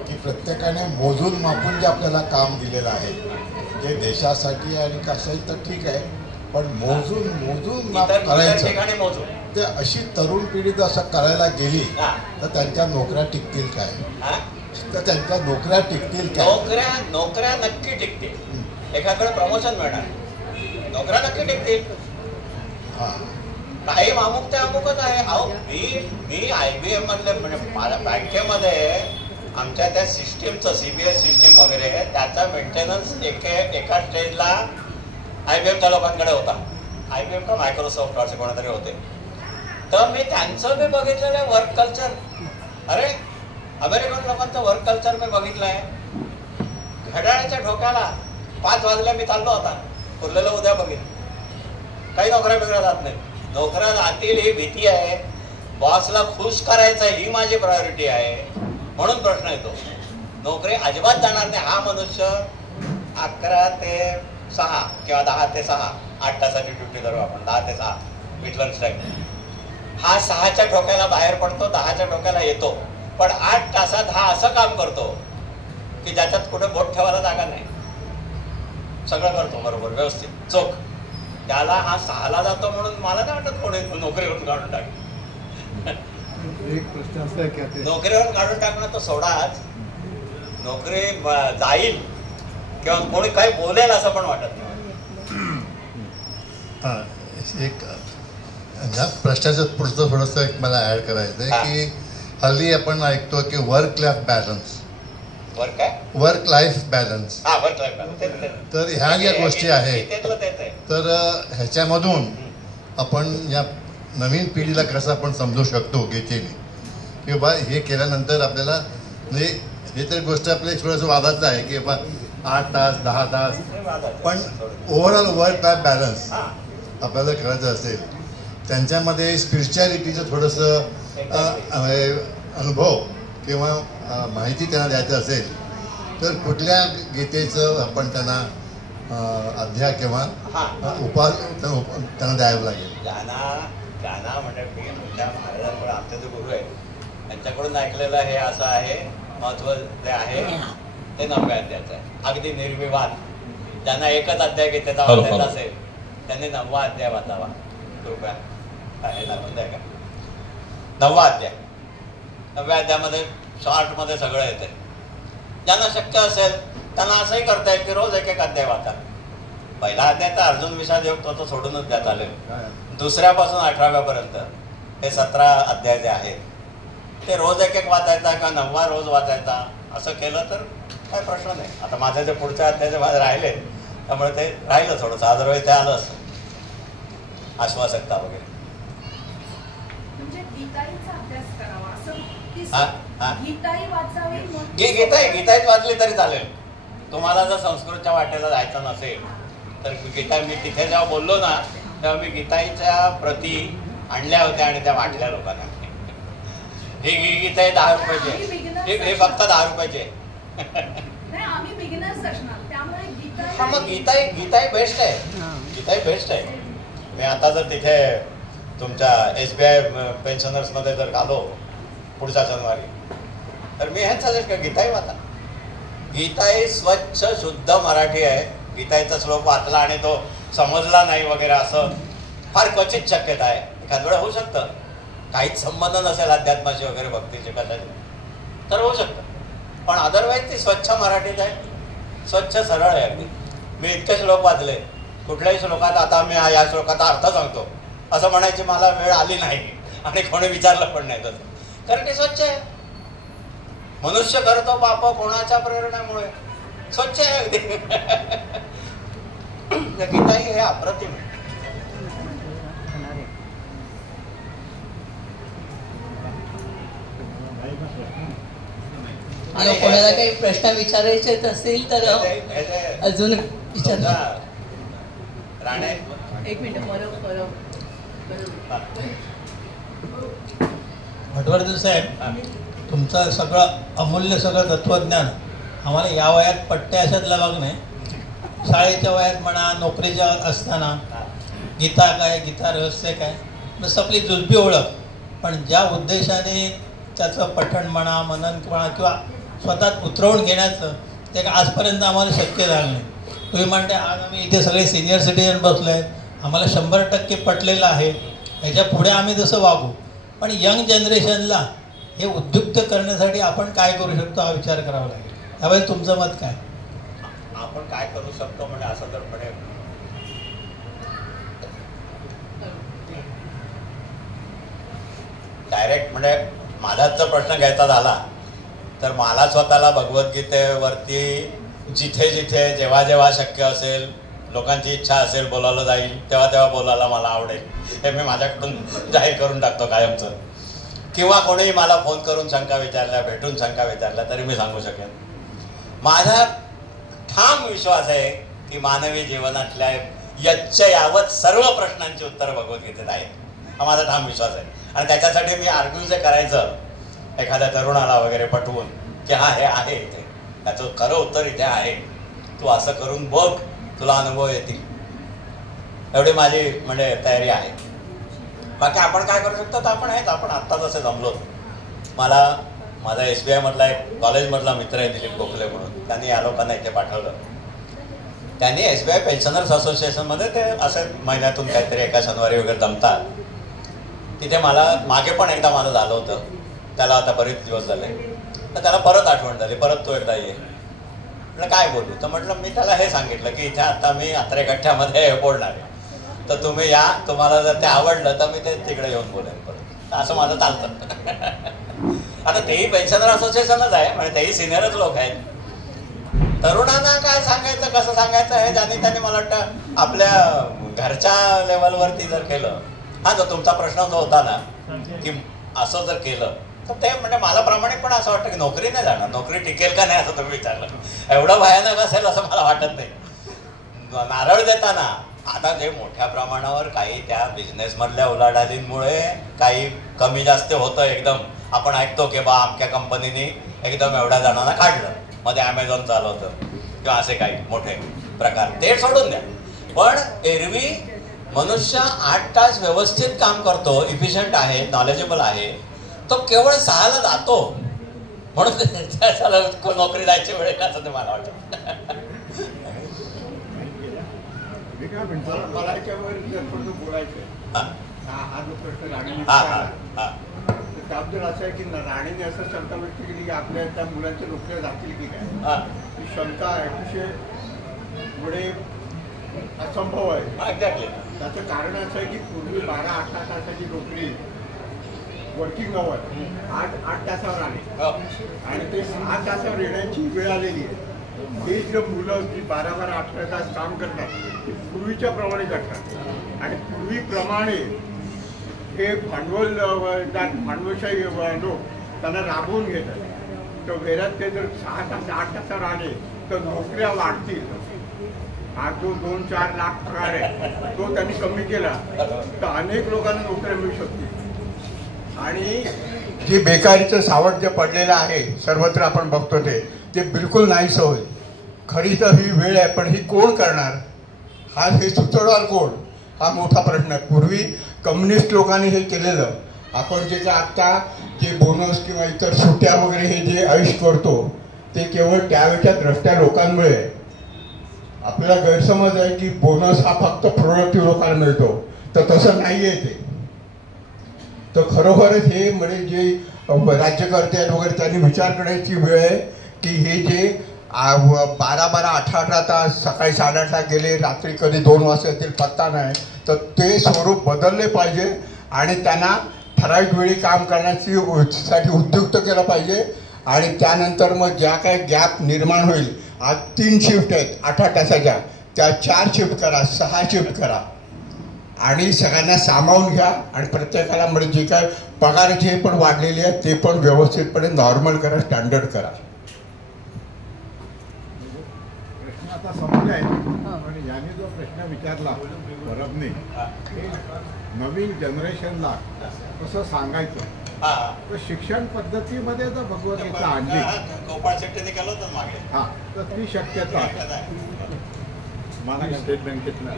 की प्रत्येकाने मोजून मापून जे आपल्याला काम दिलेलं आहे जे देशासाठी आणि कशाही तर ठीक आहे, पण मोजून माप करायचं ते अशी तरुण पिढी जर असं करायला गेली तर त्यांच्या नोकऱ्या टिकतील काय, तर त्यांच्या नोकऱ्या टिकतील काय. नोकऱ्या नक्की टिकतील. एकाकडे प्रमोशन मिळणार, नोकऱ्या नक्की टिकतील. काही अमुक ते अमुकच आहे. अहो मी IBM मधले म्हणजे बँकेमध्ये आमच्या त्या सिस्टीमचं CBS सिस्टीम वगैरे त्याचा मेंटेनन्स एका स्टेजला IBMच्या लोकांकडे होता. IBM का मायक्रोसॉफ्ट असे कोणतरी होते. तर मी त्यांचं मी बघितलेलं आहे वर्क कल्चर. अरे अमेरिकन लोकांचं वर्क कल्चर मी बघितलं आहे. घड्याळाच्या ठोक्याला 5 वाजल्या मी चाललो होता, उरलेलं उद्या बघितलं. काही नोकऱ्या बिकऱ्या जात नाही. नोकऱ्या जातील ही भीती आहे. बॉसला खुश करायचं ही माझी प्रायोरिटी आहे म्हणून प्रश्न येतो. नोकरी अजिबात जाणार नाही. हा मनुष्य 11 ते 6 किंवा 10 ते 6 8 तासाची ड्युटी धरू आपण, 10 ते 6 विटलन्स टाईम. हा 6च्या ठोक्याला बाहेर पडतो, 10च्या ठोक्याला येतो, पण 8 तासात हा असं काम करतो की ज्याच्यात कुठे बोट ठेवायला जागा नाही. सगळं करतो बरोबर व्यवस्थित चोख. त्याला हा 6ला जातो म्हणून मला नाही वाटत कोणी नोकरीवरून काढून टाकेल. एक प्रश्न असा आहे की नोकरीवर काढून टाकणं तो सोडाच, नोकरी जाईल किंवा कोणी काही बोलेल असं पण वाटत नाही. एक ह्या प्रश्नाचं पुढचं थोडंसं एक मला ऍड करायचं आहे की हल्ली आपण ऐकतो की work life balance, work life balance. तर ह्या ज्या गोष्टी आहेत तर ह्याच्यामधून आपण या नवीन पिढीला कसं आपण समजू शकतो गीतेने की बाबा हे केल्यानंतर आपल्याला म्हणजे हे तर गोष्ट आपल्या थोडंसं वादाचं आहे की बाबा 8 तास 10 तास, पण ओव्हरऑल वर्क लाईफ बॅलन्स आपल्याला करायचं असेल त्यांच्यामध्ये स्पिरिच्युअलिटीचं थोडंसं अनुभव किंवा माहिती त्यांना द्यायचं असेल तर कुठल्या गीतेचं आपण त्यांना अध्याय किंवा त्यांना द्यावं लागेल. गाणं म्हणजे मी मोठ्या महाराजांकडे आमचे जे गुरु आहेत त्यांच्याकडून ऐकलेलं हे असं आहे, महत्व जे आहे ते 9व्या अध्यायाचं आहे. अगदी निर्विवाद. ज्यांना एकच अध्याय गीतेचा वाचायचा असेल त्यांनी 9वा अध्याय वाचावा कृपया. हे लागून द्या का 9वा अध्याय. 9व्या अध्यायामध्ये शॉर्टमध्ये सगळं येते. ज्यांना शक्य असेल त्यांना असंही करता येईल की रोज एक अध्याय वाचा. पहिला अध्याय तर अर्जुन विषाद योग तो सोडूनच द्या चालेल. दुसऱ्यापासून 18व्यापर्यंत हे 17 अध्याय जे आहेत ते रोज एक वाचायचा किंवा 9वा रोज वाचायचा असं केलं तर काय प्रश्न नाही. आता माझ्या जे पुढच्या अध्यायाचे माझे राहिले त्यामुळे ते राहिलं थोडंसं, अदरवाईज ते आलं असतं आश्वासकता वगैरे. गीताईच वाचली तरी चालेल. तुम्हाला जर संस्कृतच्या वाटेला जायचं नसेल तर गीता मी तिथे जेव्हा बोललो ना तेव्हा मी गीताईच्या प्रती आणल्या होत्या आणि त्या वाटल्या लोकांना. हे गीता आहे 10 रुपयाचे, हे फक्त 10 रुपयाचे. हा मग गीता बेस्ट आहे, गीता बेस्ट आहे. मी आता जर तिथे तुमच्या SBI पेन्शनर्स मध्ये जर आलो पुढच्या शनिवारी तर मी हेच सजेस्ट कर, गीताई वाचा. गीताई स्वच्छ शुद्ध मराठी आहे. गीताईचा श्लोक वाचला आणि तो समजला नाही वगैरे असं फार क्वचित शक्यता आहे. एखाद वेळा होऊ शकतं, काहीच संबंध नसेल अध्यात्माशी वगैरे भक्तीचे कशाचे तर होऊ शकतं, पण अदरवाईज ती स्वच्छ मराठीत आहे, स्वच्छ सरळ आहे अगदी. मी इतके श्लोक वाचले, कुठल्याही श्लोकात आता मी या श्लोकाचा अर्थ सांगतो असं म्हणायची मला वेळ आली नाही आणि कोणी विचारलं पण नाही तसं, कारण ते स्वच्छ आहे. मनुष्य करतो पाप कोणाच्या प्रेरणेमुळे, स्वच्छ आहे अगदी. गीताई हे अप्रतिम आहे. आणि कोणाला काही प्रश्न विचारायचे असेल तर अजून विचार. राणे एक मिनिट भटवर्धन साहेब, तुमचं सगळं अमूल्य सगळं तत्वज्ञान आम्हाला या वयात पट्टे अशातला भाग नाही. शाळेच्या वयात म्हणा, नोकरीच्या असताना गीता काय, गीता रहस्य काय, बस आपली जुलबी ओळख. पण ज्या उद्देशाने त्याचं पठण म्हणा, मनन म्हणा किंवा स्वतः उतरवून घेण्याचं ते आजपर्यंत आम्हाला शक्य झालं नाही. तुम्ही म्हणते आज आम्ही इथे सगळे सिनियर सिटीजन बसलो आहेत, आम्हाला 100% पटलेलं आहे, ह्याच्या पुढे आम्ही जसं वागू. पण यंग जनरेशनला हे उद्युक्त करण्यासाठी आपण काय करू शकतो हा विचार करावा लागेल. त्यावेळी तुमचं मत काय? आपण काय करू शकतो म्हणजे असं तर पडेल, डायरेक्ट म्हणजे माझाच जर प्रश्न घ्यायचा झाला तर मला स्वतःला भगवद्गीतेवरती जिथे जिथे जेव्हा जेव्हा शक्य असेल, लोकांची इच्छा असेल बोलावलं जाईल तेव्हा तेव्हा बोलायला मला आवडेल. हे मी माझ्याकडून जाहीर करून टाकतो कायमचं. किंवा कोणीही मला फोन करून शंका विचारल्या, भेटून शंका विचारल्या तरी मी सांगू शकेन. माझा ठाम विश्वास आहे की मानवी जीवनातल्या यावत सर्व प्रश्नांची उत्तरं भगवद्गीतेत आहेत. हा माझा ठाम विश्वास आहे. आणि त्याच्यासाठी मी आर्ग्यू जे करायचं एखाद्या तरुणाला वगैरे पटवून की हा हे आहे इथे, त्याचं खरं उत्तर इथे आहे, तू असं करून बघ, तुला अनुभव येतील, एवढी माझी म्हणजे तयारी आहे. बाकी आपण काय करू शकतो तर आपण हेच, आपण आत्ता जसे जमलो. मला माझा SBI मधला एक कॉलेजमधला मित्र आहे दिलीप गोखले म्हणून, त्यांनी या लोकांना इथे पाठवलं. त्यांनी SBI पेन्शनर्स असोसिएशनमध्ये ते असे महिन्यातून काहीतरी एका शनिवारी वगैरे जमतात. तिथे मला मागे पण एकदा माझं झालं होतं, त्याला आता बरेच दिवस झाले, तर त्याला परत आठवण झाली, परत तो एकदा ये. म्हटलं काय बोलू, तर म्हटलं मी त्याला हे सांगितलं की इथे आता मी अत्रेगठ्ठ्यामध्ये बोलणार आहे, तर तुम्ही या, तुम्हाला जर ते आवडलं तर मी ते तिकडे येऊन बोलेन परत. असं माझं चालतं. आता तेही पेन्शनर असोसिएशनच आहे, म्हणजे तेही सिनियरच लोक आहेत. तरुणांना काय सांगायचं, कसं सांगायचं हे त्यांनी मला वाटतं आपल्या घरच्या लेवलवरती जर केलं. हा जो तुमचा प्रश्न जो होता ना की असं जर केलं तर ते म्हणजे मला प्रामाणिकपणे असं वाटतं की नोकरी नाही जाणार, नोकरी टिकेल का नाही असं तुम्ही विचारलं. एवढं भयानक असेल असं मला वाटत नाही. नारळ देताना आता जे मोठ्या प्रमाणावर काही त्या बिझनेसमधल्या उलाढालींमुळे काही कमी जास्त होतं एकदम. आपण ऐकतो की बा अमक्या कंपनीने एकदम एवढ्या जणांना काढलं, मध्ये Amazon चालवतं किंवा असे काही मोठे प्रकार, ते सोडून द्या. पण एरवी मनुष्य 8 तास व्यवस्थित काम करतो, इफिशियंट आहे, नॉलेजेबल आहे, तो केवळ 6ला जातो म्हणून त्याला नोकरी जायची वेळ असं ते मला वाटतं. मला याच्यावर थोडं बोलायचं. हा जो प्रश्न राणीने त्याबद्दल असं आहे की राणीने असं शंका व्यक्त केली की आपल्या त्या मुलांच्या नोकऱ्या जातील की काय. ही शंका अतिशय पुढे असंभव आहे. त्याचं कारण असं आहे की पूर्वी 12-18 तासाची नोकरी वर्किंग अवर 8 तासावर आली आणि ते 6 तासावर येण्याची वेळ आलेली आहे. हे जे मुलं जी 12-18 तास काम करतात ते पूर्वीच्या प्रमाणे करतात आणि पूर्वीप्रमाणे हे भांडवलशाही लोक त्यांना राबवून घेतात. तर वेळात ते जर 6 तास 8 तासावर आले तर नोकऱ्या वाढतील. हा जो 2-4 लाख पगार आहे तो त्यांनी कमी केला तर अनेक लोकांना नोकऱ्या मिळू शकतील. आणि जे बेकारीचं सावट जे पडलेलं आहे सर्वत्र आपण बघतो ते बिलकुल नाहीसं होईल. खरी तर ही वेळ आहे, पण ही कोण करणार, हे सुचवणार कोण, हा मोठा प्रश्न आहे. पूर्वी कम्युनिस्ट लोकांनी हे केलेलं. आपण जे आत्ता जे बोनस किंवा इतर सुट्ट्या वगैरे हे जे आयुष करतो ते केवळ त्यावेळच्या द्रष्ट्या लोकांमुळे. आपल्याला गैरसमज आहे की बोनस हा फक्त प्रोडक्टिव्ह लोकांना मिळतो, तर तसं नाही आहे ते. तर खरोखरच हे म्हणजे जे राज्यकर्ते आहेत वगैरे त्यांनी विचार करण्याची वेळ आहे की हे जे 12-12, 18 तास सकाळी 8:30ला गेले, रात्री कधी 2 वाजता येतील पत्ता नाही, तर ते स्वरूप बदलले पाहिजे आणि त्यांना ठराविक वेळी काम करण्यासाठी उद्युक्त केलं पाहिजे. आणि त्यानंतर मग ज्या काही गॅप निर्माण होईल, आज 3 शिफ्ट आहेत 8 तासाच्या, त्या 4 शिफ्ट करा, 6 शिफ्ट करा आणि सगळ्यांना सामावून घ्या. आणि प्रत्येकाला म्हणजे जे काय पगाराचे पण वाढलेले आहेत ते पण व्यवस्थितपणे नॉर्मल करा, स्टँडर्ड करा. प्रश्न आता संपलाय, पण याने जो प्रश्न विचारला परबने, नवीन जनरेशनला कसं सांगायचं, तर शिक्षण पद्धतीमध्ये जर भगवद्गीता आणली, गोपाळ शेट्टीने केलं होतं मागे, हा, तर ती शक्यता आहे. मला स्टेट बँकेतनं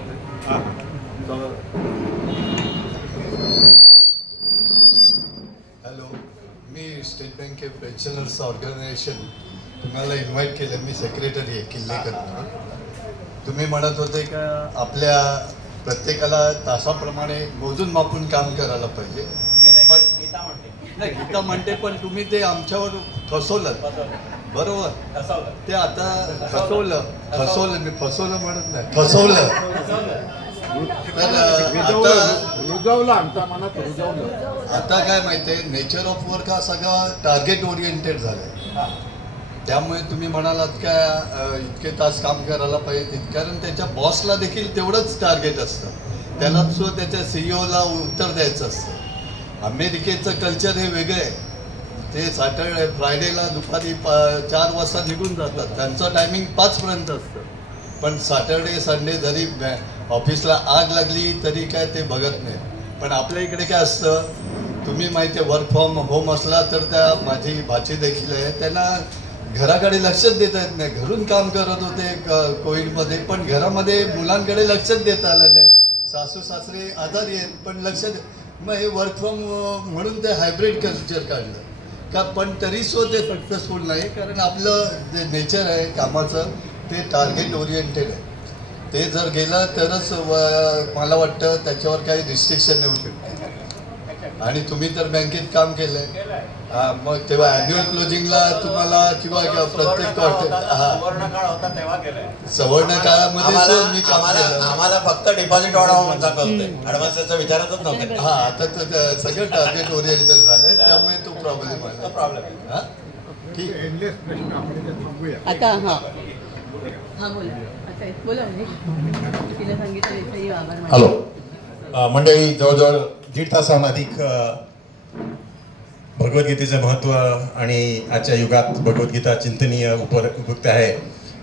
हॅलो, मी स्टेट बँके पेन्शनर्स ऑर्गनायझेशन तुम्हाला इन्व्हाइट केलं. मी सेक्रेटरी आहे किल्लेकर. तुम्ही म्हणत होते का आपल्या प्रत्येकाला तासाप्रमाणे मोजून मापून काम करायला पाहिजे. पण नाही, गीता म्हणते, पण तुम्ही ते आमच्यावर फसवलं. बरोबर, ते आता फसवलं मी फसवलं म्हणत नाही, फसवलं. रुजवलं, आमच्या मनात रुजवलं. आता काय माहितीये, नेचर ऑफ वर्क हा सगळा टार्गेट ओरिएंटेड झालाय. त्यामुळे तुम्ही म्हणालात का इतके तास काम करायला पाहिजे, कारण त्याच्या बॉसला देखील तेवढंच टार्गेट असतं. त्याला सुद्धा त्याच्या सीईओला उत्तर द्यायचं असतं. अमेरिकेचं कल्चर हे वेगळं आहे. ते सॅटरडे फ्रायडेला दुपारी 4 वाजता निघून जातात. त्यांचं टायमिंग 5 पर्यंत असतं. पण सॅटरडे संडे जरी ऑफिसला आग लागली तरी काय ते बघत नाही. पण आपल्या इकडे काय असतं, तुम्ही माहिती आहे, वर्क फ्रॉम होम असला तर त्या माझी भाची देखील आहे, त्यांना घराकडे लक्षच देता येत नाही. घरून काम करत होते कोविडमध्ये, पण घरामध्ये मुलांकडे लक्षच देता आलं नाही. सासू सासरे आजारी आहेत पण लक्ष, मग हे वर्क फ्रॉम म्हणून ते हायब्रिड कल्चर काढलं का. पण तरी सुद्धा ते सक्सेसफुल नाही, कारण आपलं जे नेचर आहे कामाचं ते टार्गेट ओरिएंटेड आहे. ते जर गेलं तरच मला वाटतं त्याच्यावर काही रिस्ट्रिक्शन येऊ शकते. आणि तुम्ही तर बँकेत काम केलंय, मग तेव्हा ॲन्युअल क्लोजिंगला तुम्हाला किंवा प्रत्येक क्वार्टर, सवर्ण काळामध्ये मी काम केलं. आम्हाला फक्त डिपॉझिट वाढावं म्हणता कळतंय, ऍडव्हान्सचा विचारतच नव्हतं. हा, आता तर सगळं टार्गेट ओरिएंटेड झालंय, त्यामुळे तो प्रॉब्लेम आहे. हा, ठीक आहे. एंडलेस प्रश्न आपण थांबूया आता. हा बोला. हॅलो मंडळी, जवळजवळ 1.5 तासाहून अधिक भगवद्गीतेचं महत्त्व आणि आजच्या युगात भगवद्गीता चिंतनीय उपयुक्त आहे.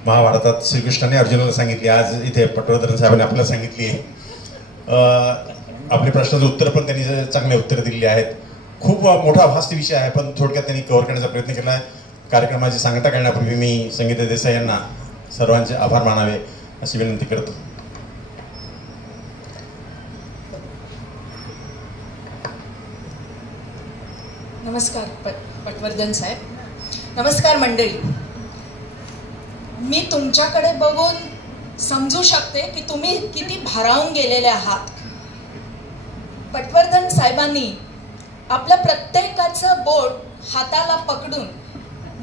महाभारतात श्रीकृष्णाने अर्जुनाला सांगितली, आज इथे पटवर्धन साहेबांनी आपल्याला सांगितली. आपले प्रश्नाचं उत्तर पण त्यांनी चांगले उत्तर दिलेली आहेत. खूप मोठा भास्त विषय आहे, पण थोडक्यात त्यांनी कव्हर करण्याचा प्रयत्न केला आहे. कार्यक्रमाची सांगता करण्यापूर्वी मी संगीता देसाई यांना सर्वांचे आभार मानावे अशी विनंती करतो. नमस्कार पटवर्धन साहेब. नमस्कार मंडळी. मी तुमच्याकडे बघून समजू शकते की तुम्ही किती भारावून गेलेले आहात. पटवर्धन साहेबांनी आपल्या प्रत्येकाचं बोट हाताला पकडून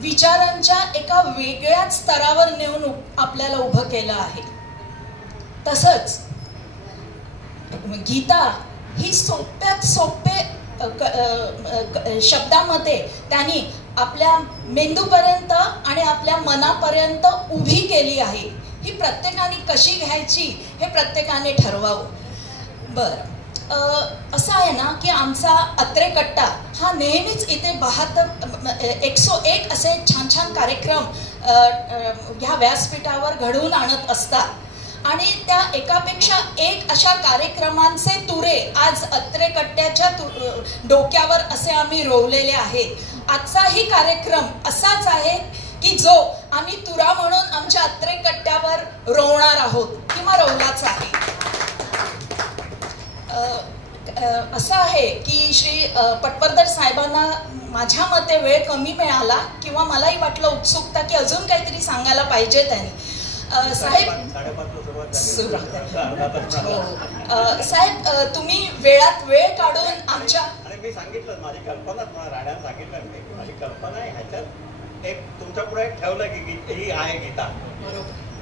विचारांच्या एका वेगळ्याच स्तरावर नेऊन आपल्याला उभं केलं आहे. तसंच गीता ही सोप्यात सोपे शब्दामध्ये त्यांनी आपल्या मेंदूपर्यंत आणि आपल्या मनापर्यंत उभी केली आहे. ही प्रत्येकाने कशी घ्यायची हे प्रत्येकाने ठरवावं. बरं, असं आहे ना की आमचा अत्रे कट्टा हा नेहमीच इथे 101 असे छान छान कार्यक्रम ह्या व्यासपीठावर घडवून आणत असतात. आणि त्या एकापेक्षा एक अशा कार्यक्रमांचे तुरे आज अत्रे कट्ट्याच्या डोक्यावर असे आम्ही रोवलेले आहेत। आजचाही कार्यक्रम असाच आहे की जो आम्ही तुरा म्हणून आमच्या अत्रे कट्ट्यावर रोवणार आहोत किंवा रोवलाच आहे। असं आहे की श्री पटवर्धन साहेबांना माझ्या मते वेळ कमी मिळाला किंवा मलाही वाटलं उत्सुकता की अजून काहीतरी सांगायला पाहिजे त्यांनी। साहेब साहेब तुम्ही वेळात वेळ काढून आमच्या मी सांगितलं माझी कल्पना राण्यानं सांगितलं मी माझी कल्पना आहे ह्याच्यात एक तुमच्या पुढे ठेवलं की ही आहे गीता।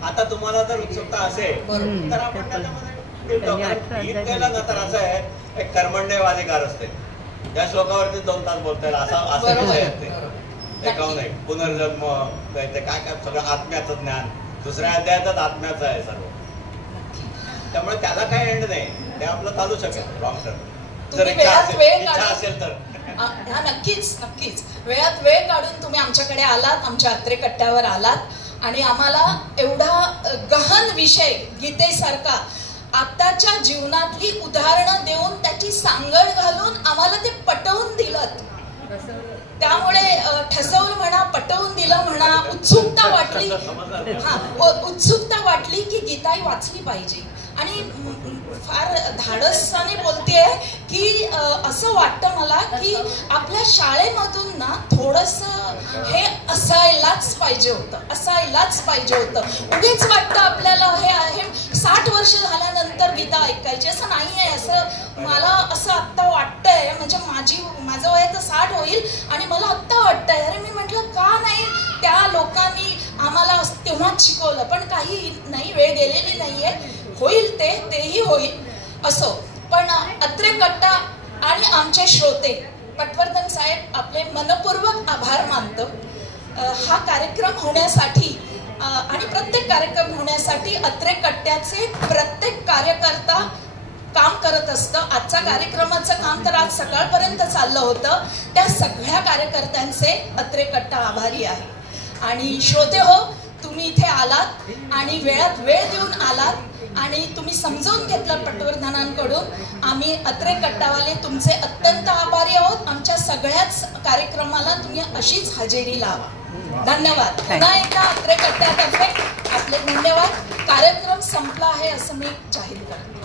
आता तुम्हाला जर उत्सुकता असेल तर आपण त्याच्यामध्ये गीत गायला ना तर असं आहे एक कर्मण्यवादिकार असते त्या श्लोकावरती 2 तास बोलता येईल असा विषय असते एकाहून नाही पुनर्जन्म ते काय काय सगळं आत्म्याचं ज्ञान दुसऱ्या अध्यायातच आत्म्याचं आहे सर्व त्यामुळे त्याला काय एंड नाही ते आपलं चालू शकेल लॉंग टर्म जर इच्छा असेल तर नक्कीच नक्कीच वेळात वेळ काढून तुम्ही आमच्याकडे आलात आमच्या अत्रे कट्ट्यावर आलात आणि आम्हाला एवढा गहन विषय गीतेसारखा आताच्या जीवनातली उदाहरणं देऊन त्याची सांगड घालून आम्हाला ते पटवून दिलं त्यामुळे ठसवलं म्हणा पटवून दिलं म्हणा उत्सुकता वाटली उत्सुकता वाटली की गीताई वाचली पाहिजे आणि फार धाडसाने बोलतेय की असं वाटतं मला की आपल्या शाळेमधून ना थोडंसं हे असायलाच पाहिजे होतं उगीच वाटतं आपल्याला हे आहे 60 वर्ष झाल्यानंतर गीता ऐकायची असं नाही आहे असं मला असं आत्ता वाटतंय म्हणजे माझं वय तर 60 होईल आणि मला आत्ता वाटतंय अरे मी म्हटलं का नाही त्या लोकांनी आम्हाला तेव्हाच शिकवलं पण काही नाही वेळ गेलेली नाहीये होईल तेही होईल असो पण अत्रे कट्टा आणि आमचे श्रोते पटवर्धन साहेब आपले मनपूर्वक आभार मानतो हा कार्यक्रम होण्यासाठी आणि प्रत्येक कार्यक्रम होण्यासाठी अत्रे कट्ट्याचे प्रत्येक कार्यकर्ता काम करत असतं आजच्या कार्यक्रमाचं काम तर आज सकाळपर्यंत चाललं होतं त्या सगळ्या कार्यकर्त्यांचे अत्रे कट्टा आभारी आहे आणि श्रोते हो तुम्ही इथे आलात आणि वेळात वेळ देऊन आलात आणि तुम्ही समजावून घेतलं पटवर्धनांकडून आम्ही अत्रे कट्टावाले तुमचे अत्यंत आभारी आहोत आमच्या सगळ्याच कार्यक्रमाला तुम्ही अशीच हजेरी लावा धन्यवाद पुन्हा एकदा अत्रे कट्ट्यातर्फे आपले धन्यवाद कार्यक्रम संपला आहे असं मी जाहीर करते